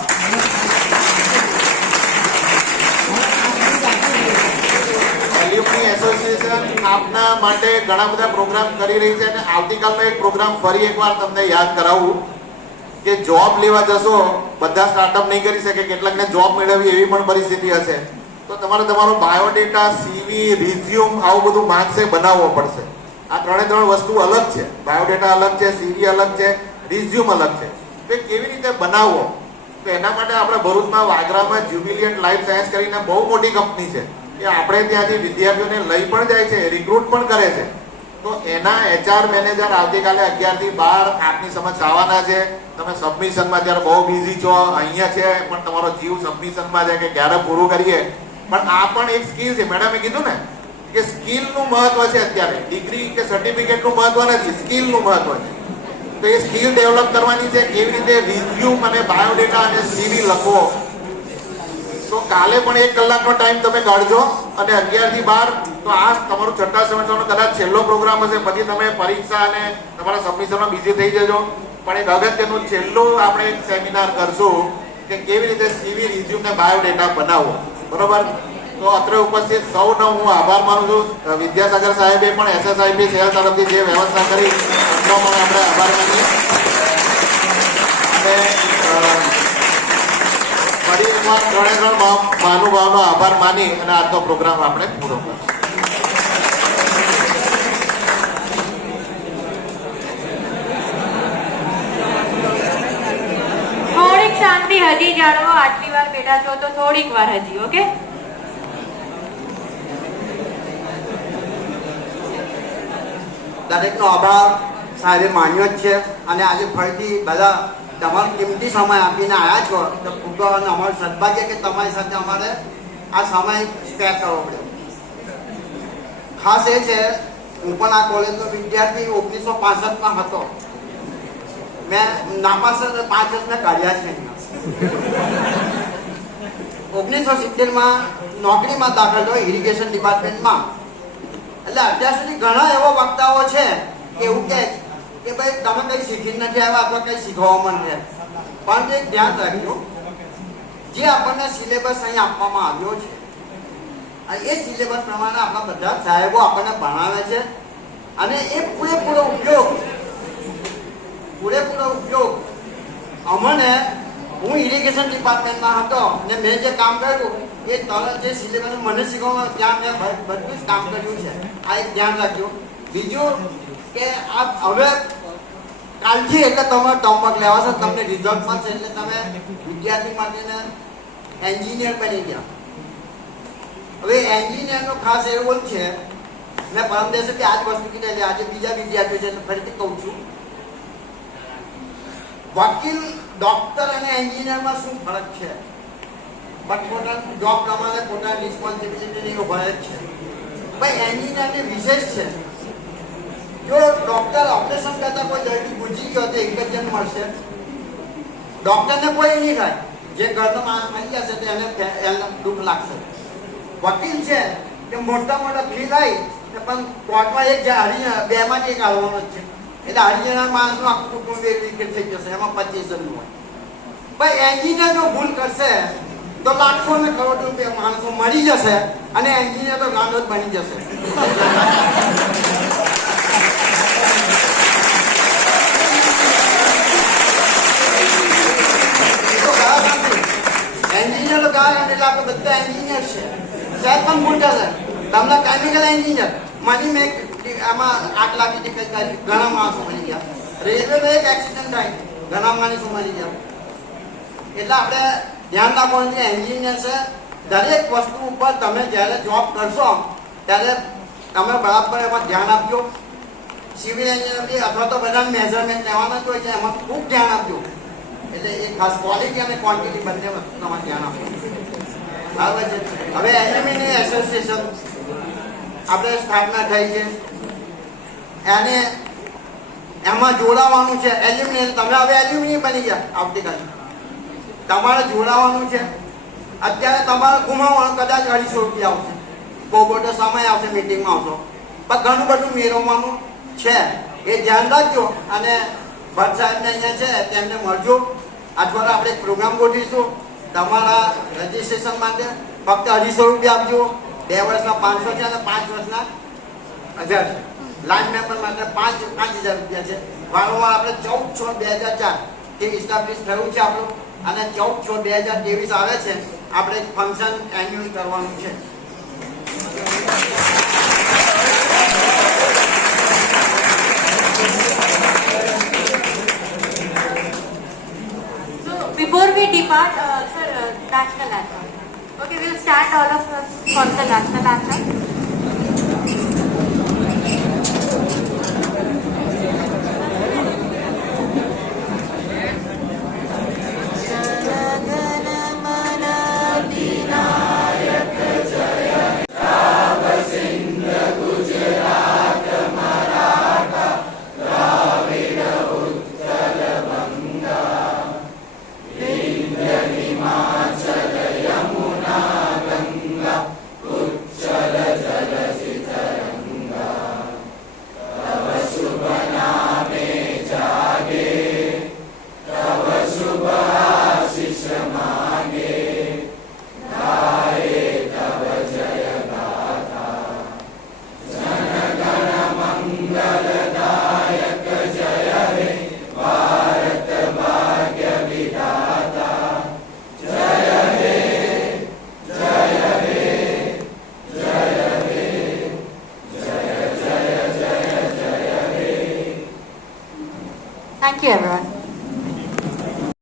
એલ્યુમની એસોસિએશન આપના માટે ઘણા બધા પ્રોગ્રામ કરી રહી છે અને આવતીકાલનો એક પ્રોગ્રામ ફરી એકવાર તમને યાદ કરાવું કે જોબ લેવા જશો, બધા સ્ટાર્ટઅપ નહીં કરી શકે, કેટલાકને જોબ મેળવવી એવી પણ પરિસ્થિતિ હશે, તો તમારે તમારો બાયોડેટા, CV, રિઝ્યુમ આવું બધું માંગશે બનાવવો પડશે. આ 3 વસ્તુ અલગ છે, બાયોડેટા અલગ છે, CV અલગ છે, રિઝ્યુમ અલગ છે. તો કેવી રીતે બનાવવો, તો એના માટે આપણે ભરૂચમાં વાગરામાં જ્યુબિલિયન્ટ લાઈફ સાયન્સ કરીને બહુ મોટી કંપની છે કે આપણે ત્યાંથી વિદ્યાર્થીઓને લઈ પણ જાય છે, રિક્રુટ પણ કરે છે. તો એના HR મેનેજર આવતીકાલે 11 થી 12 આપની સમક્ષ આવવાના છે. તમે સબમિશનમાં જ્યારે બહુ બિઝી છો, અહીંયા છે પણ તમારો જીવ સબમિશનમાં છે કે ક્યારે પૂરું કરીએ, પણ આ પણ એક સ્કિલ છે. મેડમે કીધું ને કે સ્કિલનું મહત્વ છે અત્યારે, ડિગ્રી કે સર્ટિફિકેટનું મહત્વ નથી, સ્કિલનું મહત્વ છે. તો એ સ્કિલ ડેવલપ કરવાની છે, કેવી રીતે રિઝ્યુમ અને બાયોડેટા અને સીવી લખવો. તો કાલે પણ 1 કલાકનો ટાઈમ તમે કાઢજો અને 11 થી 12 તો આ તમારું છઠ્ઠા સેમેસ્ટરનો કદાચ છેલ્લો પ્રોગ્રામ હશે. પછી તમે પરીક્ષા અને તમારા સબમિશનમાં બિઝી થઈ જજો. પણ એક અગત્યનું છેલ્લું આપણે એક સેમિનાર કરશું કે કેવી રીતે સીવી રિઝ્યુમ ને બાયોડેટા બનાવવો. બરોબર? તો અત્રે ઉપસ્થિત સૌનો હું આભાર માનું છું. વિદ્યાસાગર સાહેબે પણ SSIP સેલ તરફથી જે વ્યવસ્થા કરી એમનો પણ આપણે આભાર માનીએ. અને ફરી એકવાર ત્રણે મહાનુભાવનો આભાર માની અને આજનો પ્રોગ્રામ આપણે પૂરો કરીશું. થોડીક શાંતિ હજી જાળવો. આટલી વાર બેઠા છો તો થોડીક વાર હજી. ઓકે, દરેકનો આભાર સાહેબે માન્યો જ છે. અને આજે ફરીથી બધા તમારો કિંમતી સમય આપીને આવ્યા છો તો ખૂબ અમારું સદભાગ્ય કે તમારી સાથે અમારે આ સમય સ્પેર કરવો પડ્યો. ખાસ એ છે, હું પણ આ કોલેજનો વિદ્યાર્થી 1965માં હતો. મેં નાપાસ 5 વર્ષ મેં કાઢ્યા છે. 1970માં નોકરીમાં દાખલ થયો ઇરિગેશન ડિપાર્ટમેન્ટમાં. એટલે અત્યાર સુધી ઘણા એવા વક્તાઓ છે કે એવું કહે કે ભાઈ તમે કઈ શીખી નથી આવ્યા અથવા કઈ શીખવામાં નથી. પણ એક ધ્યાન રાખજો, જે આપણને સિલેબસ અહીં આપવામાં આવ્યો છે એ સિલેબસ પ્રમાણે આપણા બધા સાહેબો આપણને ભણાવે છે. અને એ પૂરેપૂરો ઉપયોગ અમને, હું ઇરિગેશન ડિપાર્ટમેન્ટમાં હતો ને મેં જે કામ કર્યું એ તરત જે સિલેબસ મને શીખવામાં ત્યાં મેં બધું જ કામ કર્યું છે. આ એક ધ્યાન રાખજો. બીજું કે આ હવે કાલથી એટલે તમારે ટર્મવર્ક લેવાશે, તમને રિઝલ્ટ મળશે એટલે તમે વિદ્યાર્થી માટે એન્જિનિયર બની ગયા. હવે એન્જિનિયરનો ખાસ એ રોલ છે, મેં પરમ દિવસે કે આજ વસ્તુ કીધેલી, આજે બીજા વિદ્યાર્થીઓ છે ફરીથી કહું છું, વકીલ, ડોક્ટર અને એન્જિનિયરમાં શું ફરક છે? પોતાની જોબ પ્રમાણે પોતાની રિસ્પોન્સિબિલિટી હોય જ છે. ભાઈ એન્જિનિયરની વિશેષ છે, જો ડોક્ટર ઓપરેશન કરતા કોઈ દર્દી ગુજરી ગયો તો એક જ જણ મળશે, ડોક્ટરને કોઈ નહીં થાય. જે ઘરનો માણસ મળી જશે તો એને દુઃખ લાગશે. વકીલ છે કે મોટા ફી લઈ પણ કોર્ટમાં એક બે માંથી એક આવવાનો જ છે. એટલે 8 જણા માણસનું આખું કુટુંબ એક વિકેટ થઈ જશે, એમાં 25 જણનું હોય. ભાઈ એન્જિનિયર જો ભૂલ કરશે તો લાખો ને કરોડ રૂપિયા માણસો મરી જશે અને એન્જિનિયર તો ગાંડો જ બની જશે. એન્જિનિયર તો ગાંડ એટલે આપણે બધા એન્જિનિયર છે. સાહેબ પણ ભૂલ થશે. તમને કેમિકલ એન્જિનિયર મની મેક આમાં 8 લાખ ઘણા માણસો મળી ગયા. રેલવેનો એક એક્સિડન્ટ થાય, ઘણા માણસો મળી ગયા. એટલે આપણે ધ્યાન રાખવાનું છે, એન્જિનિયર છે. દરેક વસ્તુ ઉપર તમે જ્યારે જોબ કરશો ત્યારે તમે બરાબર એમાં ધ્યાન આપજો. સિવિલ એન્જિનિયર અથવા તો બધા મેઝરમેન્ટ લેવાના જ હોય છે, એમાં ખૂબ ધ્યાન આપજો. એટલે એ ખાસ ક્વોલિટી અને ક્વોન્ટિટી બંને વસ્તુ તમારે ધ્યાન આપજો. બરાબર છે. હવે એલ્યુમિનિયમ એસોસિએશન આપણે સ્થાપના થઈ છે, એને એમાં જોડાવાનું છે. એલ્યુમિનિયમ તમે હવે એલ્યુમિનિયમ બની ગયા. આવતીકાલે તમારે જોડાવાનું છે. અત્યારે તમારે ગુમાવવાનું કદાચ 250 રૂપિયા આવશે, બહુ મોટો સમય આવશે, મિટિંગમાં આવશો, પણ ઘણું બધું મેળવવાનું છે. એ ધ્યાન રાખજો. અને ભટ્ટ સાહેબને અહીંયા છે તેમને મળજો. અથવા આપણે એક પ્રોગ્રામ ગોઠવીશું તમારા રજીસ્ટ્રેશન માટે. ફક્ત 250 રૂપિયા આપજો. 2 વર્ષના 500 છે અને 5 વર્ષના 1000 છે. લાઈફ મેમ્બર માટે 5000 રૂપિયા છે. વારંવાર આપણે 14/6/2004 થી ઇસ્ટાબ્લિશ થયું છે આપણું, અને 14/6/2023 આવે છે. આપણે એક ફંક્શન એન્યુઅલ કરવાનું છે. So before we depart, sir, national anthem. Okay, we'll stand all of us for the national anthem. Thank you, everyone.